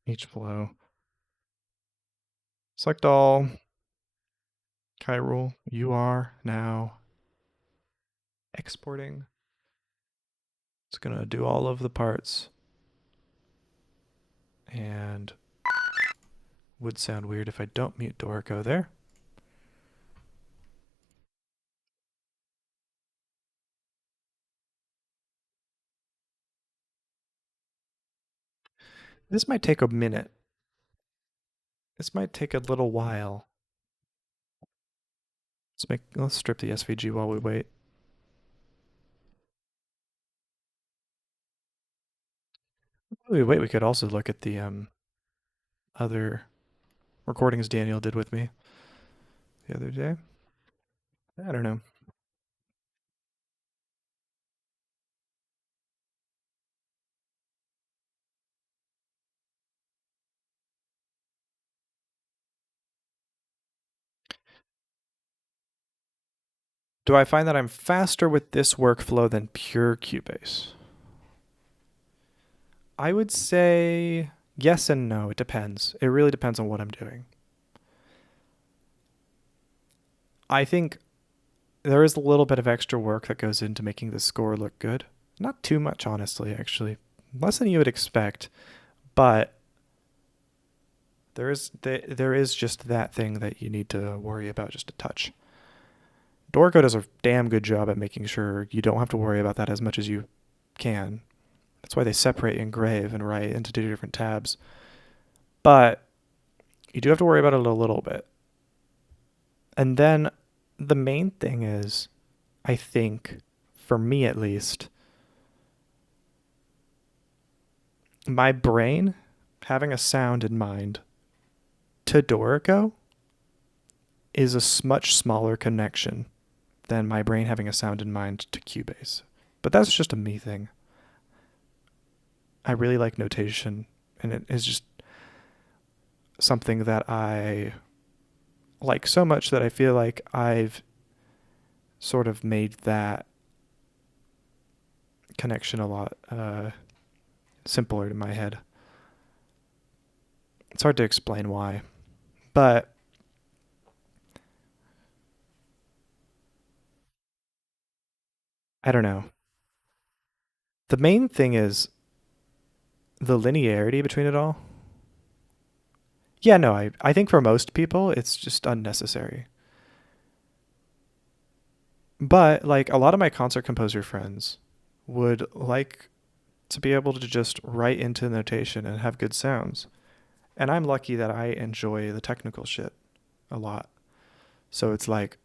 each flow. Select all. Kyrule, you are now exporting. It's going to do all of the parts. And would sound weird if I don't mute dorico there. This might take a minute. This might take a little while. Let's strip the SVG while we wait. While we wait, we could also look at the other recordings Daniel did with me the other day. I don't know. Do I find that I'm faster with this workflow than pure Cubase? I would say yes and no. It depends. It really depends on what I'm doing. I think there is a little bit of extra work that goes into making the score look good. Not too much, honestly, actually. Less than you would expect, but there is just that thing that you need to worry about just a touch. Dorico does a damn good job at making sure you don't have to worry about that as much as you can. That's why they separate engrave and write into two different tabs. But you do have to worry about it a little bit. And then the main thing is, I think, for me at least, my brain having a sound in mind to Dorico is a much smaller connection than my brain having a sound in mind to Cubase. But that's just a me thing. I really like notation, and it is just something that I like so much that I feel like I've sort of made that connection a lot simpler in my head. It's hard to explain why, but I don't know. The main thing is the linearity between it all. Yeah, no, I think for most people it's just unnecessary. But like a lot of my concert composer friends would like to be able to just write into notation and have good sounds. And I'm lucky that I enjoy the technical shit a lot. So it's like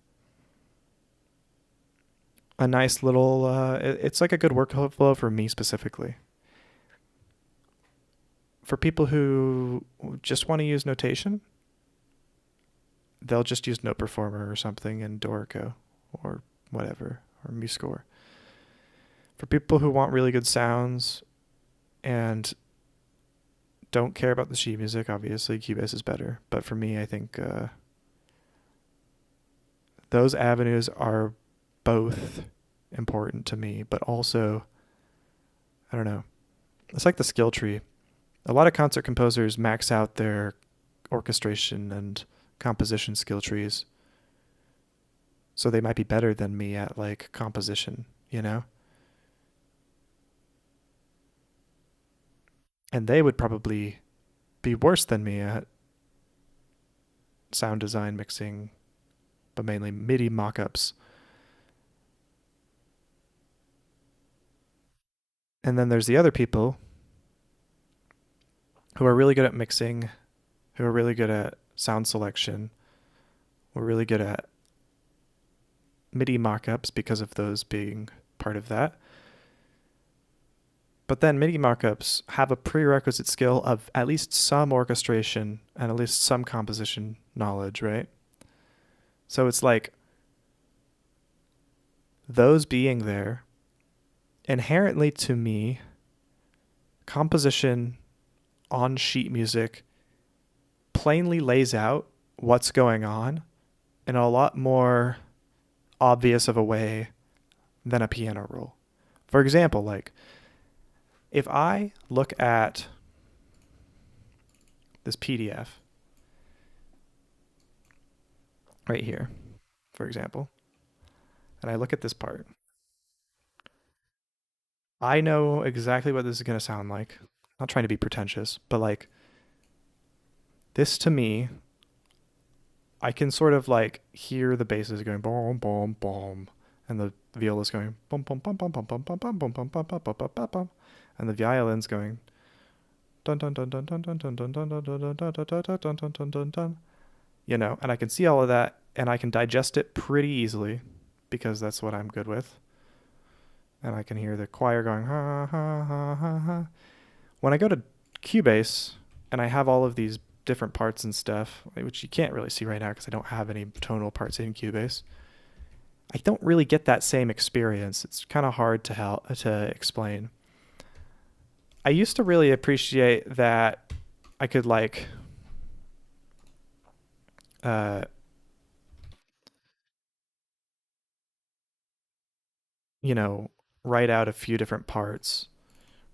a nice little it's like a good workflow for me specifically. For people who just want to use notation, they'll just use Note Performer or something in Dorico or whatever, or MuScore. For people who want really good sounds and don't care about the sheet music, obviously Cubase is better. But for me, I think those avenues are both important to me, but also, I don't know. It's like the skill tree. A lot of concert composers max out their orchestration and composition skill trees. So they might be better than me at like composition, you know? And they would probably be worse than me at sound design mixing, but mainly MIDI mockups. And then there's the other people who are really good at mixing, who are really good at sound selection, who are really good at MIDI mockups because of those being part of that. But then MIDI mockups have a prerequisite skill of at least some orchestration and at least some composition knowledge, right? So it's like those being there, inherently to me, composition on sheet music plainly lays out what's going on in a lot more obvious of a way than a piano roll. For example, like if I look at this PDF right here, for example, and I look at this part, I know exactly what this is going to sound like. I'm not trying to be pretentious, but like this to me, I can sort of like hear the basses going boom, boom, boom, and the violas going boom, boom, boom, boom, boom, boom, boom, boom, boom, boom, boom, boom, boom, boom, boom, and the violins going. dun dun dun dun dun dun dun dun dun dun dun dun dun dun dun dun dun dun dun dun. You know, and I can see all of that and I can digest it pretty easily because that's what I'm good with. And I can hear the choir going ha ha ha ha ha. When I go to Cubase and I have all of these different parts and stuff, which you can't really see right now because I don't have any tonal parts in Cubase, I don't really get that same experience. It's kind of hard to explain. I used to really appreciate that I could like uh you know, write out a few different parts.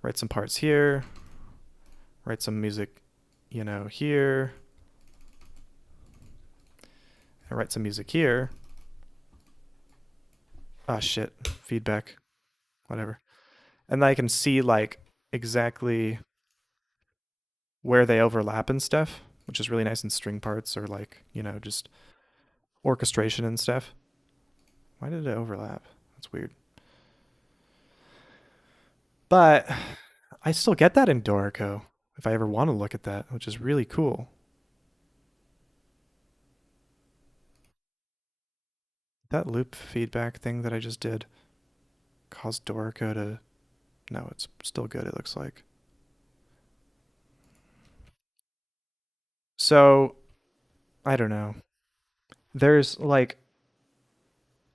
Write some parts here, write some music, you know, here, and write some music here. Ah, shit. Feedback. Whatever. And then I can see like exactly where they overlap and stuff, which is really nice in string parts or like, you know, just orchestration and stuff. Why did it overlap? That's weird. But I still get that in Dorico if I ever want to look at that, which is really cool. That loop feedback thing that I just did caused Dorico to. No, it's still good, it looks like. So, I don't know. There's like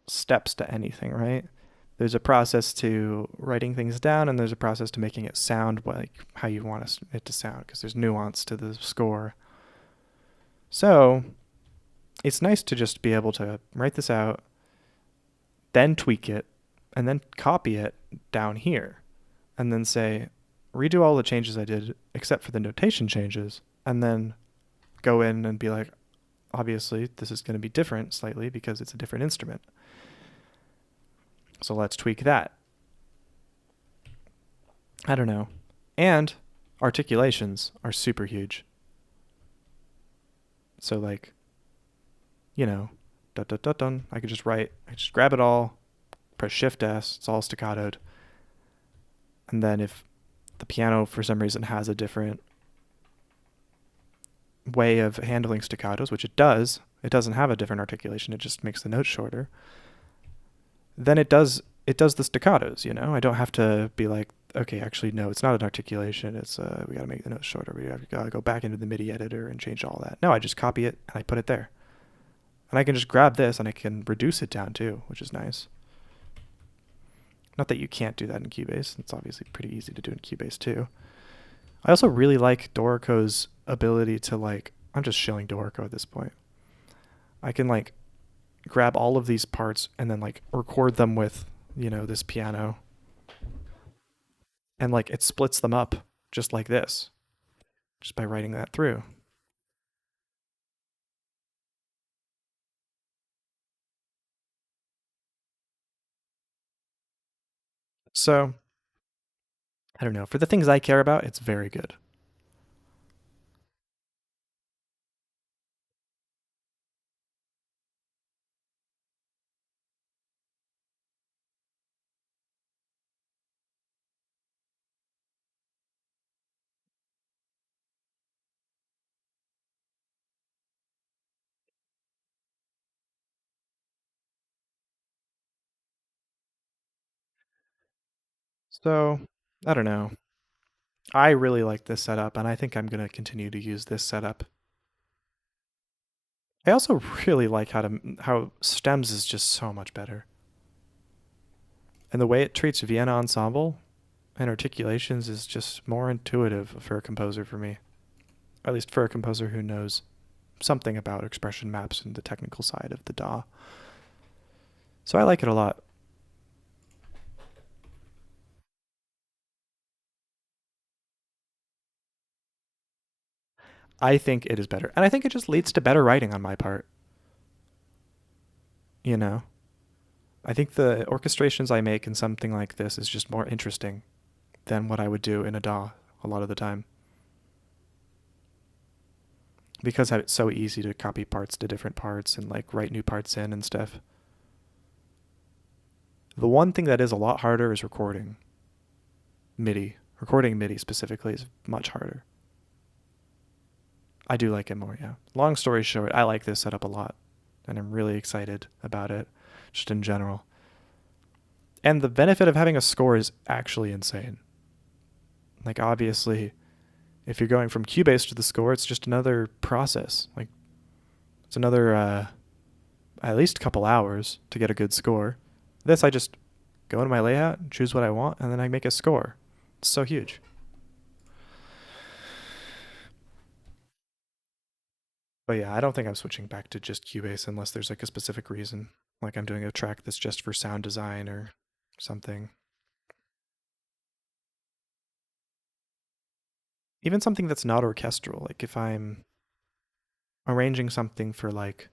steps to anything, right? There's a process to writing things down, and there's a process to making it sound like how you want it to sound, because there's nuance to the score. So, it's nice to just be able to write this out, then tweak it, and then copy it down here, and then say, redo all the changes I did except for the notation changes, and then go in and be like, obviously, this is going to be different slightly because it's a different instrument. So let's tweak that. I don't know. And articulations are super huge. So like, you know, dun dun dun dun. I could just write, I just grab it all, press Shift S, it's all staccatoed. And then if the piano for some reason has a different way of handling staccatos, which it doesn't have a different articulation, it just makes the notes shorter. Then it does the staccatos, you know? I don't have to be like, okay, actually no, it's not an articulation. It's we got to make the notes shorter. We got to go back into the MIDI editor and change all that. No, I just copy it and I put it there. And I can just grab this and I can reduce it down too, which is nice. Not that you can't do that in Cubase. It's obviously pretty easy to do in Cubase too. I also really like Dorico's ability to like, I'm just shilling Dorico at this point. I can like grab all of these parts and then like record them with, you know, this piano. And like it splits them up just like this, just by writing that through. So, I don't know. For the things I care about, it's very good. So, I don't know. I really like this setup, and I think I'm going to continue to use this setup. I also really like how stems is just so much better. And the way it treats Vienna ensemble and articulations is just more intuitive for a composer for me. At least for a composer who knows something about expression maps and the technical side of the DAW. So I like it a lot. I think it is better. And I think it just leads to better writing on my part. You know? I think the orchestrations I make in something like this is just more interesting than what I would do in a DAW a lot of the time. Because it's so easy to copy parts to different parts and like write new parts in and stuff. The one thing that is a lot harder is recording MIDI, Recording MIDI specifically is much harder. I do like it more, yeah. Long story short, I like this setup a lot, and I'm really excited about it, just in general. And the benefit of having a score is actually insane. Like, obviously, if you're going from Cubase to the score, it's just another process. Like, it's another at least a couple hours to get a good score. This, I just go into my layout, choose what I want, and then I make a score. It's so huge. But yeah, I don't think I'm switching back to just Cubase unless there's like a specific reason. Like I'm doing a track that's just for sound design or something. Even something that's not orchestral. Like if I'm arranging something for like,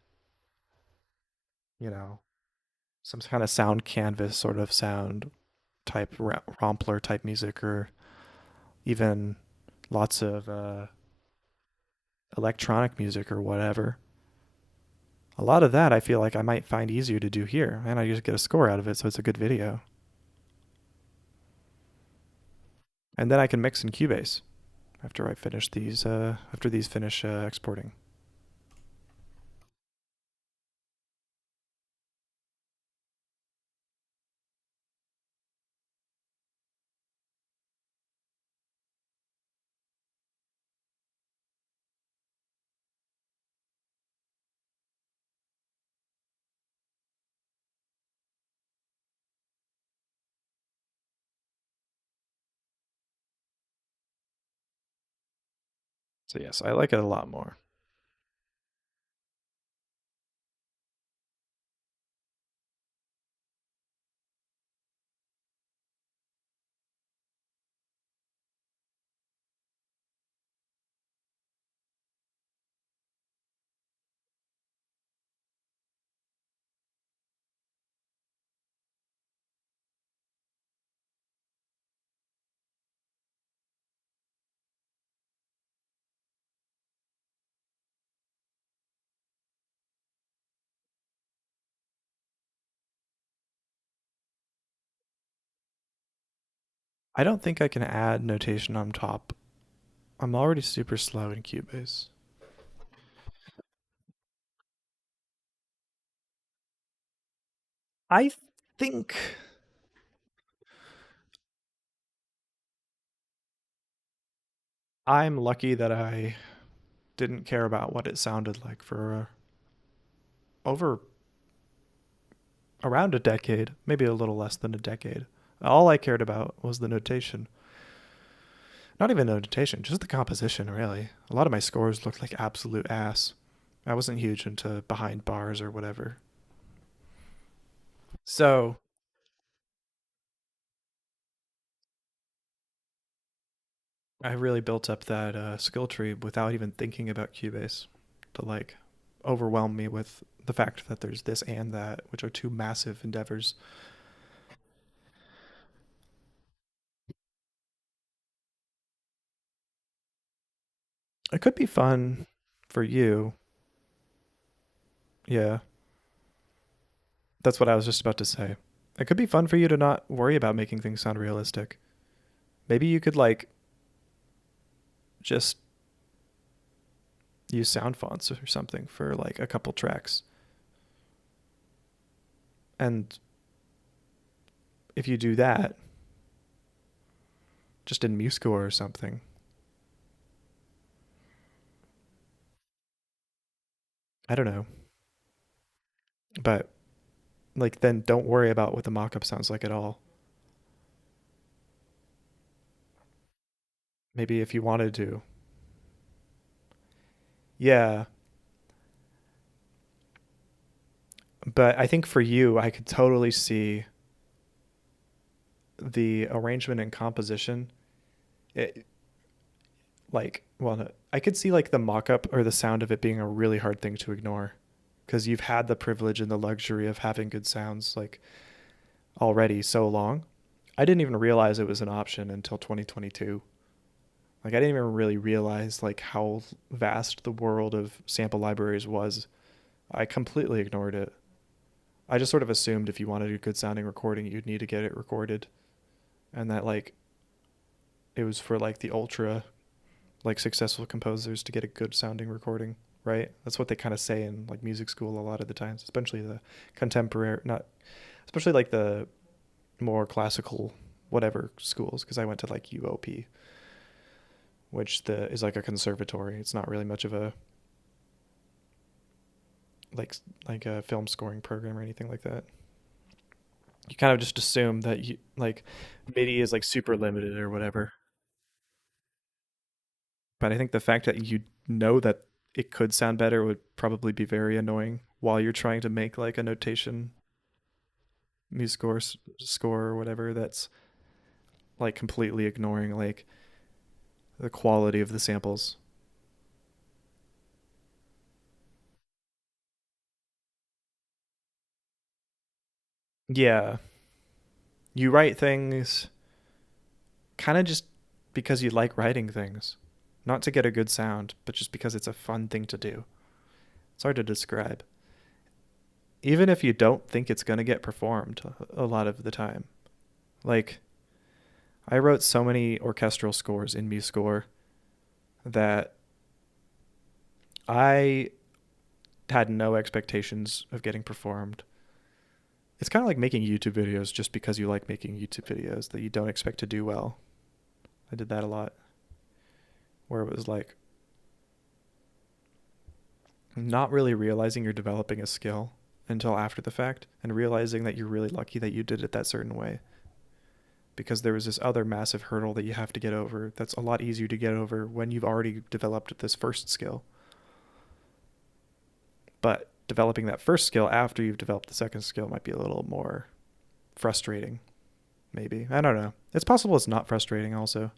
you know, some kind of sound canvas sort of sound type rompler type music, or even lots of electronic music or whatever. A lot of that I feel like I might find easier to do here, and I just get a score out of it, so it's a good video. And then I can mix in Cubase after I finish these. After these finish exporting. So yes, I like it a lot more. I don't think I can add notation on top. I'm already super slow in Cubase. I think I'm lucky that I didn't care about what it sounded like for over around a decade, maybe a little less than a decade. All I cared about was the notation. Not even the notation, just the composition, really. A lot of my scores looked like absolute ass. I wasn't huge into behind bars or whatever. So I really built up that skill tree without even thinking about Cubase to like overwhelm me with the fact that there's this and that, which are two massive endeavors. It could be fun for you. Yeah, that's what I was just about to say. It could be fun for you to not worry about making things sound realistic. Maybe you could like just use sound fonts or something for like a couple tracks. And if you do that, just in MuseScore or something, I don't know. But like then don't worry about what the mockup sounds like at all. Maybe if you wanted to. Yeah, but I think for you, I could totally see the arrangement and composition. It, like, well, no, I could see like the mock-up or the sound of it being a really hard thing to ignore because you've had the privilege and the luxury of having good sounds like already so long. I didn't even realize it was an option until 2022. Like I didn't even really realize like how vast the world of sample libraries was. I completely ignored it. I just sort of assumed if you wanted a good sounding recording, you'd need to get it recorded, and that like it was for like the ultra like successful composers to get a good sounding recording, right? That's what they kind of say in like music school a lot of the times, especially the contemporary, not especially like the more classical whatever schools, because I went to like UOP, which the is like a conservatory. It's not really much of a like like a film scoring program or anything like that. You kind of just assume that you like MIDI is like super limited or whatever. But I think the fact that you know that it could sound better would probably be very annoying while you're trying to make like a notation music score or whatever that's like completely ignoring like the quality of the samples. Yeah, you write things kind of just because you like writing things, not to get a good sound, but just because it's a fun thing to do. It's hard to describe. Even if you don't think it's going to get performed a lot of the time. Like, I wrote so many orchestral scores in MuseScore that I had no expectations of getting performed. It's kind of like making YouTube videos just because you like making YouTube videos that you don't expect to do well. I did that a lot, where it was like not really realizing you're developing a skill until after the fact and realizing that you're really lucky that you did it that certain way, because there was this other massive hurdle that you have to get over that's a lot easier to get over when you've already developed this first skill. But developing that first skill after you've developed the second skill might be a little more frustrating, maybe. I don't know. It's possible it's not frustrating also.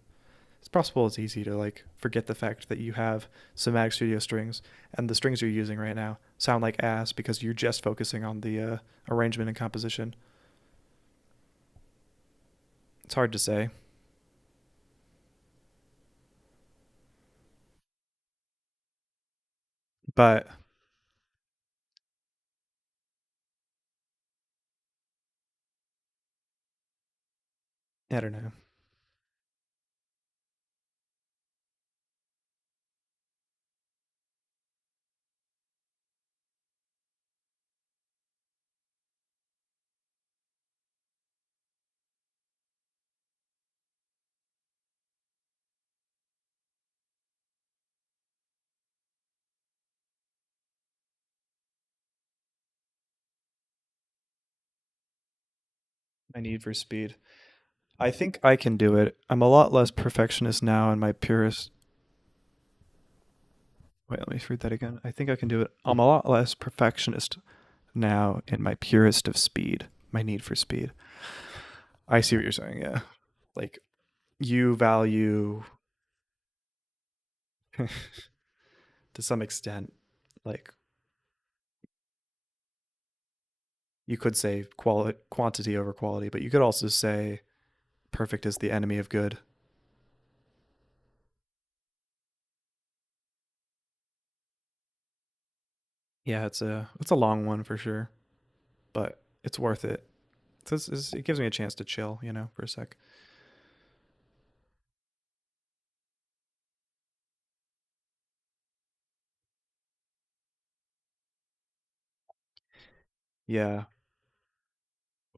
It's possible it's easy to like forget the fact that you have somatic studio strings and the strings you're using right now sound like ass because you're just focusing on the arrangement and composition. It's hard to say, but I don't know. My need for speed. I think I can do it. I'm a lot less perfectionist now, and my purest. Wait, let me read that again. I think I can do it. I'm a lot less perfectionist now in my purest of speed. My need for speed. I see what you're saying. Yeah, like you value to some extent, like you could say quantity over quality, but you could also say perfect is the enemy of good. Yeah, it's a long one for sure, but it's worth it. It gives me a chance to chill, for a sec. Yeah,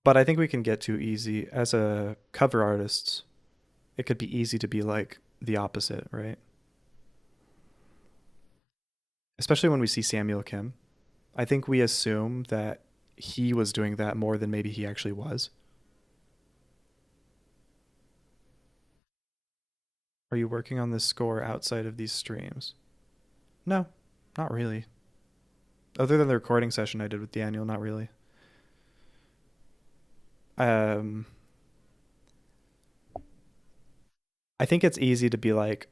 but I think we can get too easy as a cover artists. It could be easy to be like the opposite, right? Especially when we see Samuel Kim. I think we assume that he was doing that more than maybe he actually was. Are you working on this score outside of these streams? No, not really. Other than the recording session I did with Daniel, not really. Um, I think it's easy to be like,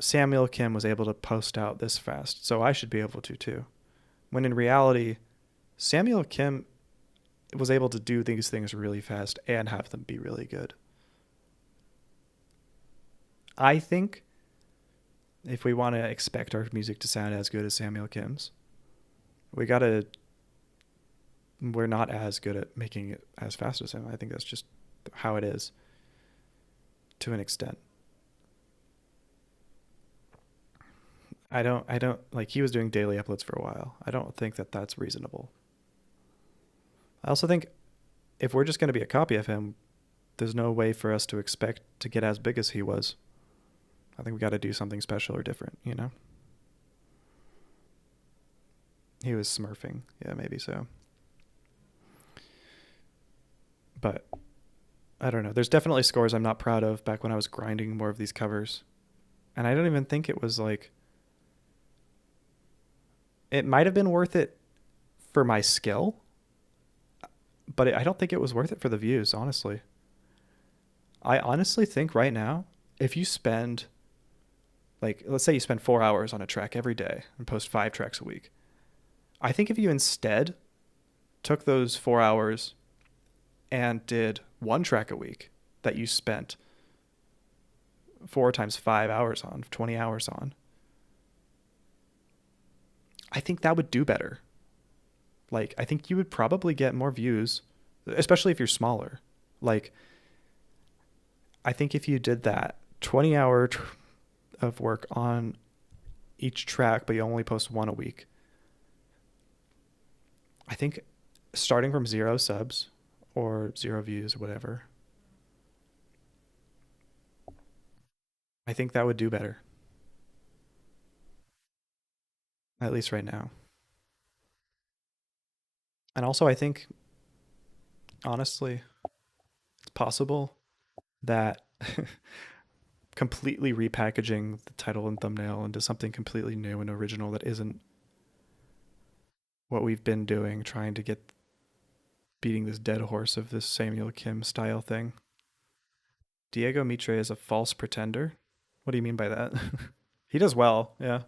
Samuel Kim was able to post out this fast, so I should be able to too. When in reality, Samuel Kim was able to do these things really fast and have them be really good. I think if we want to expect our music to sound as good as Samuel Kim's, we gotta we're not as good at making it as fast as him. I think that's just how it is to an extent. I don't like he was doing daily uploads for a while. I don't think that that's reasonable. I also think if we're just going to be a copy of him, there's no way for us to expect to get as big as he was. I think we got to do something special or different, you know? He was smurfing. Yeah, maybe so. But I don't know. There's definitely scores I'm not proud of back when I was grinding more of these covers. And I don't even think it was like it might have been worth it for my skill, but I don't think it was worth it for the views, honestly. I honestly think right now, if you spend like let's say you spend 4 hours on a track every day and post 5 tracks a week. I think if you instead took those 4 hours and did one track a week that you spent 4 times 5 hours on, 20 hours on, I think that would do better. Like, I think you would probably get more views, especially if you're smaller. Like, I think if you did that 20 hour of work on each track, but you only post one a week, I think starting from 0 subs or 0 views or whatever, I think that would do better, at least right now. And also, I think, honestly, it's possible that completely repackaging the title and thumbnail into something completely new and original that isn't what we've been doing, trying to get beating this dead horse of this Samuel Kim style thing. Diego Mitre is a false pretender. What do you mean by that? He does well, yeah.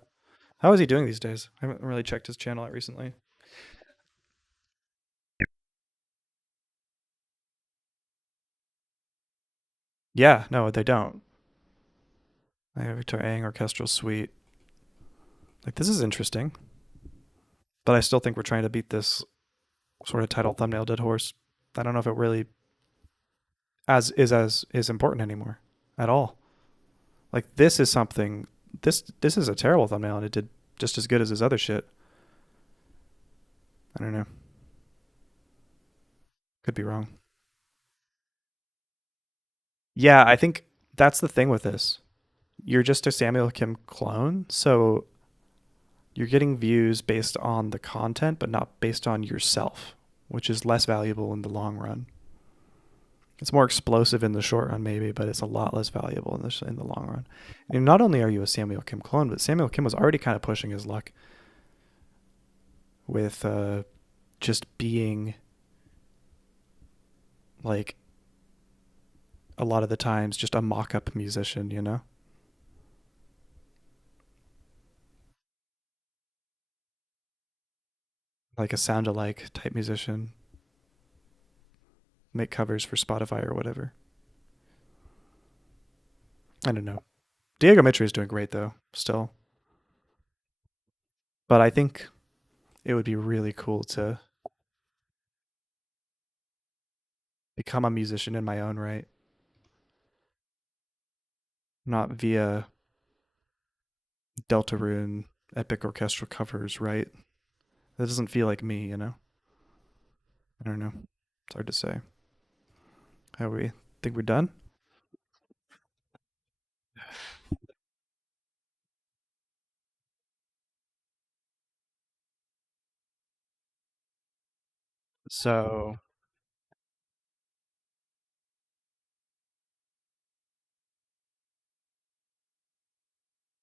How is he doing these days? I haven't really checked his channel out recently. Yeah, no, they don't. I have Victor Ang Orchestral Suite. Like, this is interesting, but I still think we're trying to beat this sort of title thumbnail dead horse. I don't know if it really as is important anymore at all. Like, this is something. This is a terrible thumbnail, and it did just as good as his other shit. I don't know. Could be wrong. Yeah, I think that's the thing with this. You're just a Samuel Kim clone, so you're getting views based on the content, but not based on yourself, which is less valuable in the long run. It's more explosive in the short run, maybe, but it's a lot less valuable in the long run. And not only are you a Samuel Kim clone, but Samuel Kim was already kind of pushing his luck with just being like a lot of the times just a mock-up musician, you know? Like a sound-alike type musician, make covers for Spotify or whatever. I don't know. Diego Mitri is doing great though, still. But I think it would be really cool to become a musician in my own right, not via Deltarune epic orchestral covers, right? That doesn't feel like me, you know? I don't know. It's hard to say. How we think we're done? So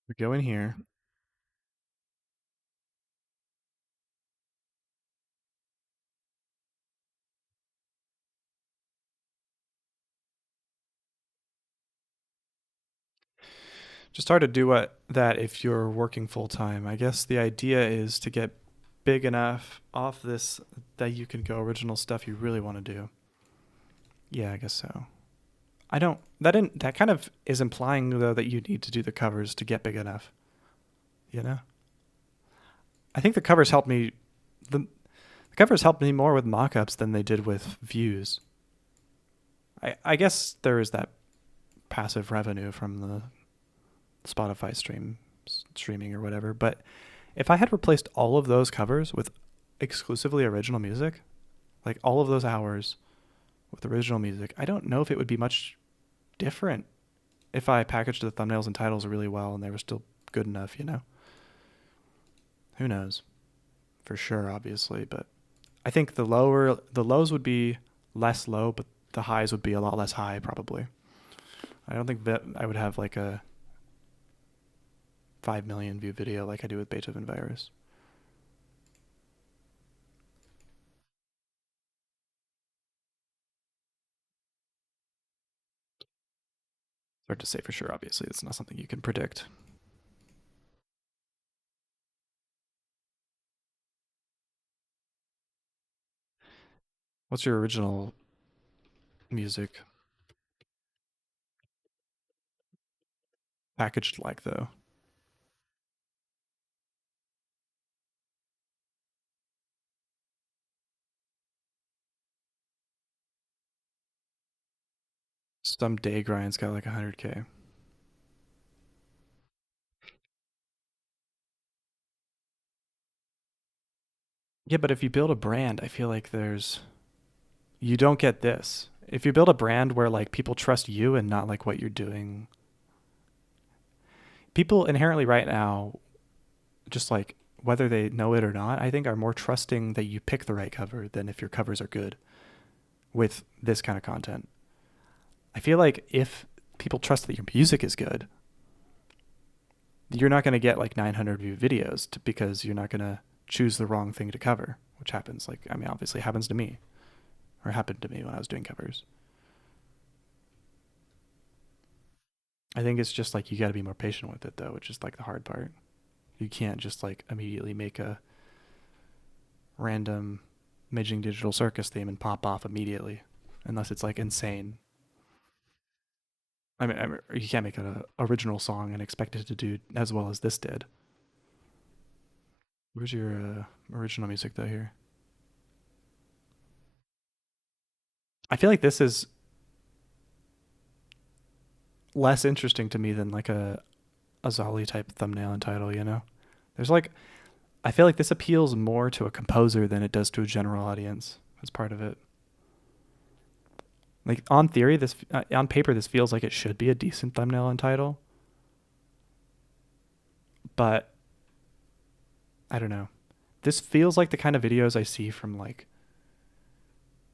we go in here. Just hard to do that if you're working full time. I guess the idea is to get big enough off this that you can go original stuff you really want to do. Yeah, I guess so. I don't that kind of is implying though that you need to do the covers to get big enough, you know? I think the covers helped me more with mock-ups than they did with views. I guess there is that passive revenue from the Spotify streams streaming or whatever. But if I had replaced all of those covers with exclusively original music, like all of those hours with original music, I don't know if it would be much different if I packaged the thumbnails and titles really well and they were still good enough, you know? Who knows? For sure, obviously, but I think the lows would be less low, but the highs would be a lot less high probably. I don't think that I would have like a 5 million view video like I do with Beethoven Virus. It's hard to say for sure, obviously. It's not something you can predict. What's your original music packaged like, though? Some day grind's got like 100K. Yeah, but if you build a brand, I feel like you don't get this. If you build a brand where like people trust you and not like what you're doing, people inherently right now, just like whether they know it or not, I think are more trusting that you pick the right cover than if your covers are good with this kind of content. I feel like if people trust that your music is good, you're not going to get like 900 view videos because you're not going to choose the wrong thing to cover, which happens. Like, I mean, obviously happens to me or happened to me when I was doing covers. I think it's just like you got to be more patient with it though, which is like the hard part. You can't just like immediately make a random Midging Digital Circus theme and pop off immediately, unless it's like insane. I mean you can't make an original song and expect it to do as well as this did. Where's your original music though here? I feel like this is less interesting to me than like a Zolly type thumbnail and title, you know? There's like I feel like this appeals more to a composer than it does to a general audience as part of it. Like on theory, this on paper this feels like it should be a decent thumbnail and title, but I don't know. This feels like the kind of videos I see from like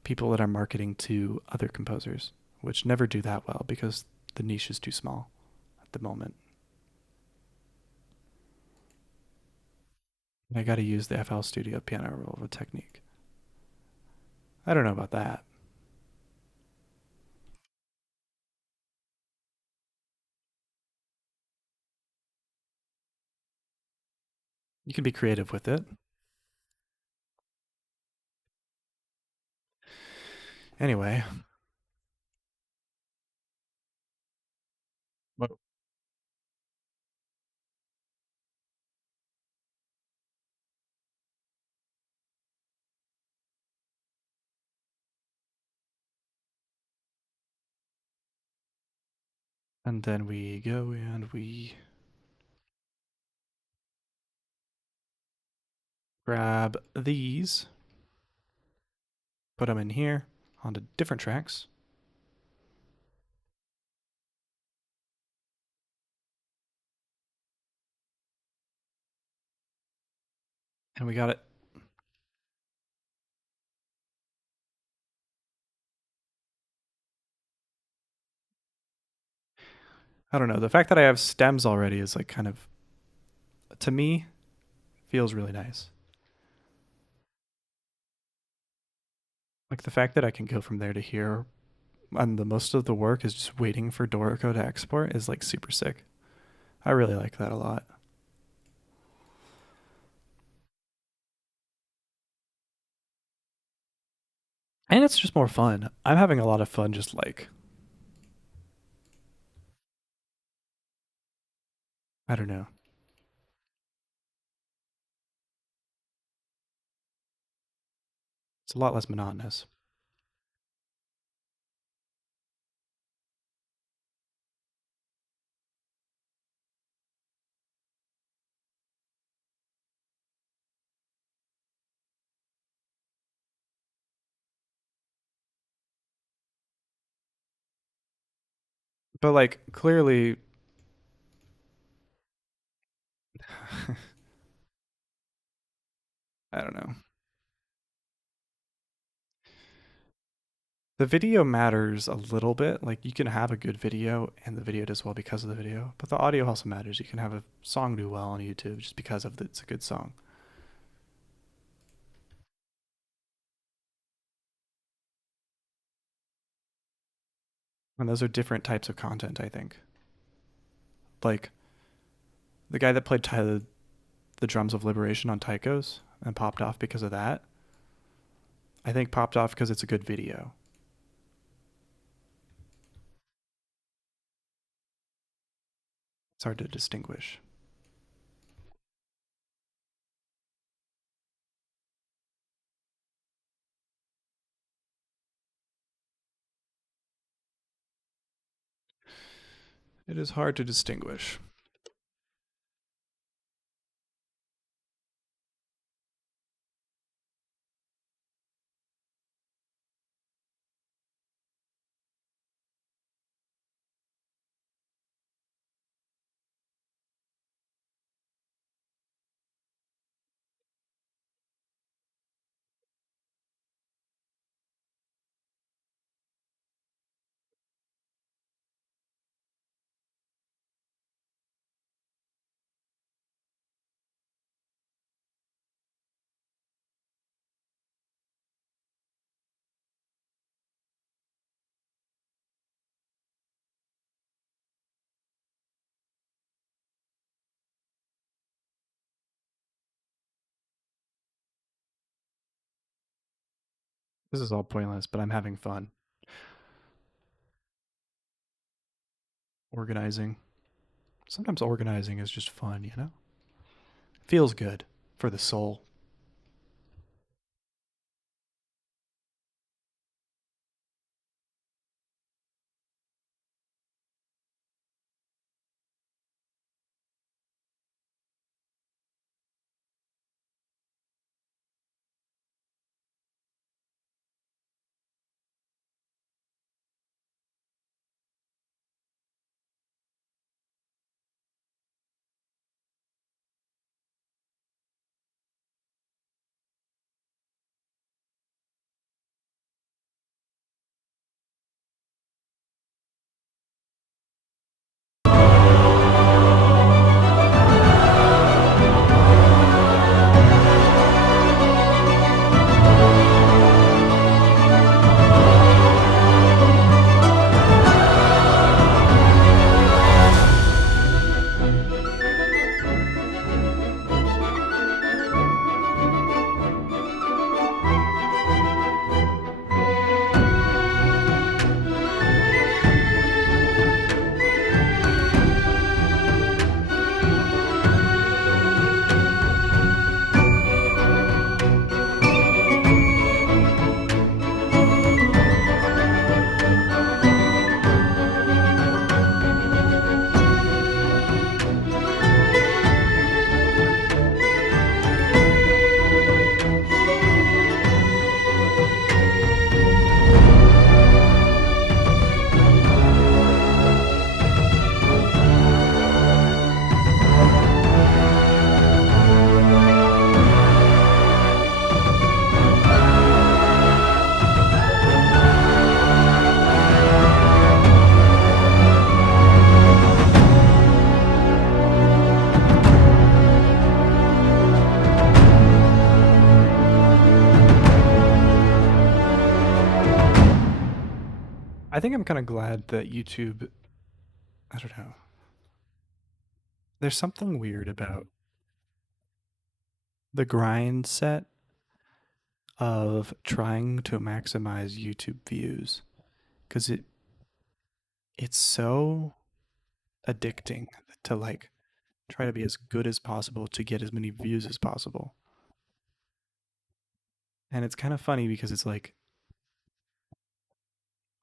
people that are marketing to other composers, which never do that well because the niche is too small at the moment. I got to use the FL Studio piano roll technique. I don't know about that. You can be creative with it. Anyway, and then we go and we grab these, put them in here onto different tracks, and we got it. I don't know. The fact that I have stems already is like kind of, to me, feels really nice. Like the fact that I can go from there to here and the most of the work is just waiting for dorico to export is like super sick. I really like that a lot. And it's just more fun. I'm having a lot of fun just like, I don't know. It's a lot less monotonous. But like clearly I don't know. The video matters a little bit. Like you can have a good video and the video does well because of the video, but the audio also matters. You can have a song do well on YouTube just because of it's a good song. And those are different types of content, I think. Like the guy that played the drums of Liberation on Tychos and popped off because of that, I think popped off because it's a good video. It's hard to distinguish. It is hard to distinguish. This is all pointless, but I'm having fun. Organizing. Sometimes organizing is just fun, you know? Feels good for the soul. I think I'm kind of glad that YouTube, I don't know. There's something weird about the grind set of trying to maximize YouTube views because it's so addicting to like try to be as good as possible to get as many views as possible. And it's kind of funny because it's like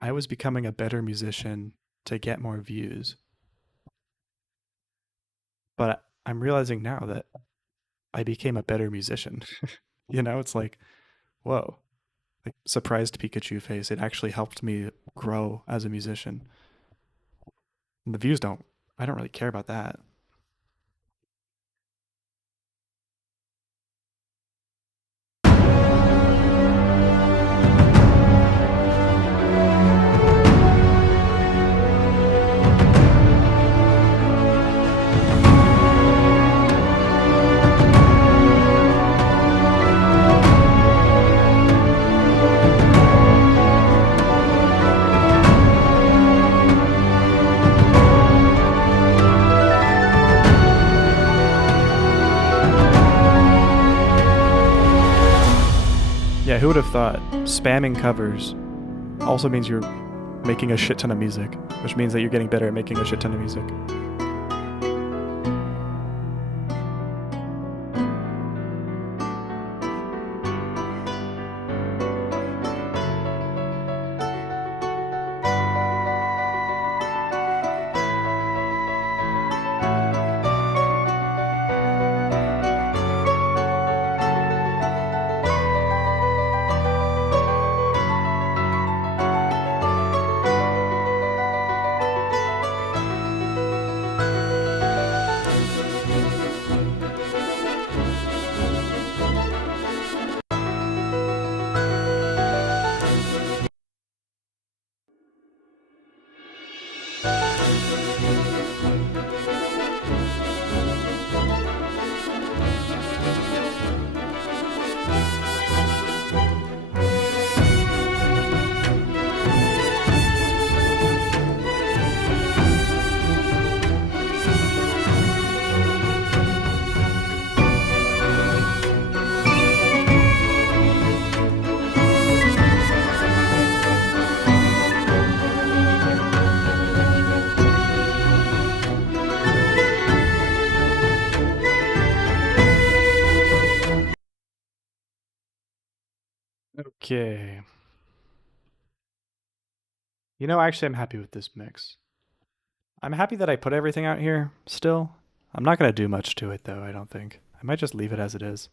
I was becoming a better musician to get more views, but I'm realizing now that I became a better musician. You know, it's like, whoa, like surprised Pikachu face. It actually helped me grow as a musician. And the views don't. I don't really care about that. Yeah, who would have thought spamming covers also means you're making a shit ton of music, which means that you're getting better at making a shit ton of music. Okay. You know, actually, I'm happy with this mix. I'm happy that I put everything out here still. I'm not going to do much to it, though, I don't think. I might just leave it as it is.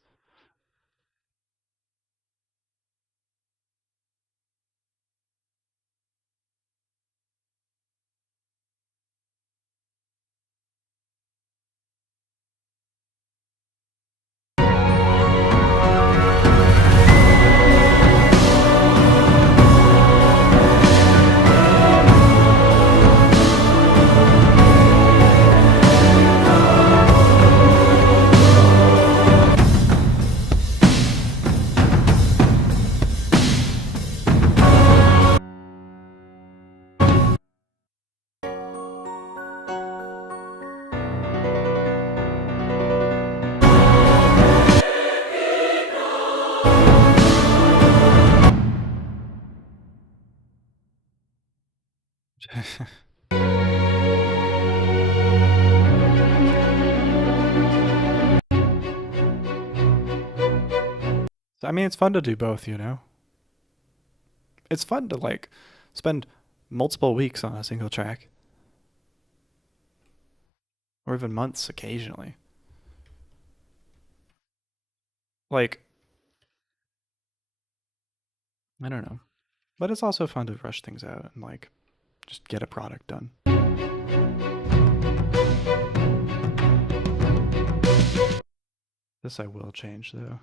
I mean, it's fun to do both, you know? It's fun to, like, spend multiple weeks on a single track, or even months occasionally. Like, I don't know. But it's also fun to rush things out and, like, just get a product done. This I will change, though.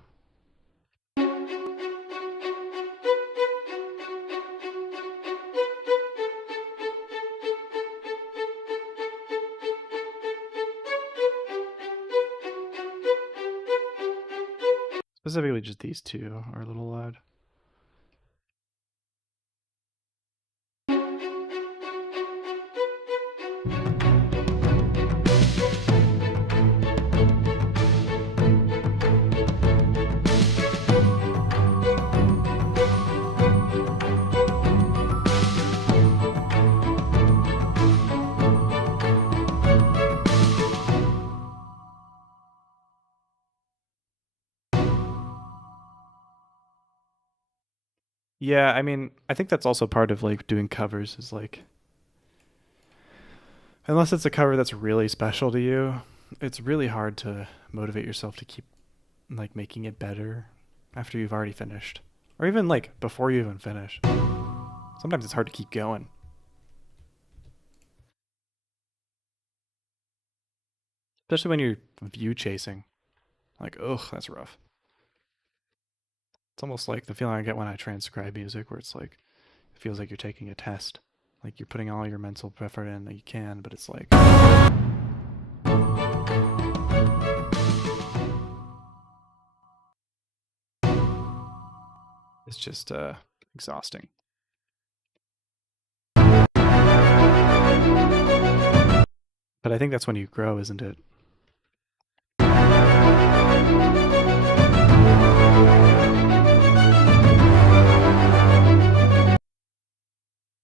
Specifically, just these two are a little loud. Yeah, I mean, I think that's also part of like doing covers is like unless it's a cover that's really special to you, it's really hard to motivate yourself to keep like making it better after you've already finished. Or even like before you even finish. Sometimes it's hard to keep going. especially when you're view chasing. Like, ugh, that's rough. It's almost like the feeling I get when I transcribe music, where it's like, it feels like you're taking a test. Like you're putting all your mental effort in that you can, but it's like, it's just exhausting. But I think that's when you grow, isn't it?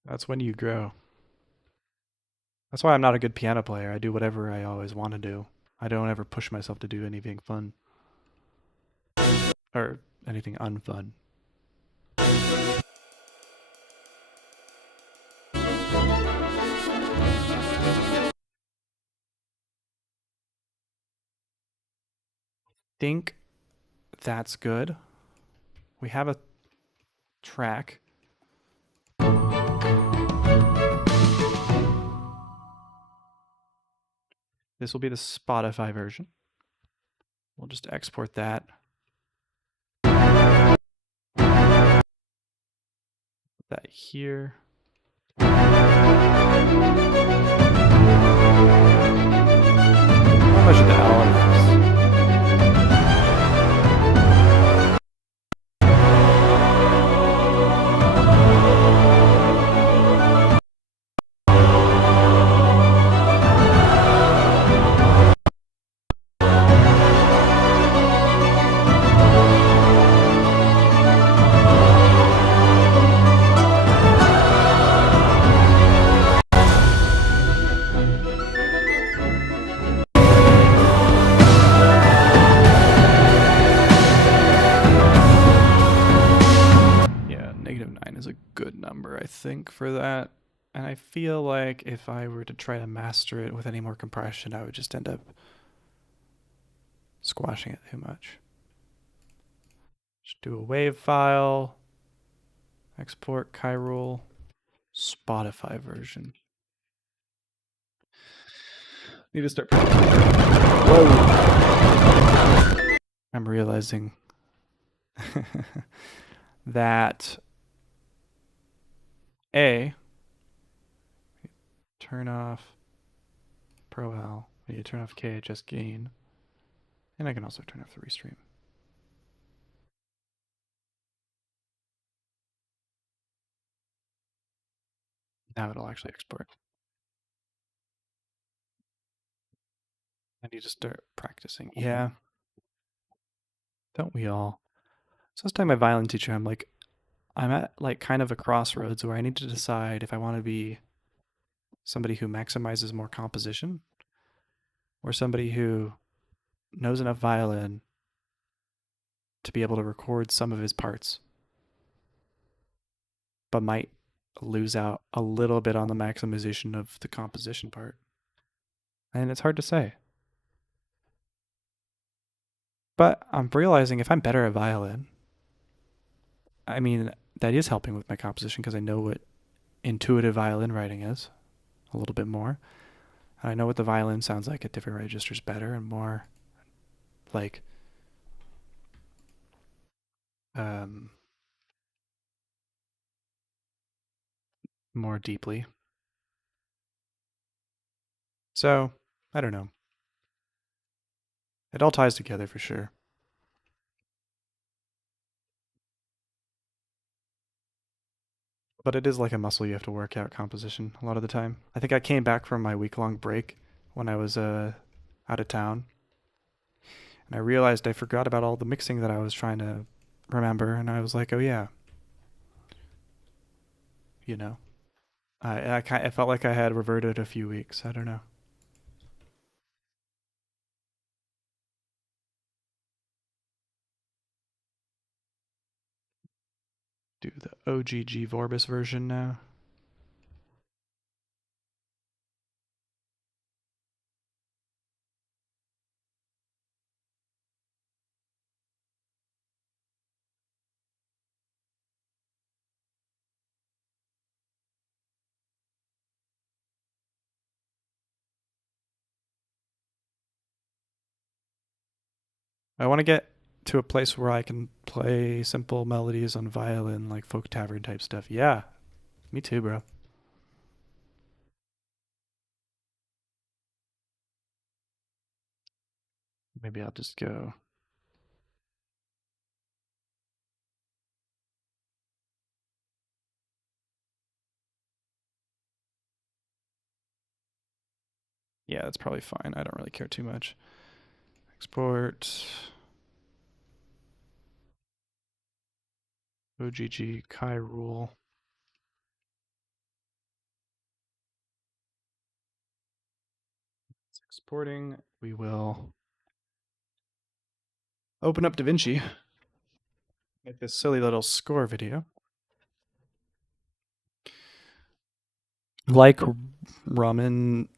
That's when you grow. That's why I'm not a good piano player. I do whatever I always want to do. I don't ever push myself to do anything fun or anything unfun. Think that's good. We have a track. This will be the Spotify version. We'll just export that. Put that here. I'll measure the elements. Yeah, -9 is a good number, I think, for that. And I feel like if I were to try to master it with any more compression, I would just end up squashing it too much. Just do a wave file, export Kyrule, Spotify version. Need to start practicing. Whoa! I'm realizing that turn off ProHal, you turn off KHS gain, and I can also turn off the restream. Now it'll actually export. I need to start practicing. Yeah. Don't we all? So I was telling my violin teacher, I'm at like kind of a crossroads where I need to decide if I want to be somebody who maximizes more composition or somebody who knows enough violin to be able to record some of his parts, but might lose out a little bit on the maximization of the composition part. And it's hard to say. But I'm realizing if I'm better at violin, I mean, that is helping with my composition because I know what intuitive violin writing is a little bit more. And I know what the violin sounds like at different registers better and more like more deeply. So, I don't know. It all ties together for sure. But it is like a muscle you have to work out composition a lot of the time. I think I came back from my week-long break when I was out of town. And I realized I forgot about all the mixing that I was trying to remember. And I was like, oh yeah. You know, I felt like I had reverted a few weeks. I don't know. Do the OGG Vorbis version now. I want to get to a place where I can play simple melodies on violin, like folk tavern type stuff. Yeah, me too, bro. Maybe I'll just go. Yeah, that's probably fine. I don't really care too much. Export. OGG Kai rule. It's exporting. We will open up DaVinci. Make this silly little score video. Like Ramen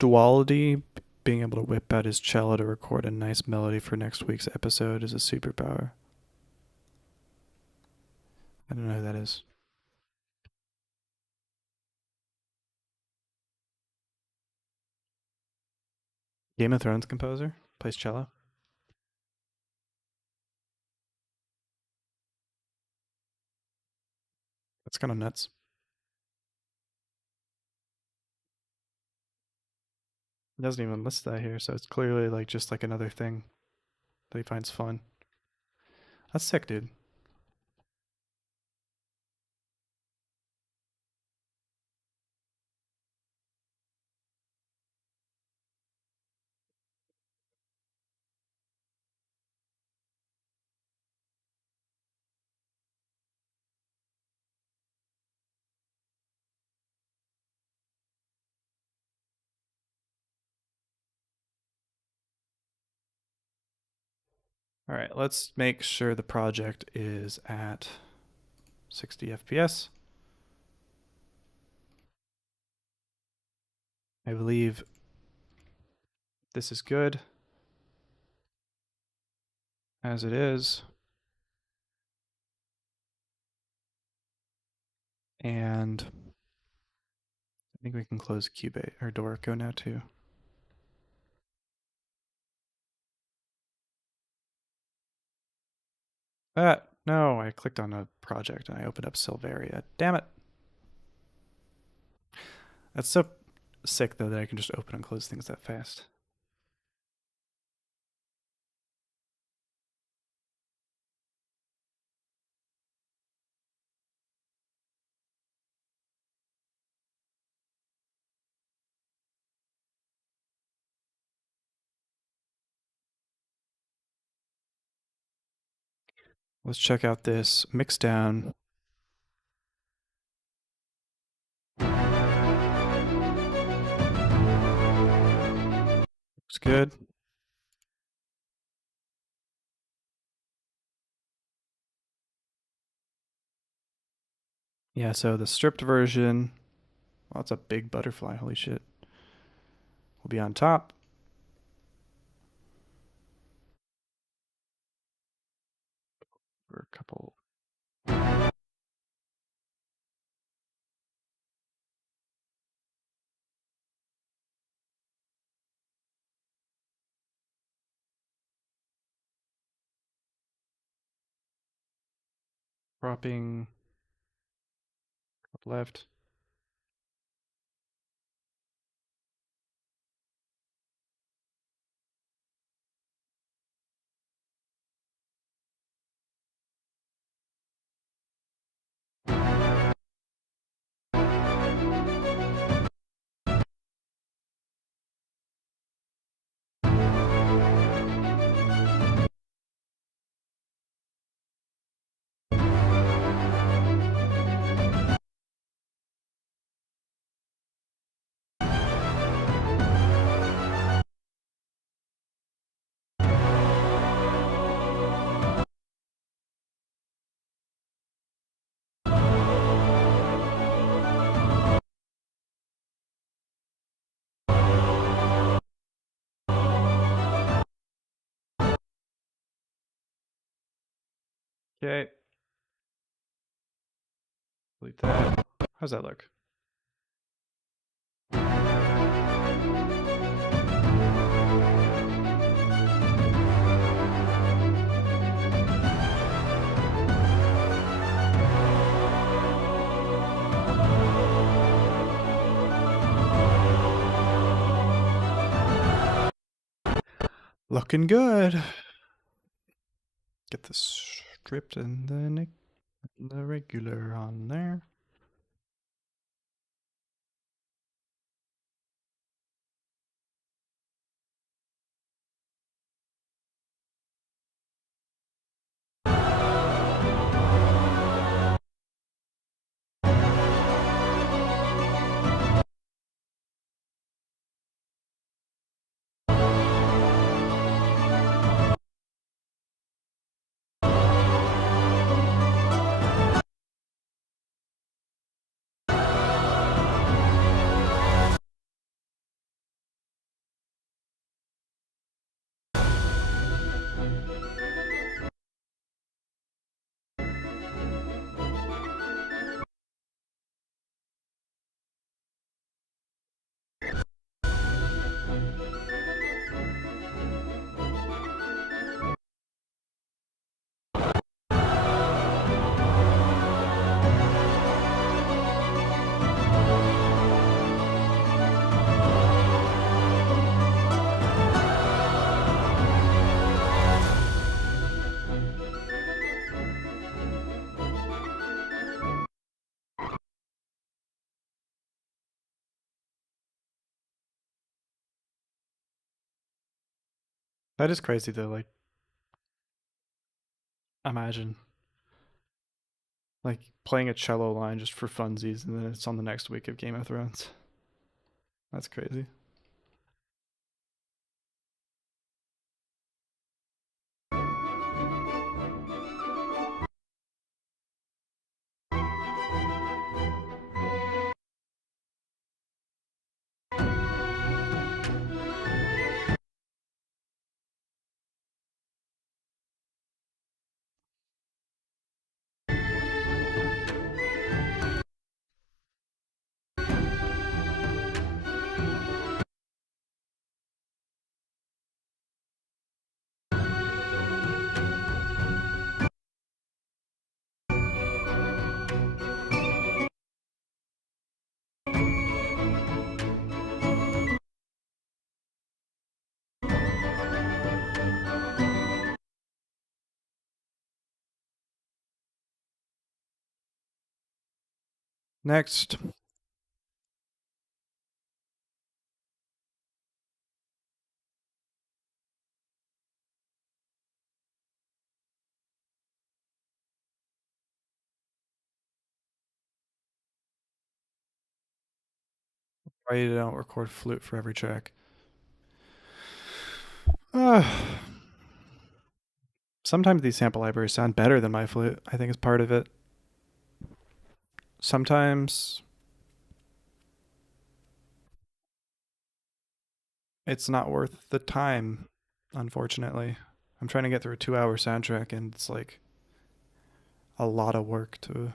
Duality, being able to whip out his cello to record a nice melody for next week's episode is a superpower. I don't know who that is. Game of Thrones composer, plays cello. That's kind of nuts. It doesn't even list that here, so it's clearly like just like another thing that he finds fun. That's sick, dude. All right, let's make sure the project is at 60 FPS. I believe this is good as it is. And I think we can close Cubase or Dorico now too. No, I clicked on a project and I opened up Silveria. Damn it. That's so sick though that I can just open and close things that fast. Let's check out this mixdown. Looks good. Yeah, so the stripped version, well, that's a big butterfly, holy shit, will be on top. For a couple. Cropping up left. Okay. Delete that. How's that look? Looking good. Get the stripped and then the regular on there. That is crazy though. Like, imagine like playing a cello line just for funsies, and then it's on the next week of Game of Thrones. That's crazy. Next. Why you don't record flute for every track? Sometimes these sample libraries sound better than my flute. I think is part of it. Sometimes it's not worth the time, unfortunately. I'm trying to get through a 2-hour soundtrack, and it's like a lot of work to.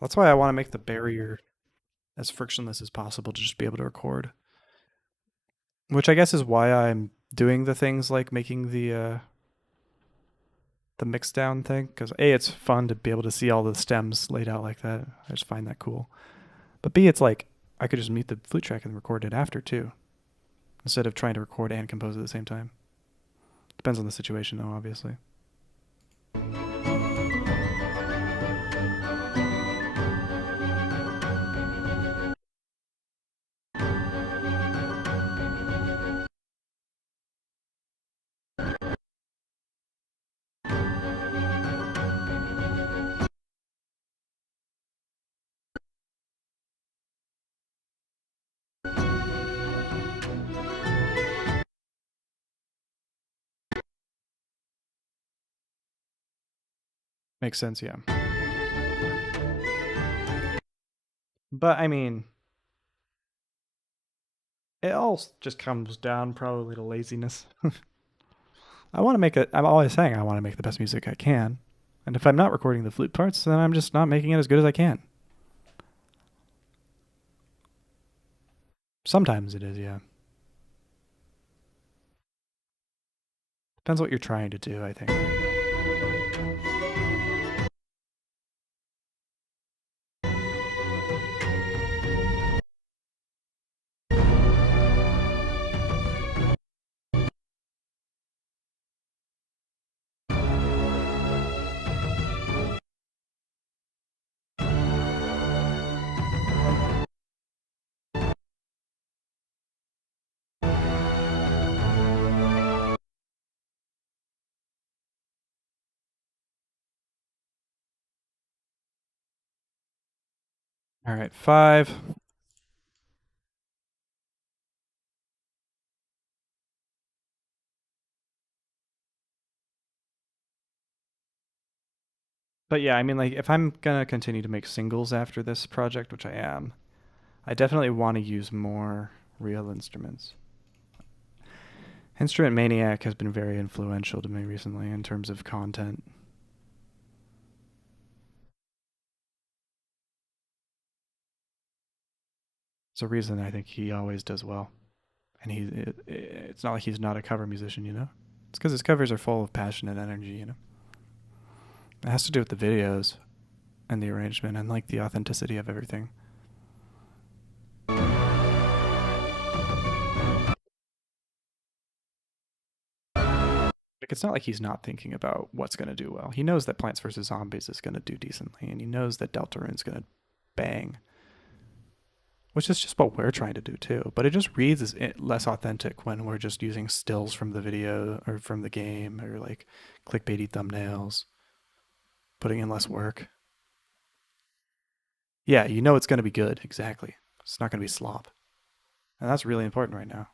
That's why I want to make the barrier as frictionless as possible to just be able to record. Which I guess is why I'm doing the things like making the mix down thing, because A, it's fun to be able to see all the stems laid out like that. I just find that cool. But B, it's like I could just mute the flute track and record it after too, instead of trying to record and compose at the same time. Depends on the situation though, obviously. Makes sense, yeah. But I mean, it all just comes down probably to laziness. I want to make it. I'm always saying I want to make the best music I can, and if I'm not recording the flute parts, then I'm just not making it as good as I can. Sometimes it is, yeah. Depends what you're trying to do, I think. All right, 5. But yeah, I mean, like, if I'm gonna continue to make singles after this project, which I am, I definitely want to use more real instruments. Instrument Maniac has been very influential to me recently in terms of content. It's a reason I think he always does well. And it's not like he's not a cover musician, you know? It's because his covers are full of passion and energy, you know? It has to do with the videos and the arrangement and like the authenticity of everything. Like, it's not like he's not thinking about what's going to do well. He knows that Plants vs. Zombies is going to do decently, and he knows that Deltarune's going to bang, which is just what we're trying to do too. But it just reads as less authentic when we're just using stills from the video or from the game or like clickbaity thumbnails, putting in less work. Yeah, you know it's going to be good. Exactly. It's not going to be slop. And that's really important right now.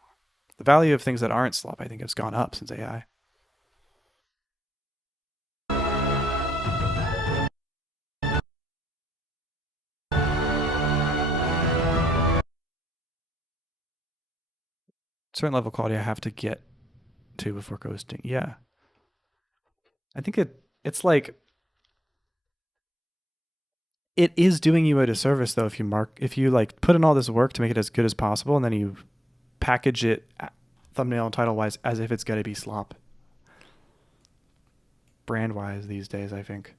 The value of things that aren't slop, I think, has gone up since AI. Certain level of quality I have to get to before ghosting. Yeah. I think it's like it is doing you a disservice though if you like put in all this work to make it as good as possible and then you package it thumbnail and title wise as if it's going to be slop brand wise these days, I think.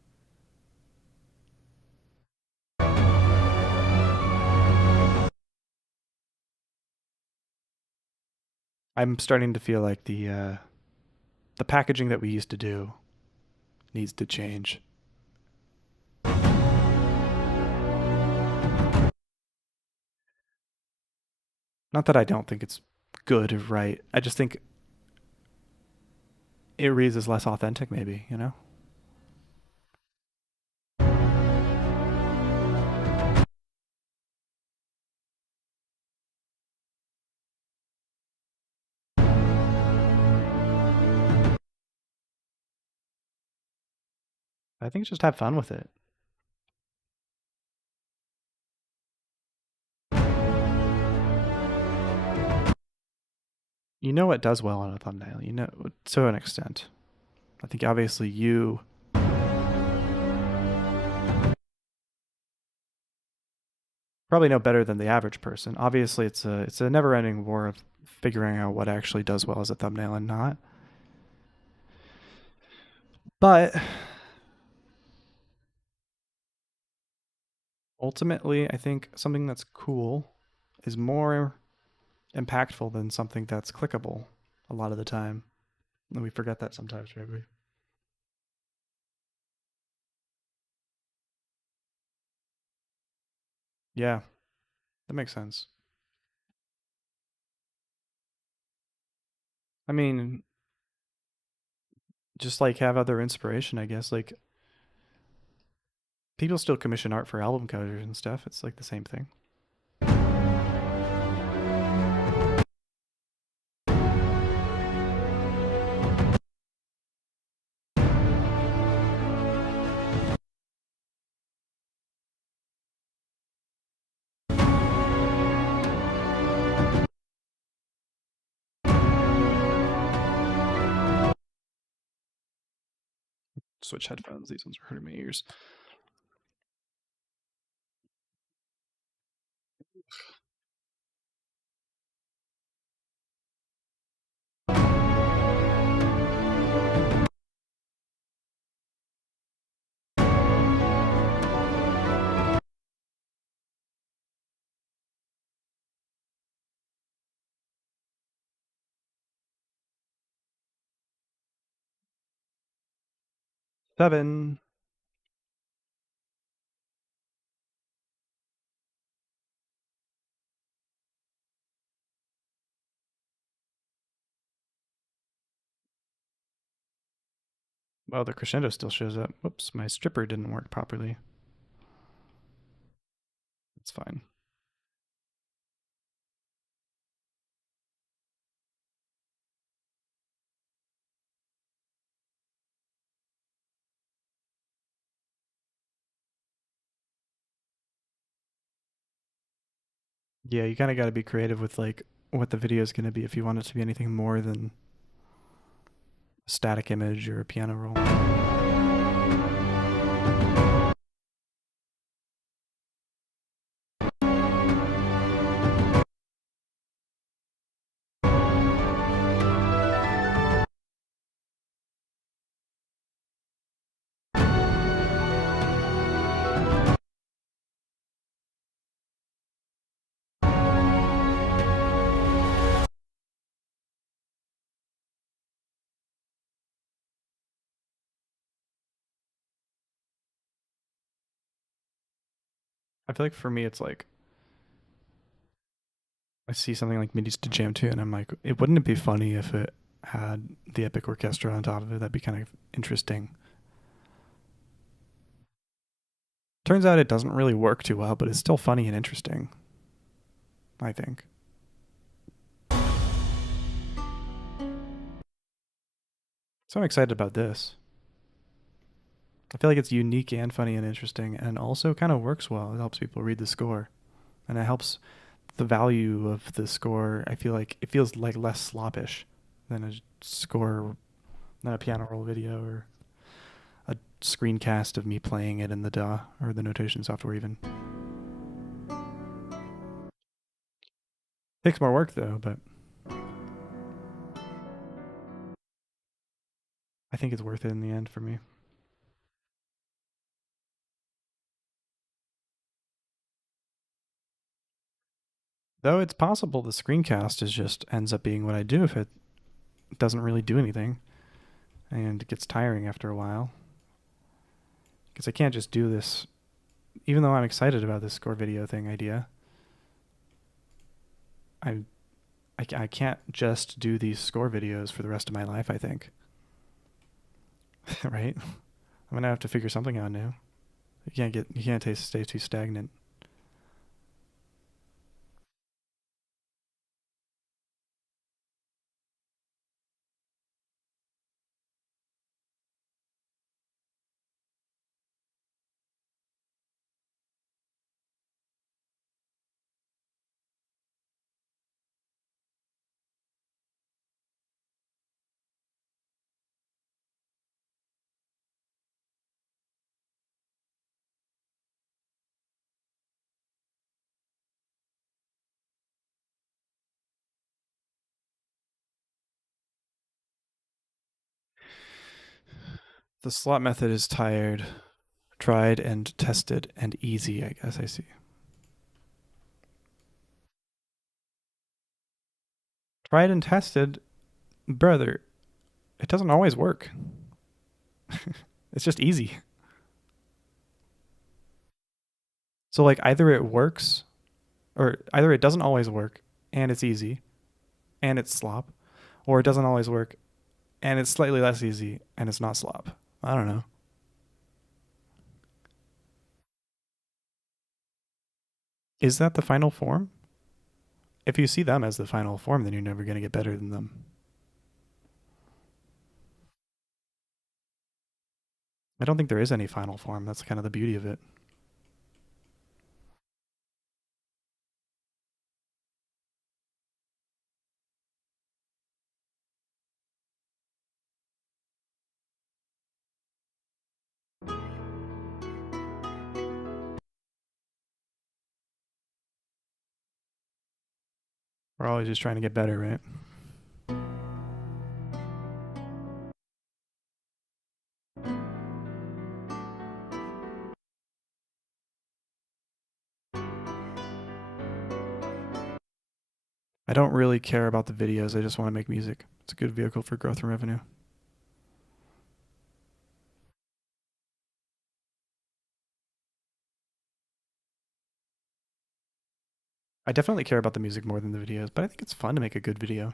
I'm starting to feel like the packaging that we used to do needs to change. Not that I don't think it's good or right. I just think it reads as less authentic maybe, you know? I think just have fun with it. You know what does well on a thumbnail, you know, to an extent. I think obviously you probably know better than the average person. Obviously, it's a never-ending war of figuring out what actually does well as a thumbnail and not. But ultimately, I think something that's cool is more impactful than something that's clickable a lot of the time. And we forget that sometimes, maybe. Yeah, that makes sense. I mean, just like have other inspiration, I guess. Like people still commission art for album covers and stuff. It's like the same thing. Switch headphones. These ones are hurting my ears. Seven. Well, the crescendo still shows up. Whoops, my stripper didn't work properly. It's fine. Yeah, you kind of got to be creative with like what the video is going to be if you want it to be anything more than a static image or a piano roll. I feel like for me, it's like I see something like Midis to jam to, and I'm like, it wouldn't it be funny if it had the epic orchestra on top of it? That'd be kind of interesting. Turns out it doesn't really work too well, but it's still funny and interesting, I think. So I'm excited about this. I feel like it's unique and funny and interesting, and also kind of works well. It helps people read the score, and it helps the value of the score. I feel like it feels like less sloppish than a score, than a piano roll video or a screencast of me playing it in the DAW or the notation software even. Takes more work though, but I think it's worth it in the end for me. Though it's possible the screencast is just ends up being what I do if it doesn't really do anything and it gets tiring after a while. Because I can't just do this, even though I'm excited about this score video thing idea. I, I can't just do these score videos for the rest of my life, I think. Right? I'm gonna have to figure something out new. You can't stay too stagnant. The slot method is tried and tested and easy, I guess I see. Tried and tested, brother, it doesn't always work. It's just easy. So like either it works or either it doesn't always work and it's easy and it's slop, or it doesn't always work and it's slightly less easy and it's not slop. I don't know. Is that the final form? If you see them as the final form, then you're never going to get better than them. I don't think there is any final form. That's kind of the beauty of it. We're always just trying to get better, right? I don't really care about the videos. I just want to make music. It's a good vehicle for growth and revenue. I definitely care about the music more than the videos, but I think it's fun to make a good video.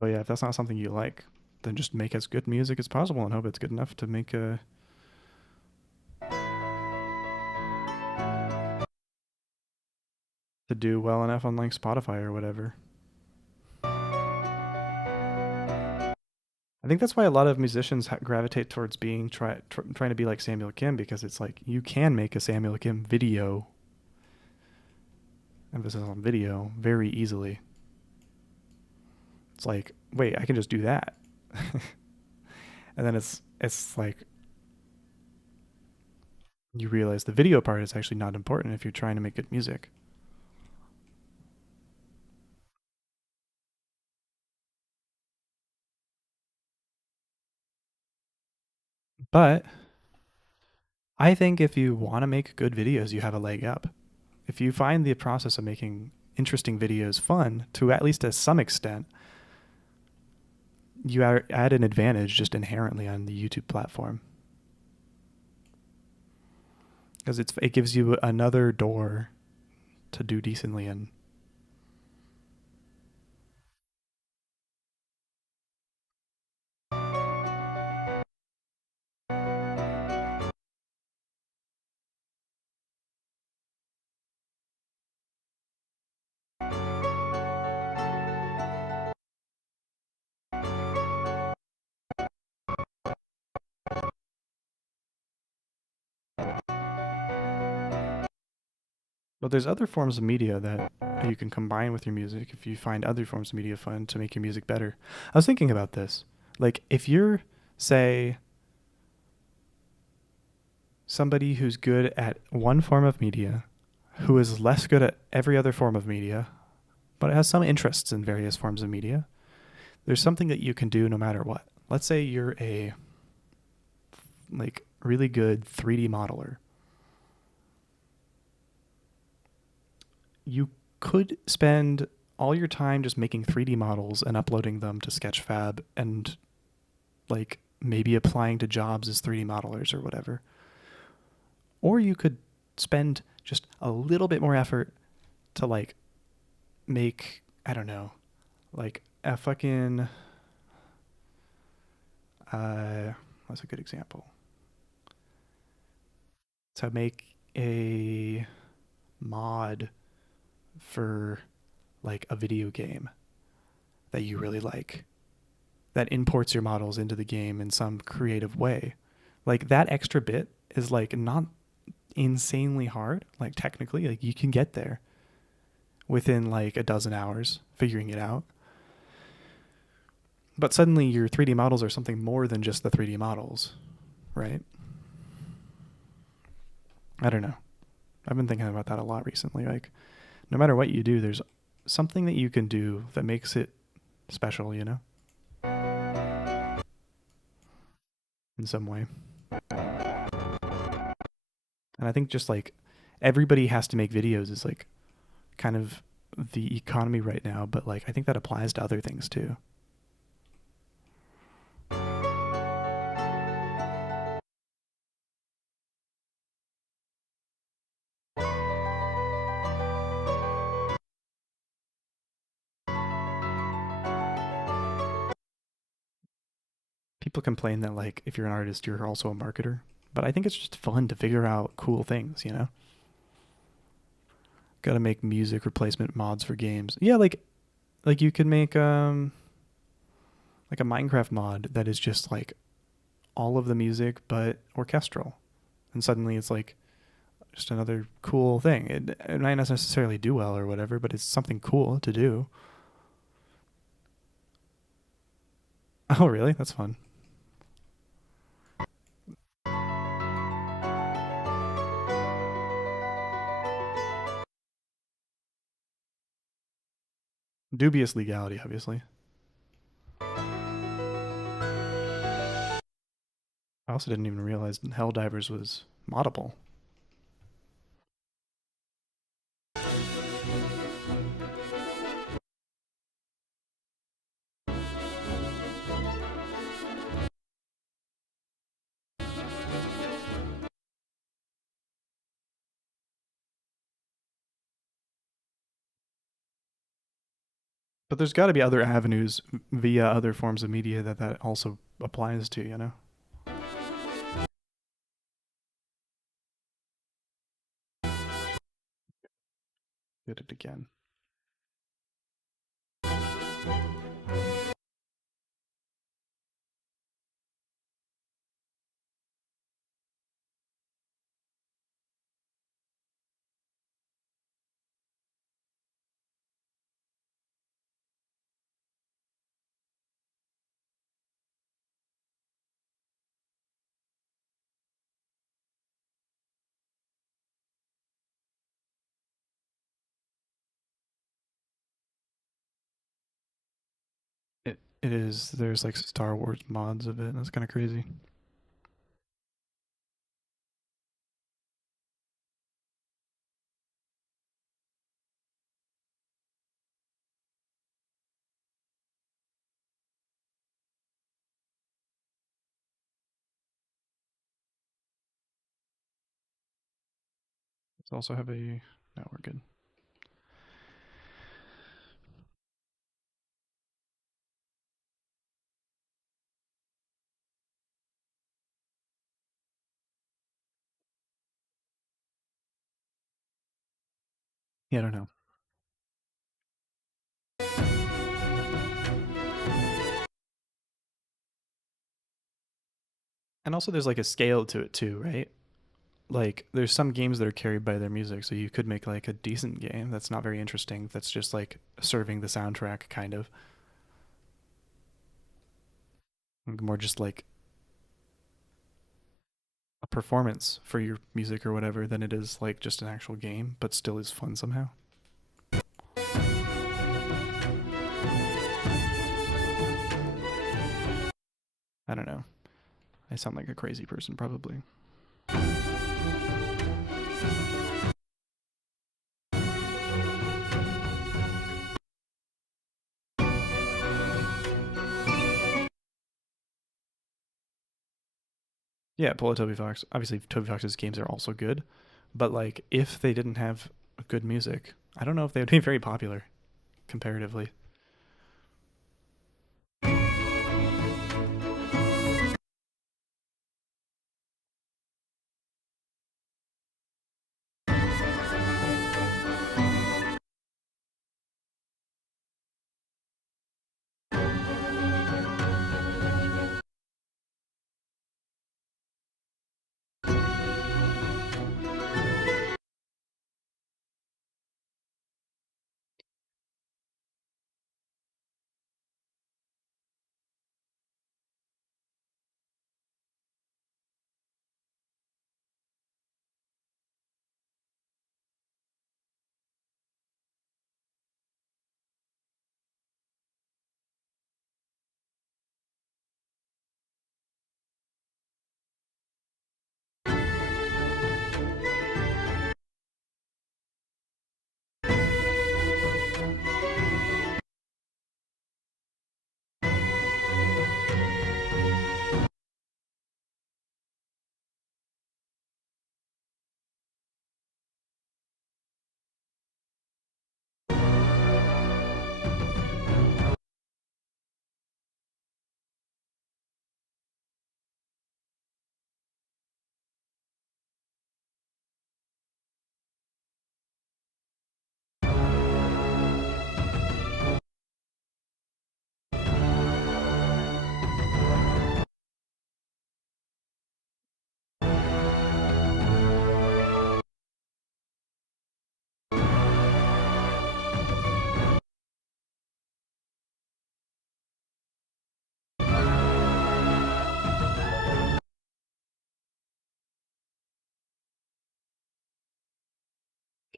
But yeah, if that's not something you like, then just make as good music as possible and hope it's good enough to make a to do well enough on like Spotify or whatever. I think that's why a lot of musicians gravitate towards being trying to be like Samuel Kim, because it's like you can make a Samuel Kim video, emphasis on video, very easily. It's like, wait, I can just do that. And then it's like you realize the video part is actually not important if you're trying to make good music. But I think if you want to make good videos, you have a leg up. If you find the process of making interesting videos fun to at least to some extent, you add an advantage just inherently on the YouTube platform, because it gives you another door to do decently in. But there's other forms of media that you can combine with your music if you find other forms of media fun to make your music better. I was thinking about this. Like, if you're, say, somebody who's good at one form of media, who is less good at every other form of media, but has some interests in various forms of media, there's something that you can do no matter what. Let's say you're a like really good 3D modeler. You could spend all your time just making 3D models and uploading them to Sketchfab and like maybe applying to jobs as 3D modelers or whatever. Or you could spend just a little bit more effort to like make, I don't know, like a fucking what's a good example? To make a mod for like a video game that you really like, that imports your models into the game in some creative way. Like that extra bit is like not insanely hard, like technically, like you can get there within like a dozen hours figuring it out. But suddenly your 3D models are something more than just the 3D models, right? I don't know. I've been thinking about that a lot recently. Like, no matter what you do, there's something that you can do that makes it special, you know, in some way. And I think just like everybody has to make videos is like kind of the economy right now, but like I think that applies to other things too. People complain that like if you're an artist, you're also a marketer, but I think it's just fun to figure out cool things, you know? Got to make music replacement mods for games. Yeah, like you could make like a Minecraft mod that is just like all of the music but orchestral. And suddenly it's like just another cool thing. It might not necessarily do well or whatever, but it's something cool to do. Oh, really? That's fun. Dubious legality, obviously. I also didn't even realize Helldivers was moddable. But there's got to be other avenues via other forms of media that also applies to, you know? Did it again. It is. There's like Star Wars mods of it. That's kind of crazy. Let's also have a. No, we're good. Yeah, I don't know. And also, there's like a scale to it too, right? Like, there's some games that are carried by their music, so you could make like a decent game that's not very interesting. That's just like serving the soundtrack, kind of, more just like a performance for your music or whatever than it is like just an actual game, but still is fun somehow. I don't know. I sound like a crazy person, probably. Yeah, pull a Toby Fox. Obviously, Toby Fox's games are also good, but like if they didn't have good music, I don't know if they would be very popular comparatively.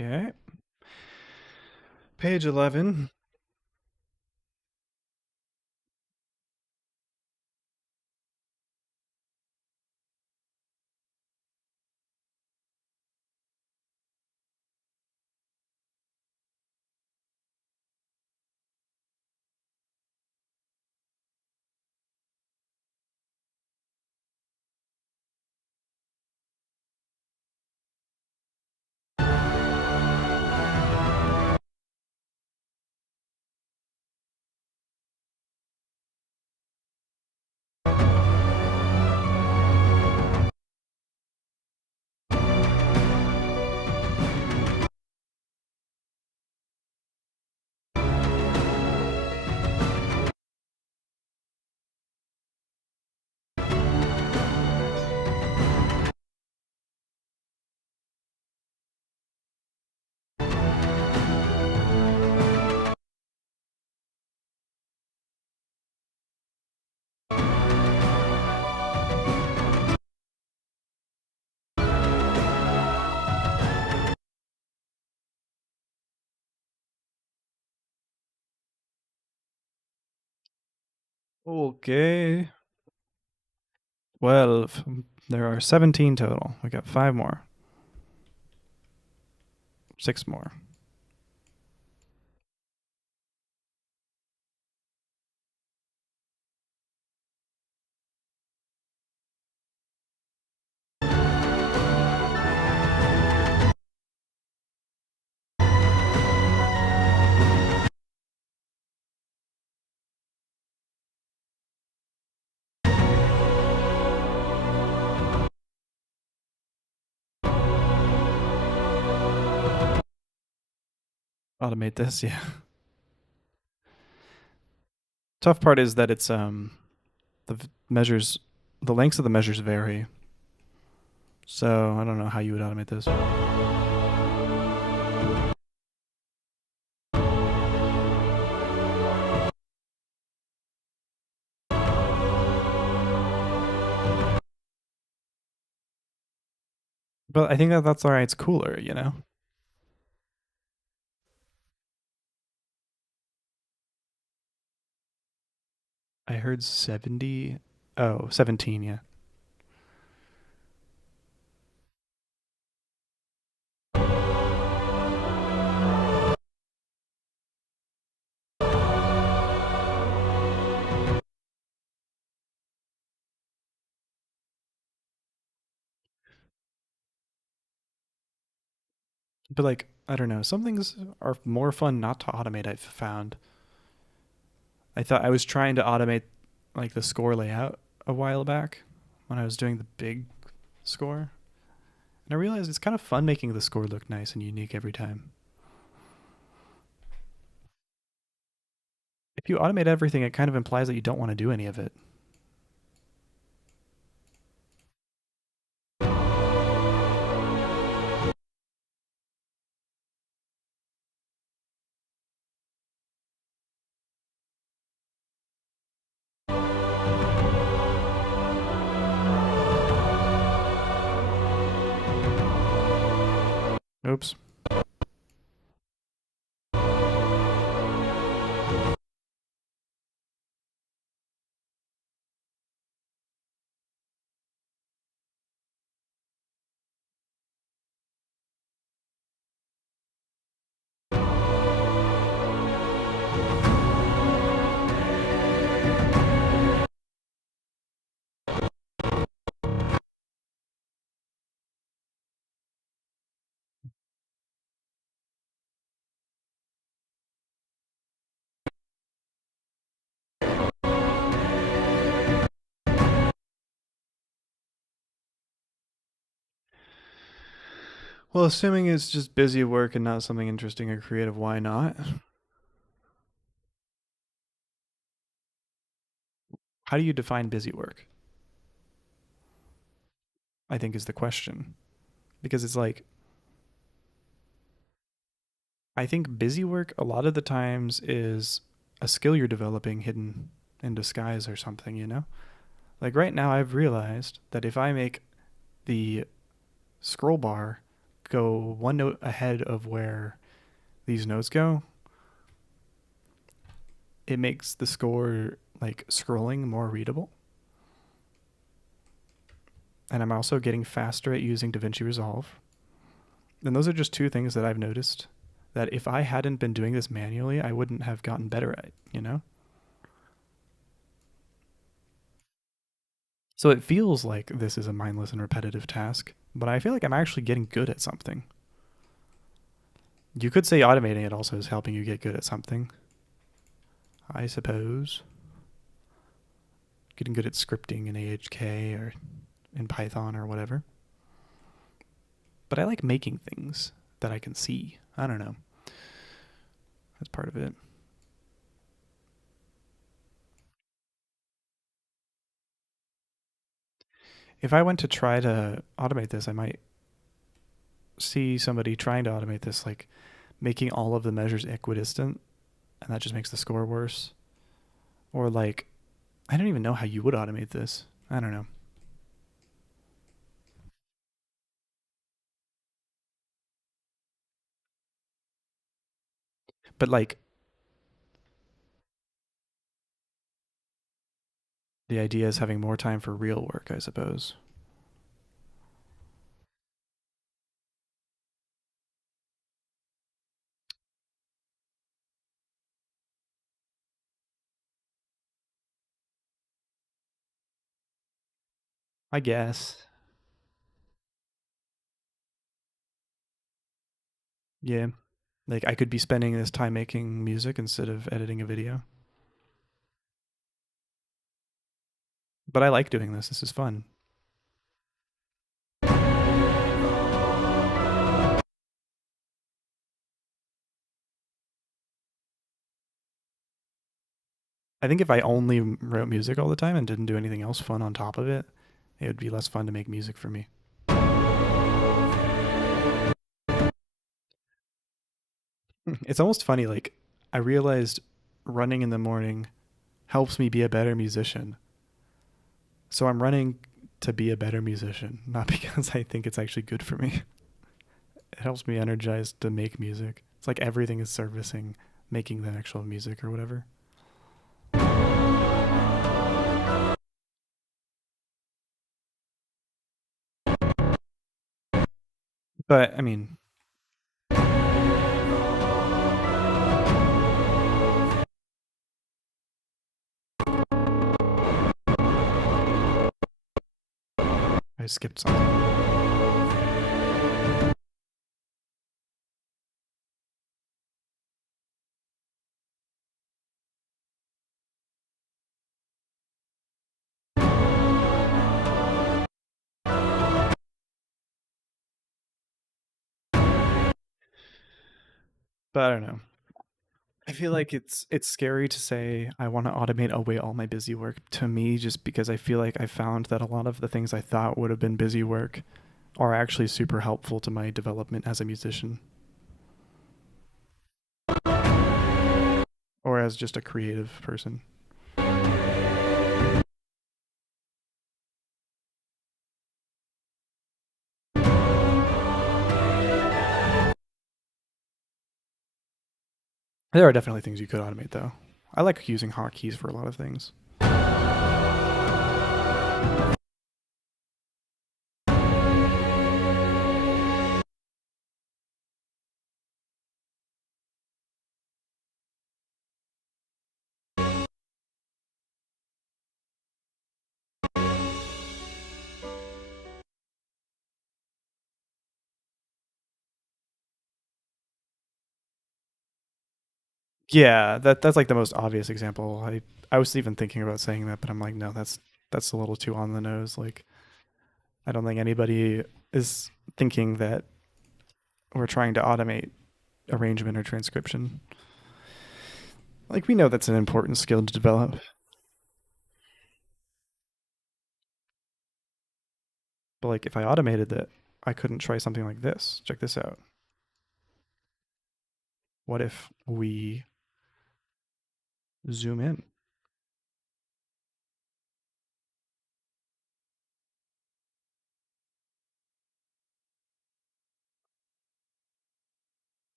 Okay. Page 11. Okay. 12. There are 17 total. We got 5 more. 6 more. Automate this, yeah. Tough part is that it's measures, the lengths of the measures vary. So I don't know how you would automate this. But I think that that's alright. It's cooler, you know? I heard 70. Oh, 17, yeah. But like, I don't know. Some things are more fun not to automate, I've found. I thought I was trying to automate like the score layout a while back when I was doing the big score. And I realized it's kind of fun making the score look nice and unique every time. If you automate everything, it kind of implies that you don't want to do any of it. Oops. Well, assuming it's just busy work and not something interesting or creative, why not? How do you define busy work? I think is the question. Because it's like, I think busy work a lot of the times is a skill you're developing hidden in disguise or something, you know? Like right now, I've realized that if I make the scroll bar go one note ahead of where these notes go, it makes the score like scrolling more readable. And I'm also getting faster at using DaVinci Resolve. And those are just two things that I've noticed that if I hadn't been doing this manually, I wouldn't have gotten better at, you know? So it feels like this is a mindless and repetitive task, but I feel like I'm actually getting good at something. You could say automating it also is helping you get good at something, I suppose. Getting good at scripting in AHK or in Python or whatever. But I like making things that I can see. I don't know. That's part of it. If I went to try to automate this, I might see somebody trying to automate this, like making all of the measures equidistant, and that just makes the score worse. Or like, I don't even know how you would automate this. I don't know. But like, The idea is having more time for real work, I suppose. I guess. Yeah. Like I could be spending this time making music instead of editing a video. But I like doing this. This is fun. I think if I only wrote music all the time and didn't do anything else fun on top of it, it would be less fun to make music for me. It's almost funny. Like, I realized running in the morning helps me be a better musician. So I'm running to be a better musician, not because I think it's actually good for me. It helps me energized to make music. It's like everything is servicing making the actual music or whatever. But I mean, I skipped something. But I don't know. I feel like it's scary to say I want to automate away all my busy work to me just because I feel like I found that a lot of the things I thought would have been busy work are actually super helpful to my development as a musician or as just a creative person. There are definitely things you could automate though. I like using hotkeys for a lot of things. Yeah, that's like the most obvious example. I was even thinking about saying that, but I'm like, no, that's a little too on the nose. Like, I don't think anybody is thinking that we're trying to automate arrangement or transcription. Like, we know that's an important skill to develop. But like, if I automated that, I couldn't try something like this. Check this out. What if we zoom in?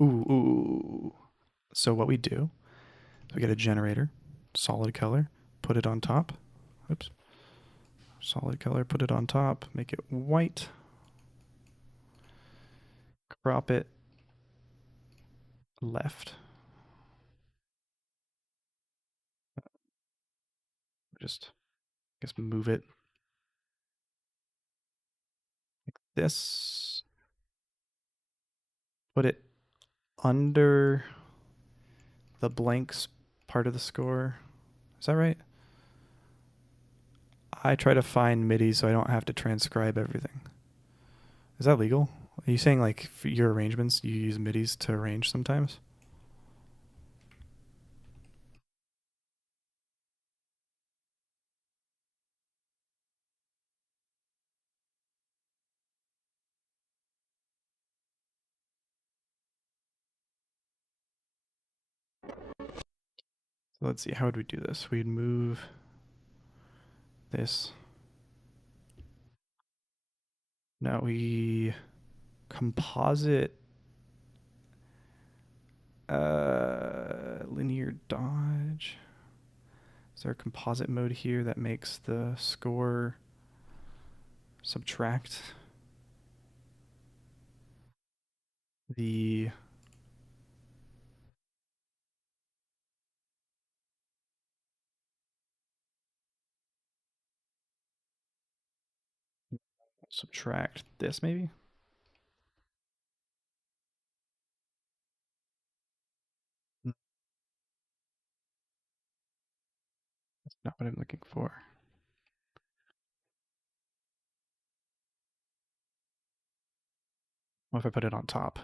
Ooh. So what we do, we get a generator, solid color, put it on top. Oops. Solid color, put it on top, make it white, crop it left. Just, I guess, move it like this. Put it under the blanks part of the score. Is that right? I try to find MIDI so I don't have to transcribe everything. Is that legal? Are you saying like for your arrangements you use MIDIs to arrange sometimes? So let's see, how would we do this? We'd move this. Now we composite linear dodge. Is there a composite mode here that makes the score subtract the subtract this maybe? That's not what I'm looking for. What if I put it on top?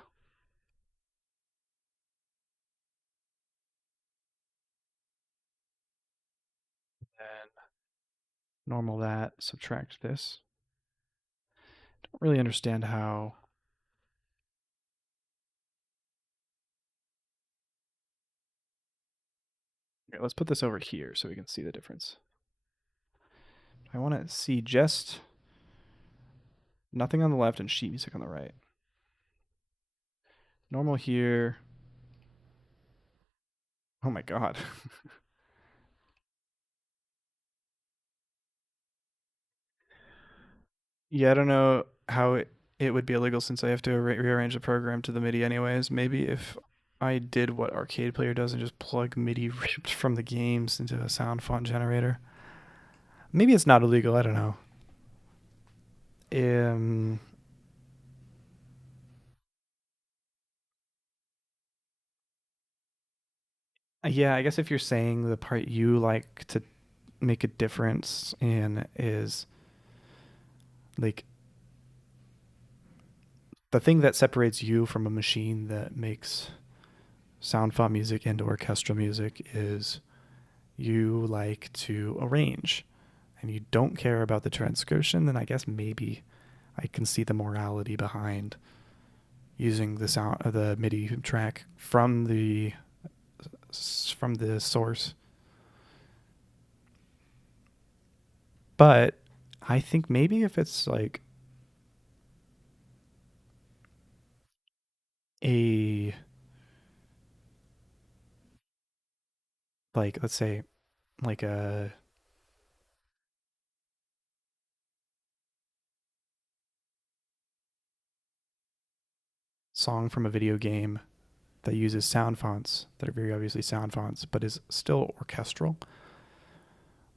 And normal that, subtract this. Don't really understand how. Okay, let's put this over here so we can see the difference. I want to see just nothing on the left and sheet music on the right. Normal here. Oh my god. Yeah, I don't know how it would be illegal since I have to rearrange the program to the MIDI anyways. Maybe if I did what Arcade Player does and just plug MIDI ripped from the games into a sound font generator. Maybe it's not illegal, I don't know. Um, yeah, I guess if you're saying the part you like to make a difference in is like the thing that separates you from a machine that makes sound font music and orchestral music is you like to arrange and you don't care about the transcription, then I guess maybe I can see the morality behind using the sound of the MIDI track from the source. But I think maybe if it's like a like let's say like a song from a video game that uses sound fonts that are very obviously sound fonts but is still orchestral,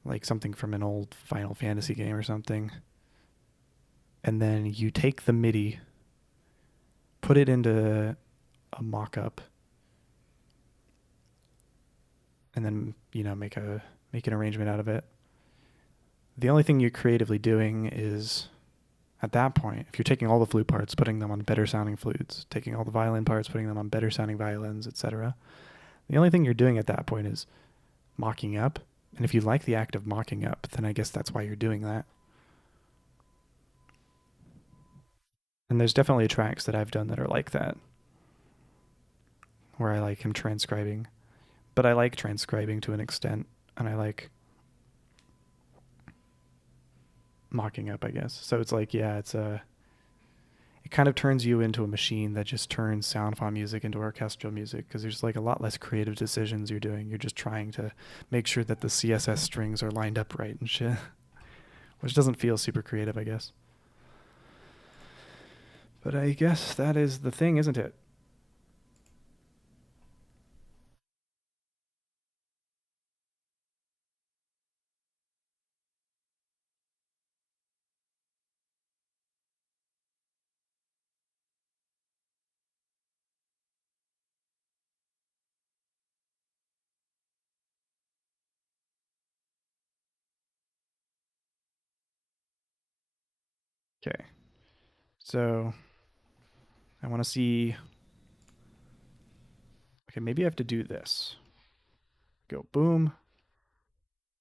like something from an old Final Fantasy game or something, and then you take the MIDI, put it into a mock-up, and then make an arrangement out of it. The only thing you're creatively doing is at that point, if you're taking all the flute parts, putting them on better sounding flutes, taking all the violin parts, putting them on better sounding violins, etc. The only thing you're doing at that point is mocking up. And if you like the act of mocking up, then I guess that's why you're doing that. And there's definitely tracks that I've done that are like that, where I like him transcribing. But I like transcribing to an extent, and I like mocking up, I guess. So it's like, yeah, it kind of turns you into a machine that just turns sound font music into orchestral music because there's like a lot less creative decisions you're doing. You're just trying to make sure that the CSS strings are lined up right and shit, which doesn't feel super creative, I guess. But I guess that is the thing, isn't it? Okay. So I want to see. Okay, maybe I have to do this. Go boom,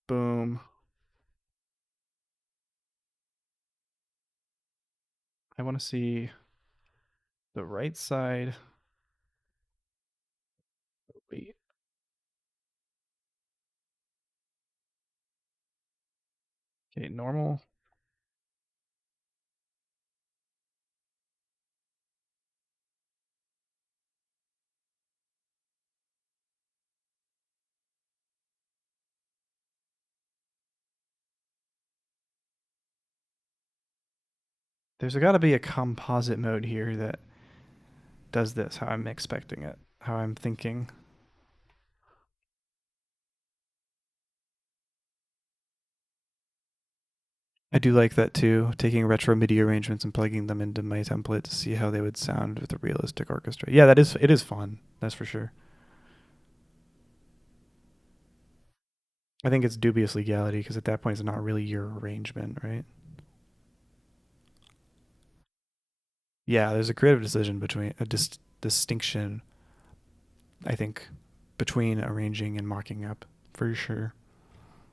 boom. I want to see the right side. Wait. Okay, normal. There's got to be a composite mode here that does this how I'm expecting it, how I'm thinking. I do like that too, taking retro MIDI arrangements and plugging them into my template to see how they would sound with a realistic orchestra. Yeah, it is fun. That's for sure. I think it's dubious legality because at that point it's not really your arrangement, right? Yeah, there's a creative decision between a distinction, I think, between arranging and mocking up for sure.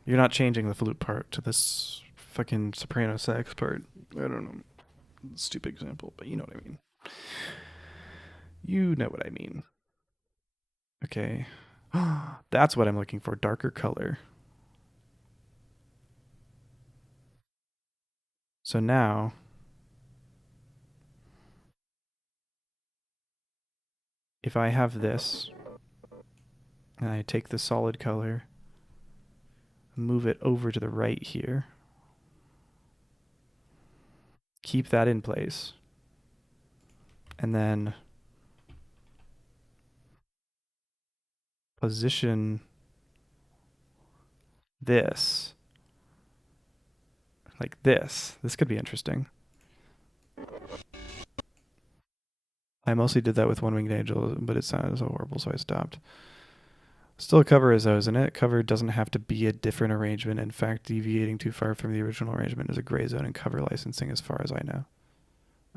You're not changing the flute part to this fucking soprano sax part. I don't know, stupid example, but you know what I mean. You know what I mean. Okay. That's what I'm looking for, darker color. So now, if I have this, and I take the solid color, move it over to the right here, keep that in place, and then position this like this. This could be interesting. I mostly did that with One Winged Angel, but it sounded so horrible, so I stopped. Still a cover is those, and it cover doesn't have to be a different arrangement. In fact, deviating too far from the original arrangement is a gray zone in cover licensing as far as I know.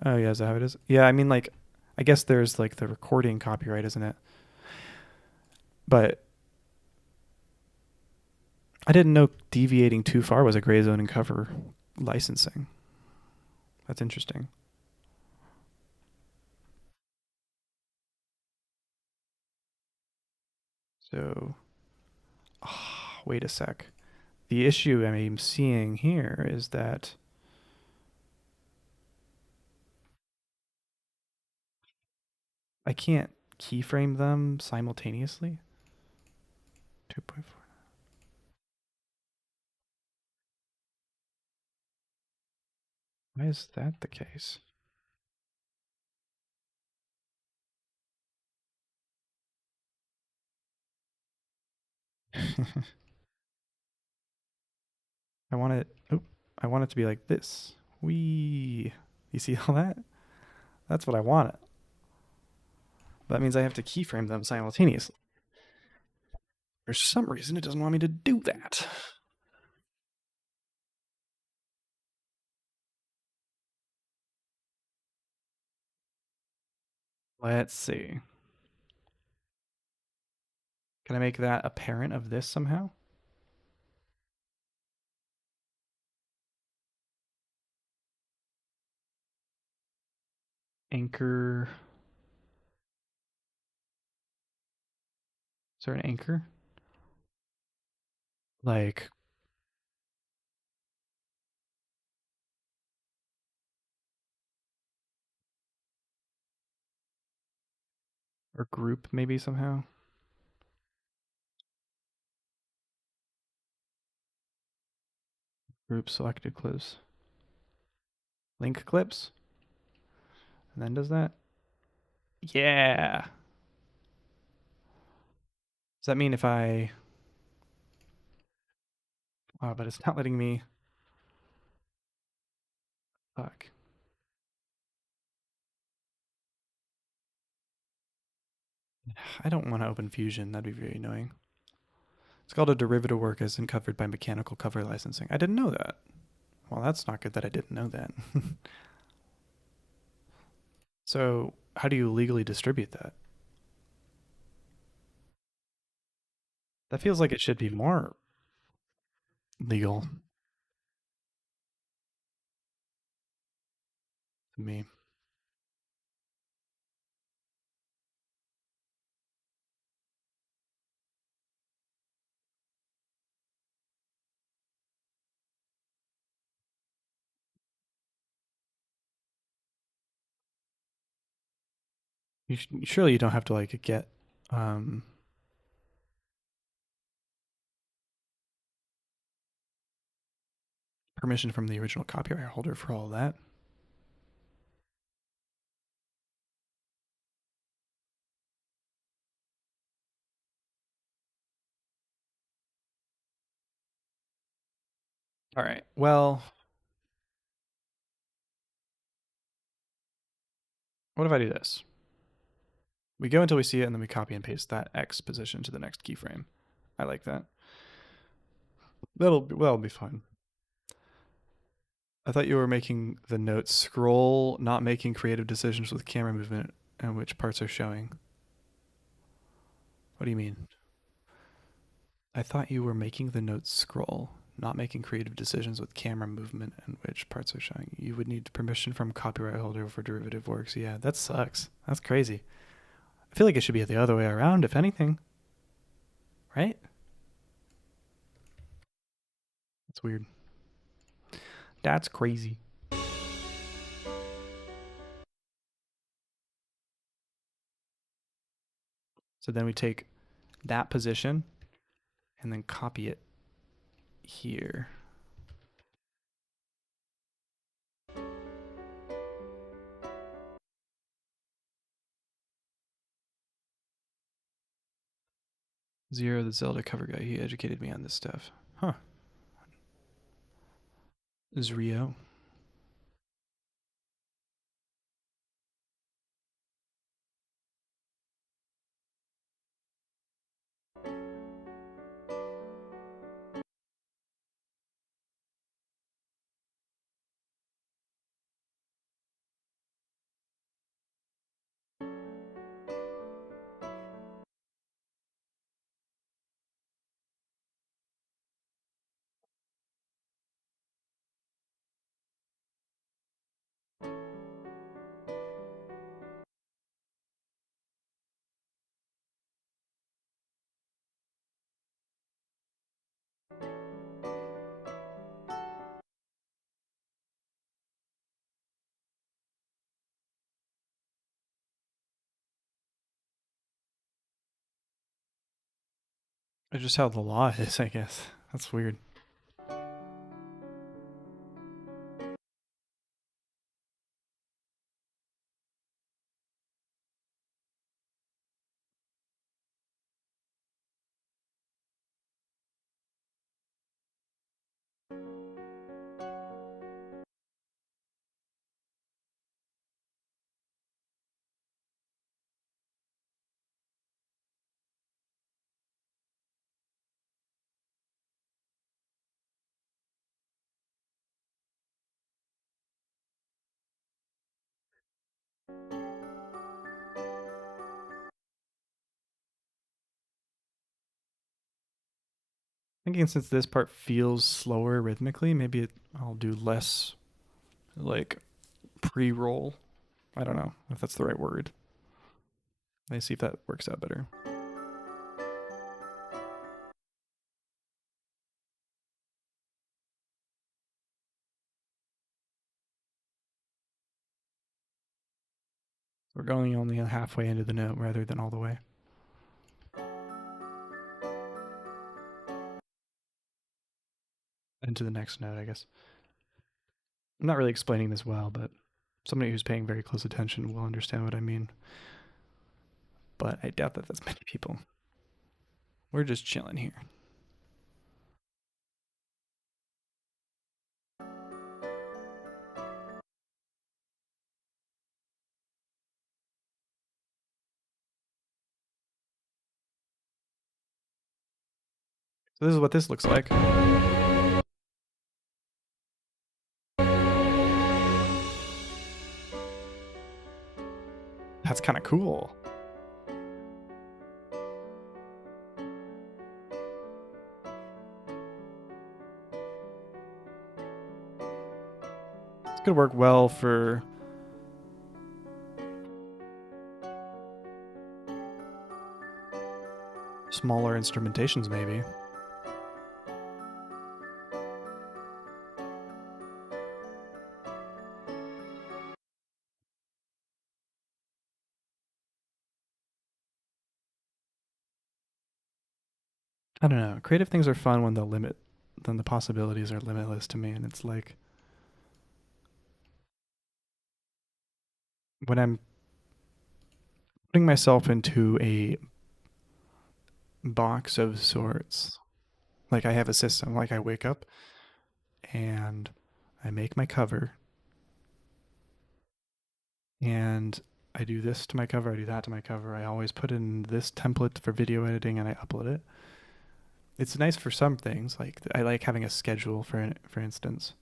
Oh yeah, is that how it is? Yeah, I mean like I guess there's like the recording copyright, isn't it? But I didn't know deviating too far was a gray zone in cover licensing. That's interesting. So, wait a sec. The issue I'm seeing here is that I can't keyframe them simultaneously. 2.4. Why is that the case? I want it. Oh, I want it to be like this. Wee. You see all that? That's what I want it. That means I have to keyframe them simultaneously. For some reason, it doesn't want me to do that. Let's see. Can I make that a parent of this somehow? Anchor. Is there an anchor? Like or group maybe somehow? Group selected clips. Link clips? And then does that? Yeah. Does that mean if I... Oh, but it's not letting me... Fuck. I don't want to open Fusion. That'd be very annoying. It's called a derivative work as and covered by mechanical cover licensing. I didn't know that. Well, that's not good that I didn't know that. So, how do you legally distribute that? That feels like it should be more legal to me. Surely you don't have to like get um, permission from the original copyright holder for all of that. All right. Well, what if I do this? We go until we see it, and then we copy and paste that X position to the next keyframe. I like that. That'll be fun. I thought you were making the note scroll, not making creative decisions with camera movement and which parts are showing. What do you mean? I thought you were making the note scroll, not making creative decisions with camera movement and which parts are showing. You would need permission from copyright holder for derivative works. Yeah, that sucks. That's crazy. I feel like it should be the other way around, if anything. Right? That's weird. That's crazy. So then we take that position and then copy it here. Zero, the Zelda cover guy. He educated me on this stuff. Huh. Is Rio. It's just how the law is, I guess. That's weird. Thinking since this part feels slower rhythmically, maybe I'll do less like pre-roll. I don't know if that's the right word. Let's see if that works out better. We're going only halfway into the note rather than all the way. Into the next note, I guess. I'm not really explaining this well, but somebody who's paying very close attention will understand what I mean. But I doubt that that's many people. We're just chilling here. So this is what this looks like. That's kind of cool. This could work well for smaller instrumentations, maybe. I don't know. Creative things are fun when the possibilities are limitless to me, and it's like when I'm putting myself into a box of sorts. Like I have a system. Like I wake up and I make my cover, and I do this to my cover, I do that to my cover. I always put in this template for video editing and I upload it. It's nice for some things, like I like having a schedule for instance.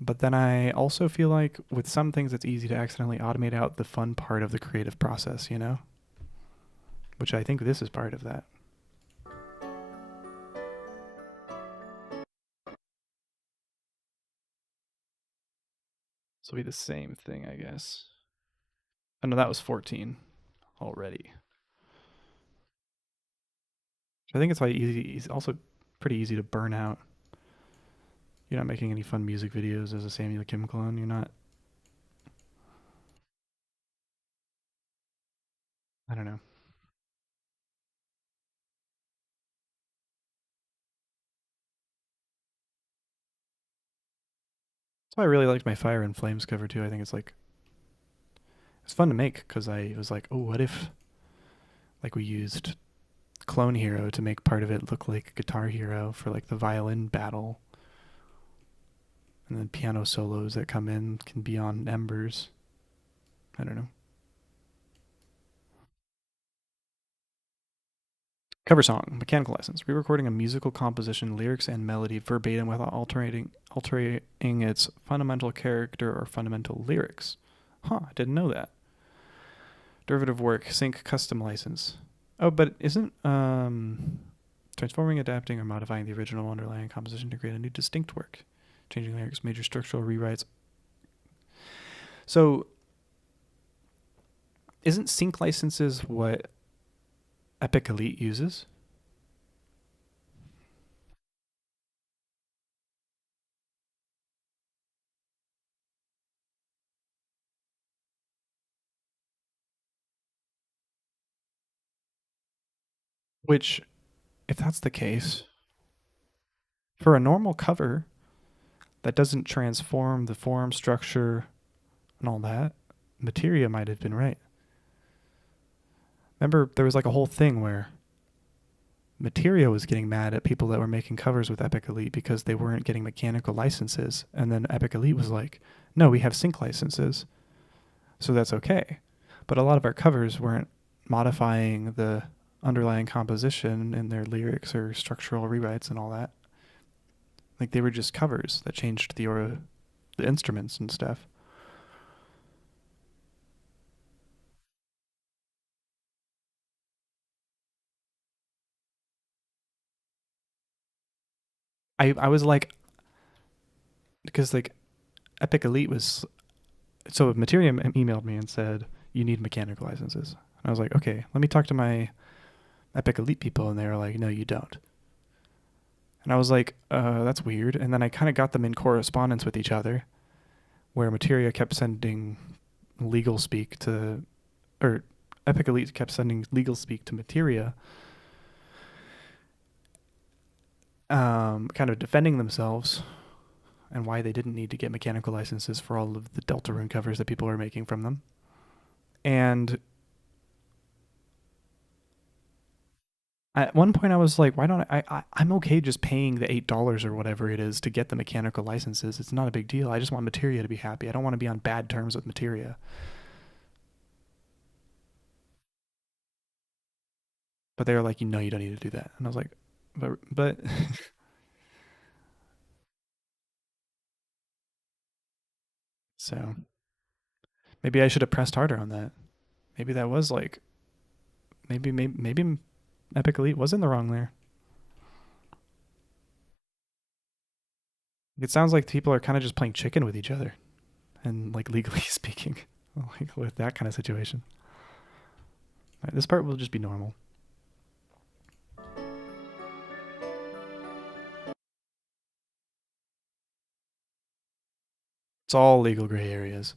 But then I also feel like with some things it's easy to accidentally automate out the fun part of the creative process, you know? Which I think this is part of that. So it'll be the same thing, I guess. Oh no, that was 14 already. I think it's like easy, also pretty easy to burn out. You're not making any fun music videos as a Samuel Kim clone. You're not. I don't know. That's why I really liked my Fire and Flames cover too. I think it's fun to make because I was like, oh, what if like we used Clone Hero to make part of it look like Guitar Hero for like the violin battle, and then piano solos that come in can be on Embers. I don't know. Cover song, mechanical license, re-recording a musical composition, lyrics and melody verbatim without altering its fundamental character or fundamental lyrics. Huh, I didn't know that. Derivative work, sync custom license. Oh, but isn't transforming, adapting, or modifying the original underlying composition to create a new distinct work, changing lyrics, major structural rewrites. So, isn't sync licenses what Epic Elite uses? Which, if that's the case, for a normal cover that doesn't transform the form, structure, and all that, Materia might have been right. Remember, there was like a whole thing where Materia was getting mad at people that were making covers with Epic Elite because they weren't getting mechanical licenses. And then Epic Elite was like, no, we have sync licenses, so that's okay. But a lot of our covers weren't modifying the underlying composition in their lyrics or structural rewrites and all that. Like they were just covers that changed the instruments and stuff. I was like, because like Epic Elite was, so Materia emailed me and said you need mechanical licenses. And I was like, okay, let me talk to my Epic Elite people, and they were like, no, you don't. And I was like, that's weird. And then I kind of got them in correspondence with each other, where Materia kept sending legal speak to, or Epic Elite kept sending legal speak to Materia, kind of defending themselves and why they didn't need to get mechanical licenses for all of the Deltarune covers that people were making from them. And at one point I was like, why don't I'm okay just paying the $8 or whatever it is to get the mechanical licenses. It's not a big deal. I just want Materia to be happy. I don't want to be on bad terms with Materia. But they were like, you know, you don't need to do that. And I was like, but so maybe I should have pressed harder on that. Maybe that was like, maybe Epic Elite was in the wrong there. It sounds like people are kind of just playing chicken with each other, and like legally speaking, like with that kind of situation. All right, this part will just be normal. It's all legal gray areas.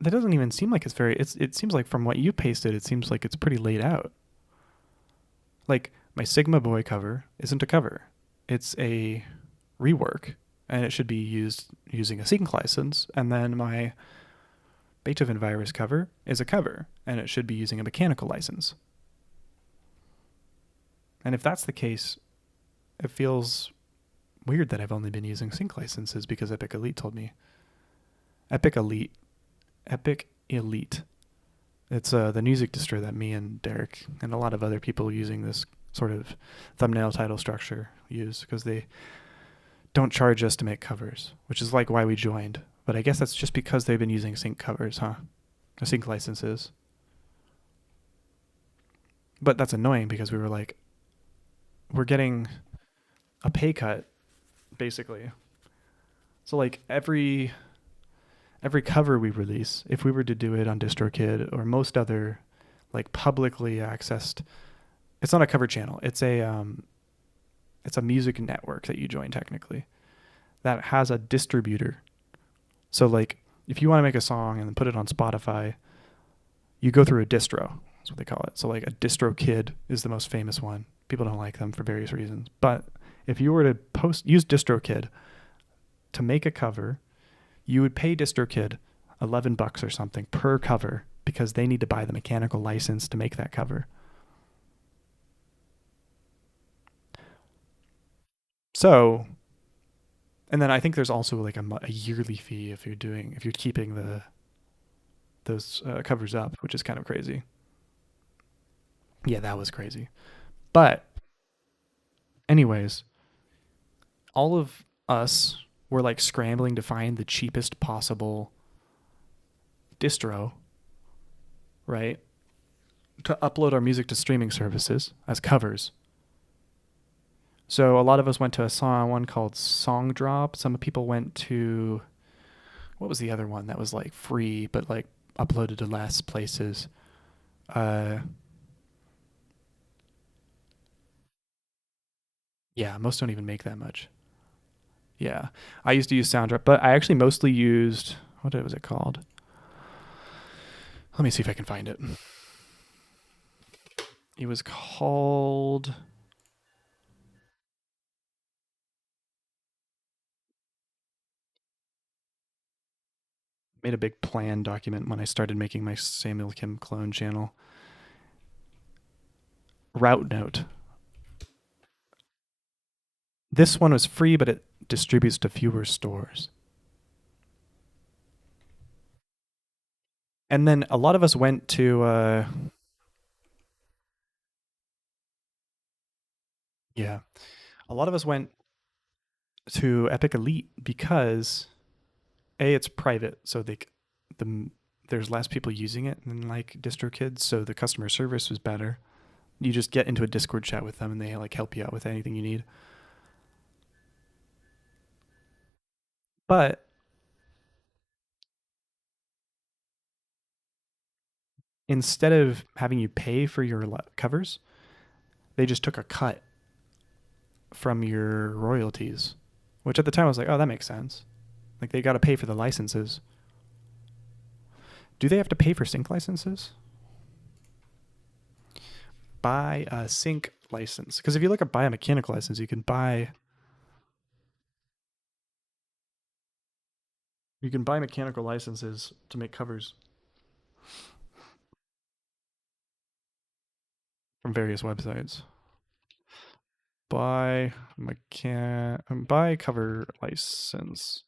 That doesn't even seem like it's very. It seems like from what you pasted, it seems like it's pretty laid out. Like my Sigma Boy cover isn't a cover; it's a rework, and it should be used using a sync license. And then my Beethoven Virus cover is a cover, and it should be using a mechanical license. And if that's the case, it feels weird that I've only been using sync licenses because Epic Elite told me. Epic Elite. Epic Elite. It's the music distro that me and Derek and a lot of other people using this sort of thumbnail title structure use because they don't charge us to make covers, which is like why we joined. But I guess that's just because they've been using sync covers, huh? Sync licenses. But that's annoying because we were like, we're getting a pay cut, basically. So like every cover we release, if we were to do it on DistroKid or most other like publicly accessed, it's not a cover channel. It's a music network that you join technically that has a distributor. So like if you want to make a song and then put it on Spotify, you go through a distro. That's what they call it. So like a DistroKid is the most famous one. People don't like them for various reasons. But if you were to use DistroKid to make a cover, you would pay DistroKid $11 or something per cover because they need to buy the mechanical license to make that cover. So, and then I think there's also like a yearly fee if you're keeping those covers up, which is kind of crazy. Yeah, that was crazy. But anyways, all of us were like scrambling to find the cheapest possible distro, right? To upload our music to streaming services as covers. So a lot of us went to one called Song Drop. Some people went to, what was the other one that was like free but like uploaded to less places? Yeah, most don't even make that much. Yeah, I used to use SoundDrop, but I actually mostly used, what was it called? Let me see if I can find it. It was called, made a big plan document when I started making my Samuel Kim clone channel. Route Note. This one was free, but it distributes to fewer stores. And then a lot of us went to, yeah, a lot of us went to Epic Elite because it's private, so there's less people using it than like DistroKid, so the customer service was better. You just get into a Discord chat with them and they like help you out with anything you need. But instead of having you pay for your covers, they just took a cut from your royalties, which at the time I was like, oh, that makes sense. Like they got to pay for the licenses. Do they have to pay for sync licenses? Buy a sync license. Because if you look at buy a mechanical license, you can buy mechanical licenses to make covers from various websites. Buy cover license.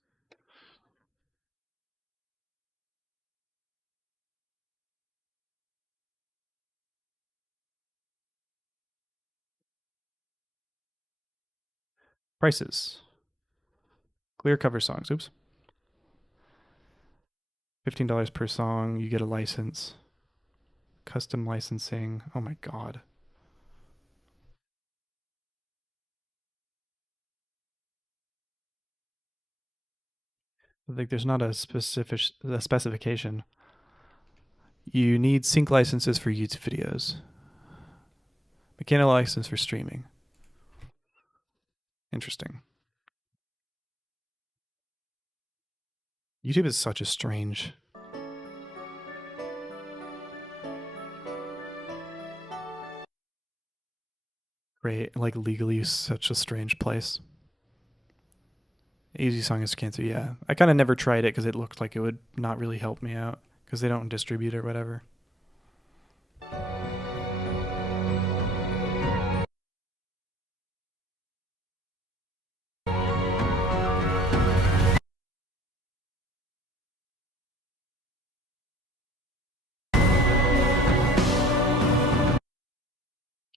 Prices. Clear cover songs. Oops. $15 per song. You get a license. Custom licensing. Oh my god. Like there's not a specification. You need sync licenses for YouTube videos. Mechanical license for streaming. Interesting. YouTube is such a strange. Great, like legally such a strange place. Easy Song is Cancer, yeah. I kind of never tried it because it looked like it would not really help me out because they don't distribute or whatever.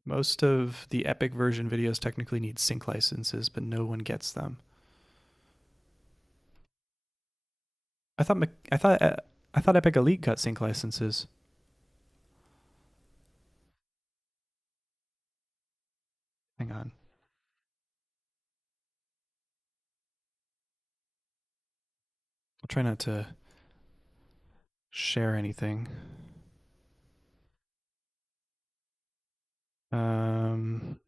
Most of the Epic version videos technically need sync licenses, but no one gets them. I thought Epic Elite got sync licenses. Hang on. I'll try not to share anything. Um,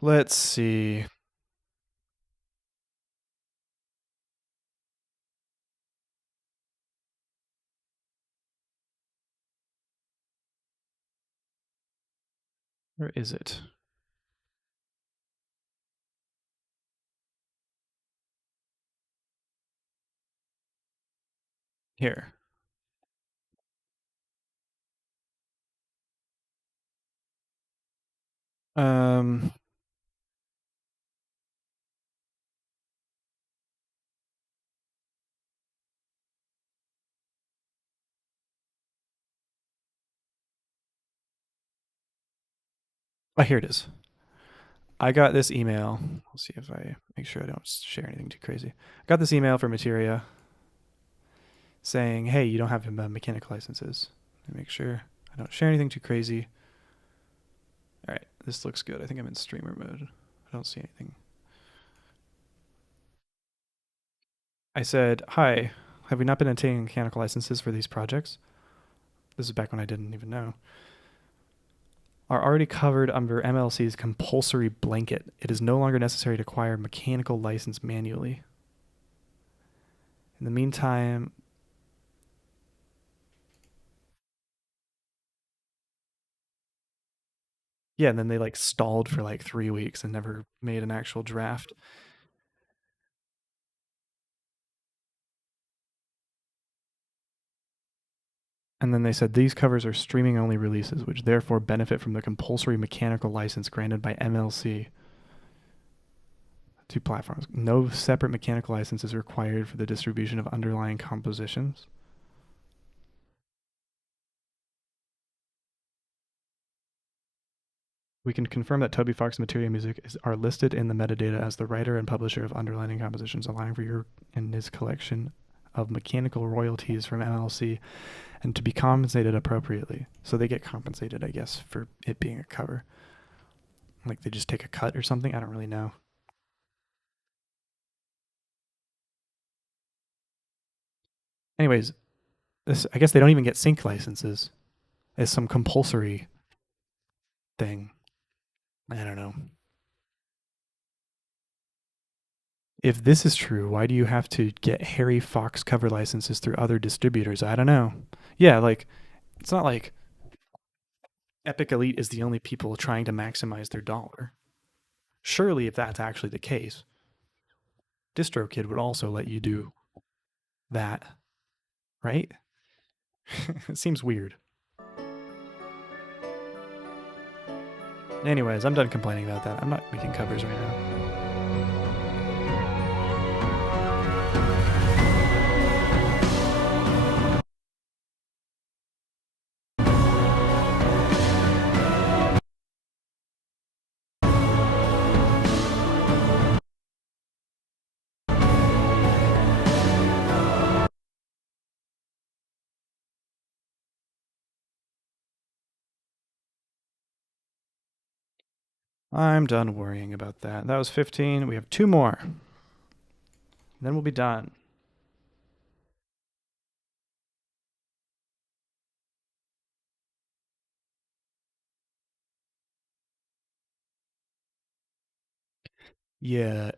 let's see. Where is it? Here. Um, oh, here it is. I got this email. Let's see if I make sure I don't share anything too crazy. I got this email from Materia saying, hey, you don't have mechanical licenses. Let me make sure I don't share anything too crazy. All right, this looks good. I think I'm in streamer mode. I don't see anything. I said, hi, have we not been obtaining mechanical licenses for these projects? This is back when I didn't even know. Are already covered under MLC's compulsory blanket. It is no longer necessary to acquire mechanical license manually. In the meantime, yeah, and then they like stalled for like 3 weeks and never made an actual draft. And then they said these covers are streaming only releases, which therefore benefit from the compulsory mechanical license granted by MLC to platforms. No separate mechanical license is required for the distribution of underlying compositions. We can confirm that Toby Fox Materia Music are listed in the metadata as the writer and publisher of underlying compositions, allowing for your and his collection of mechanical royalties from MLC and to be compensated appropriately. So they get compensated, I guess, for it being a cover. Like they just take a cut or something? I don't really know. Anyways, this I guess they don't even get sync licenses. It's some compulsory thing. I don't know. If this is true, why do you have to get Harry Fox cover licenses through other distributors? I don't know. Yeah, like it's not like Epic Elite is the only people trying to maximize their dollar. Surely, if that's actually the case, DistroKid would also let you do that, right? It seems weird. Anyways, I'm done complaining about that. I'm not making covers right now. I'm done worrying about that. That was 15. We have 2 more. Then we'll be done. Yeah,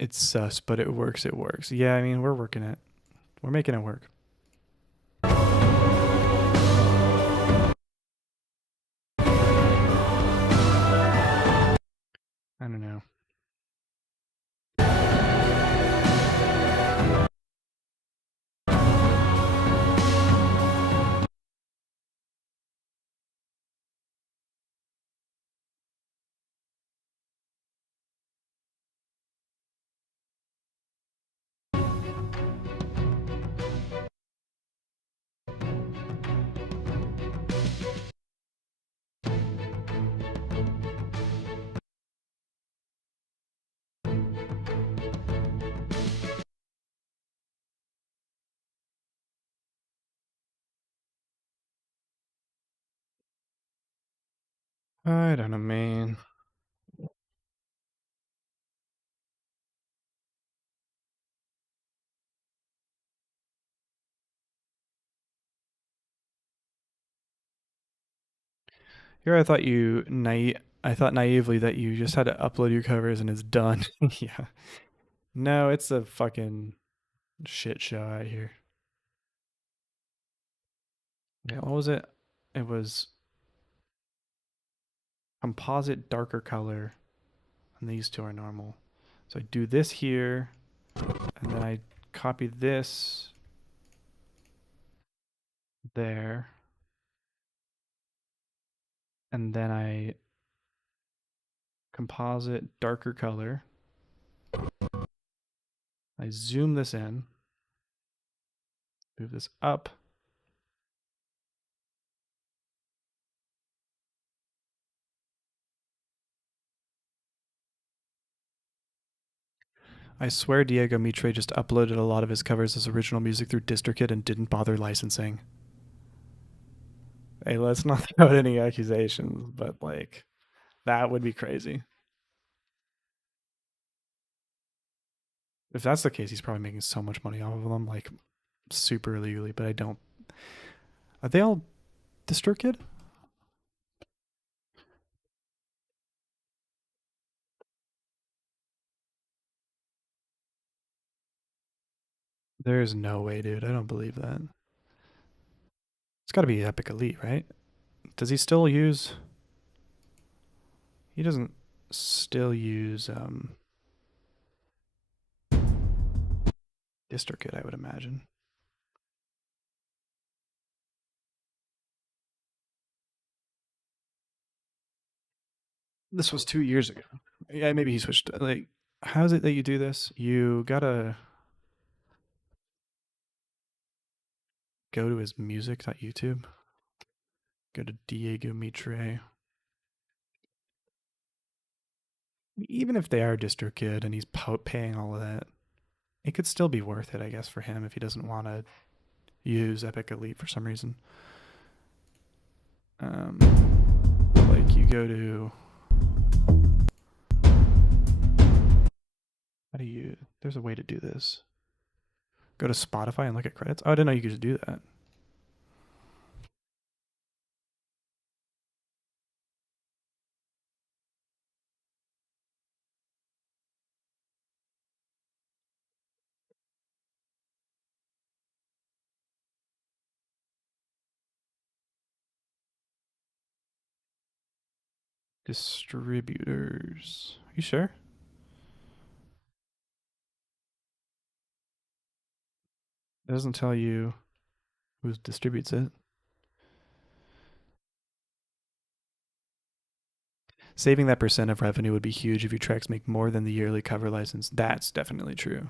it's sus, but it works. It works. Yeah, I mean, we're working it. We're making it work. I don't know. I don't know, man. Here, I thought naively that you just had to upload your covers and it's done. Yeah. No, it's a fucking shit show out here. Yeah, what was it? It was composite darker color, and these two are normal. So I do this here, and then I copy this there, and then I composite darker color. I zoom this in, move this up. I swear Diego Mitre just uploaded a lot of his covers as original music through DistroKid and didn't bother licensing. Hey, let's not throw out any accusations, but like, that would be crazy. If that's the case, he's probably making so much money off of them, like super illegally. But I don't. Are they all DistroKid? There's no way, dude. I don't believe that. It's got to be Epic Elite, right? Does he still use? He doesn't still use DistroKid, I would imagine. This was 2 years ago. Yeah, maybe he switched. Like, how is it that you do this? You gotta go to his music.youtube, go to Diego Mitre. Even if they are DistroKid and he's paying all of that, it could still be worth it, I guess, for him if he doesn't want to use Epic Elite for some reason. Um, like you go to how do you? There's a way to do this. Go to Spotify and look at credits. Oh, I didn't know you could just do that. Distributors. Are you sure? It doesn't tell you who distributes it. Saving that percent of revenue would be huge if your tracks make more than the yearly cover license. That's definitely true.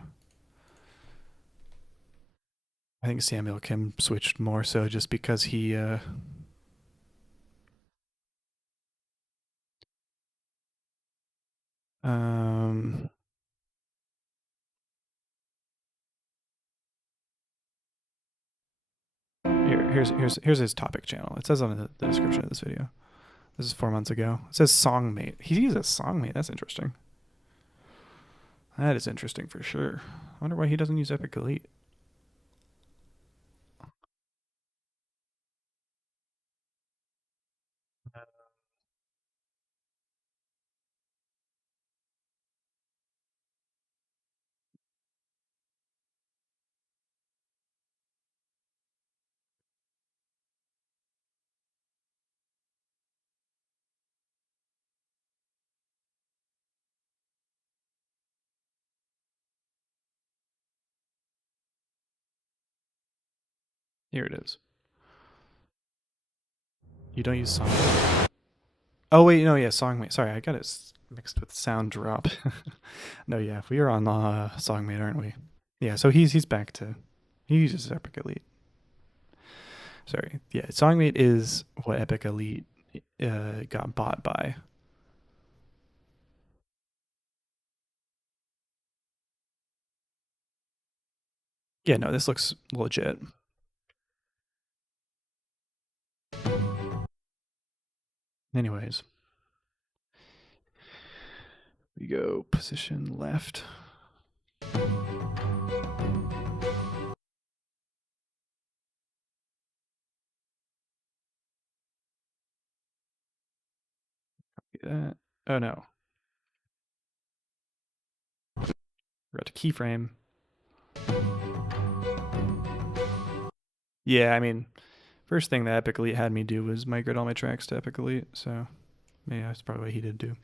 I think Samuel Kim switched more so just because he um here's his topic channel. It says on the description of this video. This is 4 months ago. It says Songmate. He uses Songmate. That's interesting. That is interesting for sure. I wonder why he doesn't use Epic Elite. Here it is. You don't use Songmate. Oh wait, no, yeah, Songmate. Sorry, I got it mixed with Sound Drop. No, yeah, we are on Songmate, aren't we? Yeah, so he's back to he uses Epic Elite. Sorry, yeah, Songmate is what Epic Elite got bought by. Yeah, no, this looks legit. Anyways, We go position left. That. Oh no. Forgot to keyframe. Yeah, I mean, first thing that Epic Elite had me do was migrate all my tracks to Epic Elite, so yeah, that's probably what he did too.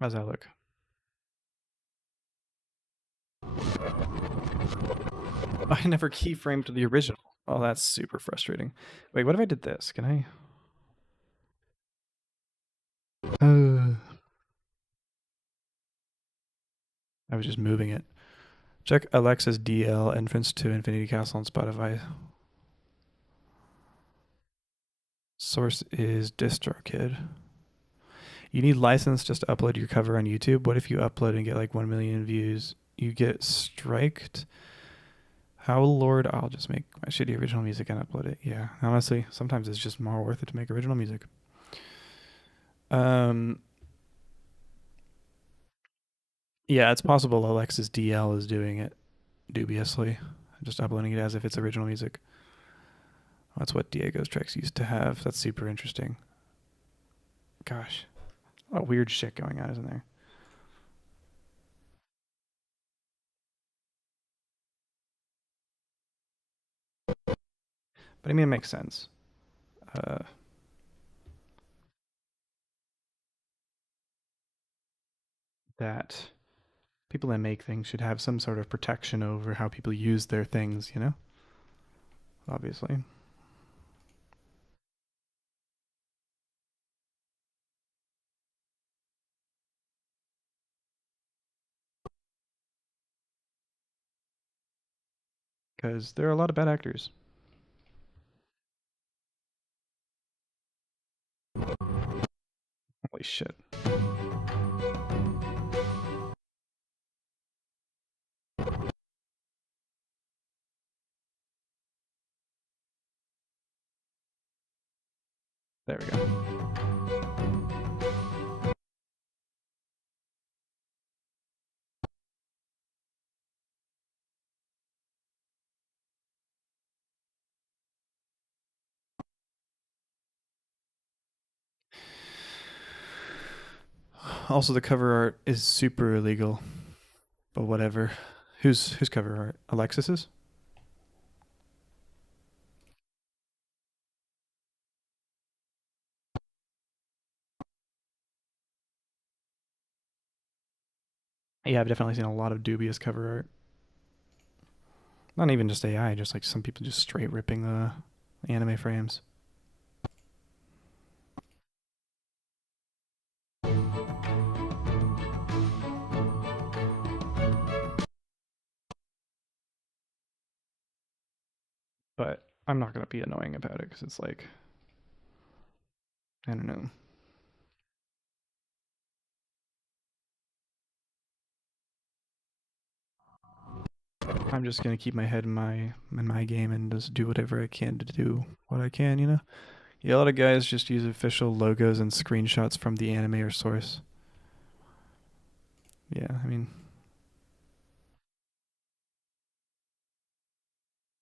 How's that look? I never keyframed the original. Oh, that's super frustrating. Wait, what if I did this? Can I? I was just moving it. Check Alexa's DL entrance to Infinity Castle on Spotify. Source is DistroKid. You need license just to upload your cover on YouTube. What if you upload and get like 1 million views? You get striked. How Lord, I'll just make my shitty original music and upload it. Yeah, honestly, sometimes it's just more worth it to make original music. Yeah, it's possible Alexa's DL is doing it dubiously, just uploading it as if it's original music. That's what Diego's tracks used to have. That's super interesting. Gosh, a lot of weird shit going on, isn't there? But I mean, it makes sense. Uh, that people that make things should have some sort of protection over how people use their things, you know? Obviously. Because there are a lot of bad actors. Holy shit. There we go. Also, the cover art is super illegal, but whatever. Whose cover art? Alexis's? Yeah, I've definitely seen a lot of dubious cover art. Not even just AI, just like some people just straight ripping the anime frames. But I'm not gonna be annoying about it because it's like, I don't know. I'm just gonna keep my head in my game and just do whatever I can to do what I can, you know. Yeah, a lot of guys just use official logos and screenshots from the anime or source. Yeah, I mean,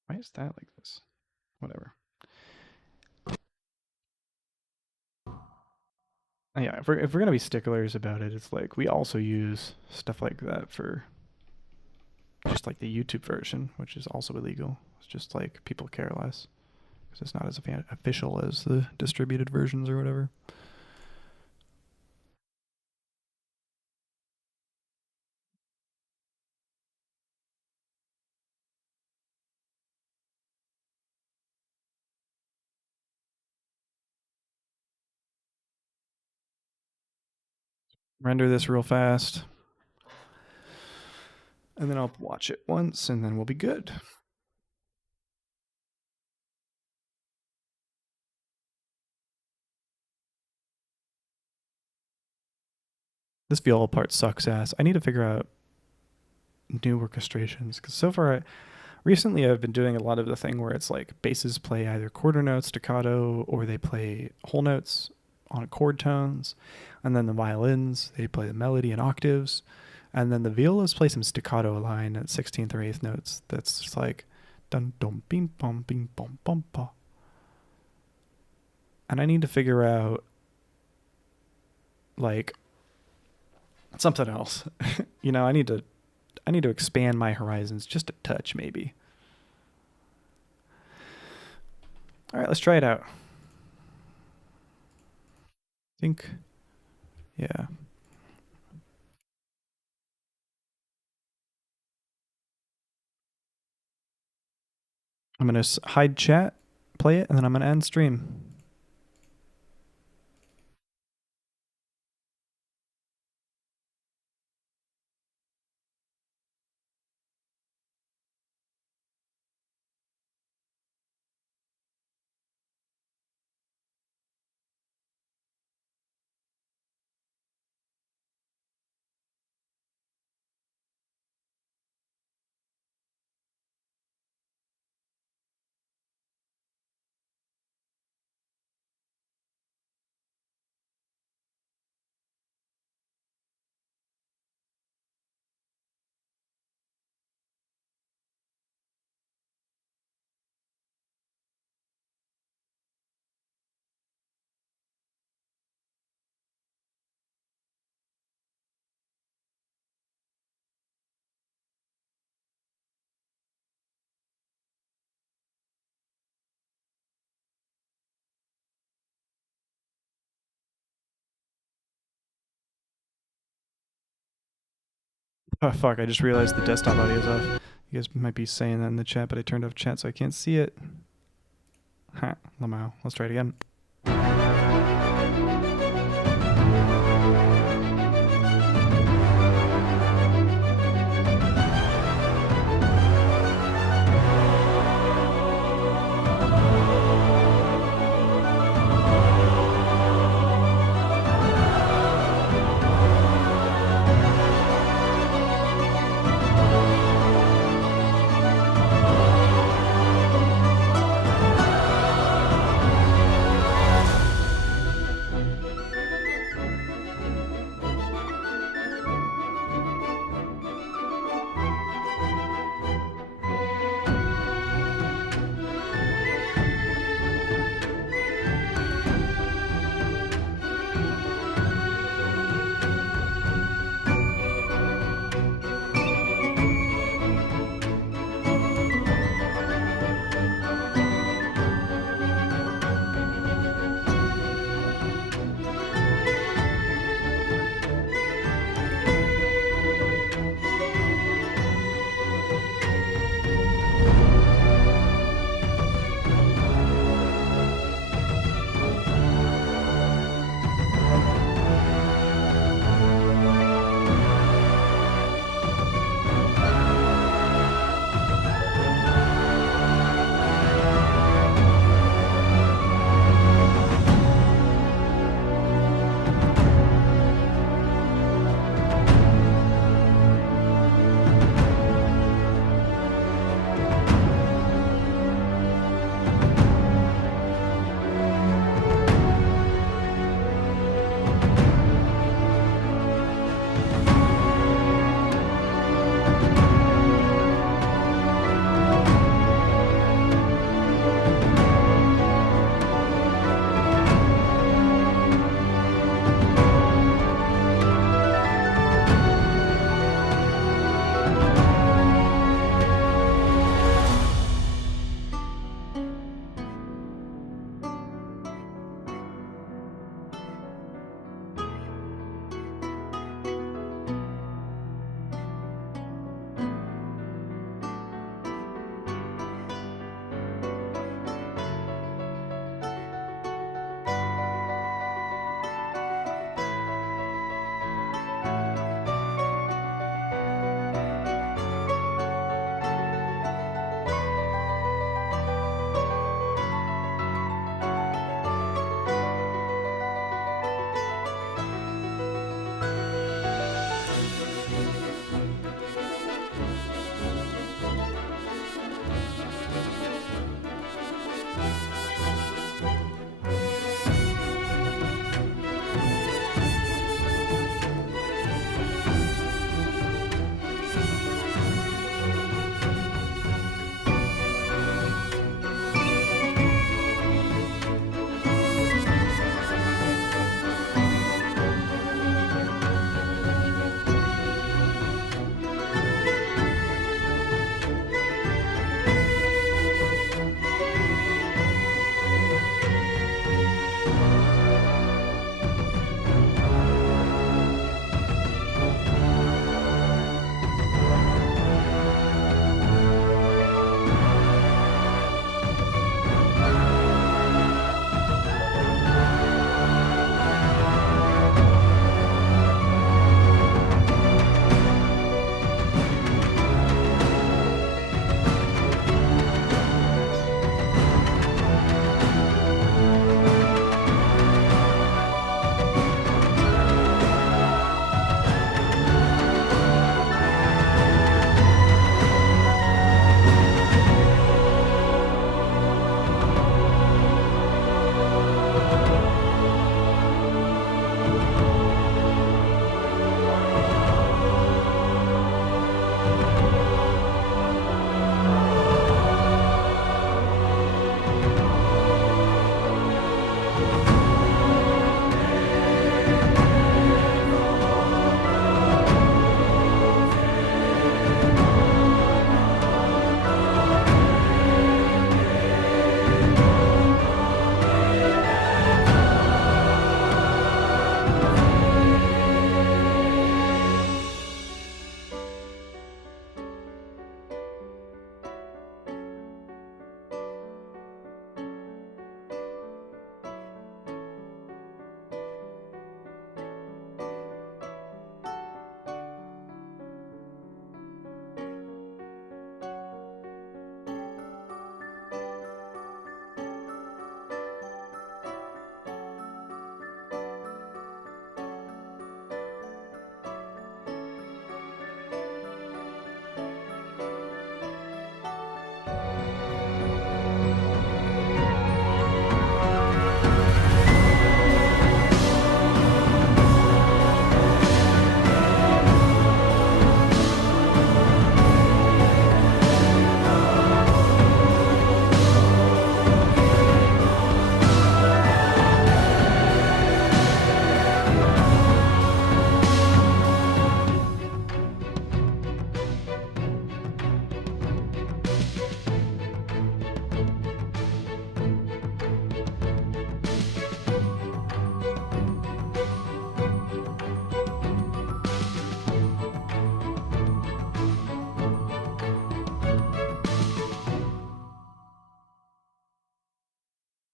why is that like this? Whatever. Yeah, if we're gonna be sticklers about it, it's like we also use stuff like that for just like the YouTube version, which is also illegal. It's just like people care less because it's not as official as the distributed versions or whatever. Render this real fast. And then I'll watch it once and then we'll be good. This viola part sucks ass. I need to figure out new orchestrations because so far, recently I've been doing a lot of the thing where it's like basses play either quarter notes, staccato, or they play whole notes on chord tones, and then the violins they play the melody in octaves, and then the violas play some staccato line at 16th or 8th notes. That's just like dun dum bing bum bing bum bum pa. And I need to figure out like something else. I need to expand my horizons just a touch maybe. All right, let's try it out. I think yeah. I'm going to hide chat, play it, and then I'm going to end stream. Oh, fuck, I just realized the desktop audio is off. You guys might be saying that in the chat, but I turned off chat so I can't see it. Ha, Lamau. Let's try it again.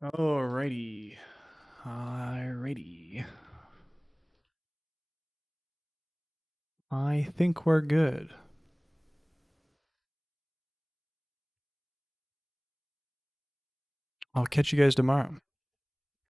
Alrighty. Alrighty. I think we're good. I'll catch you guys tomorrow.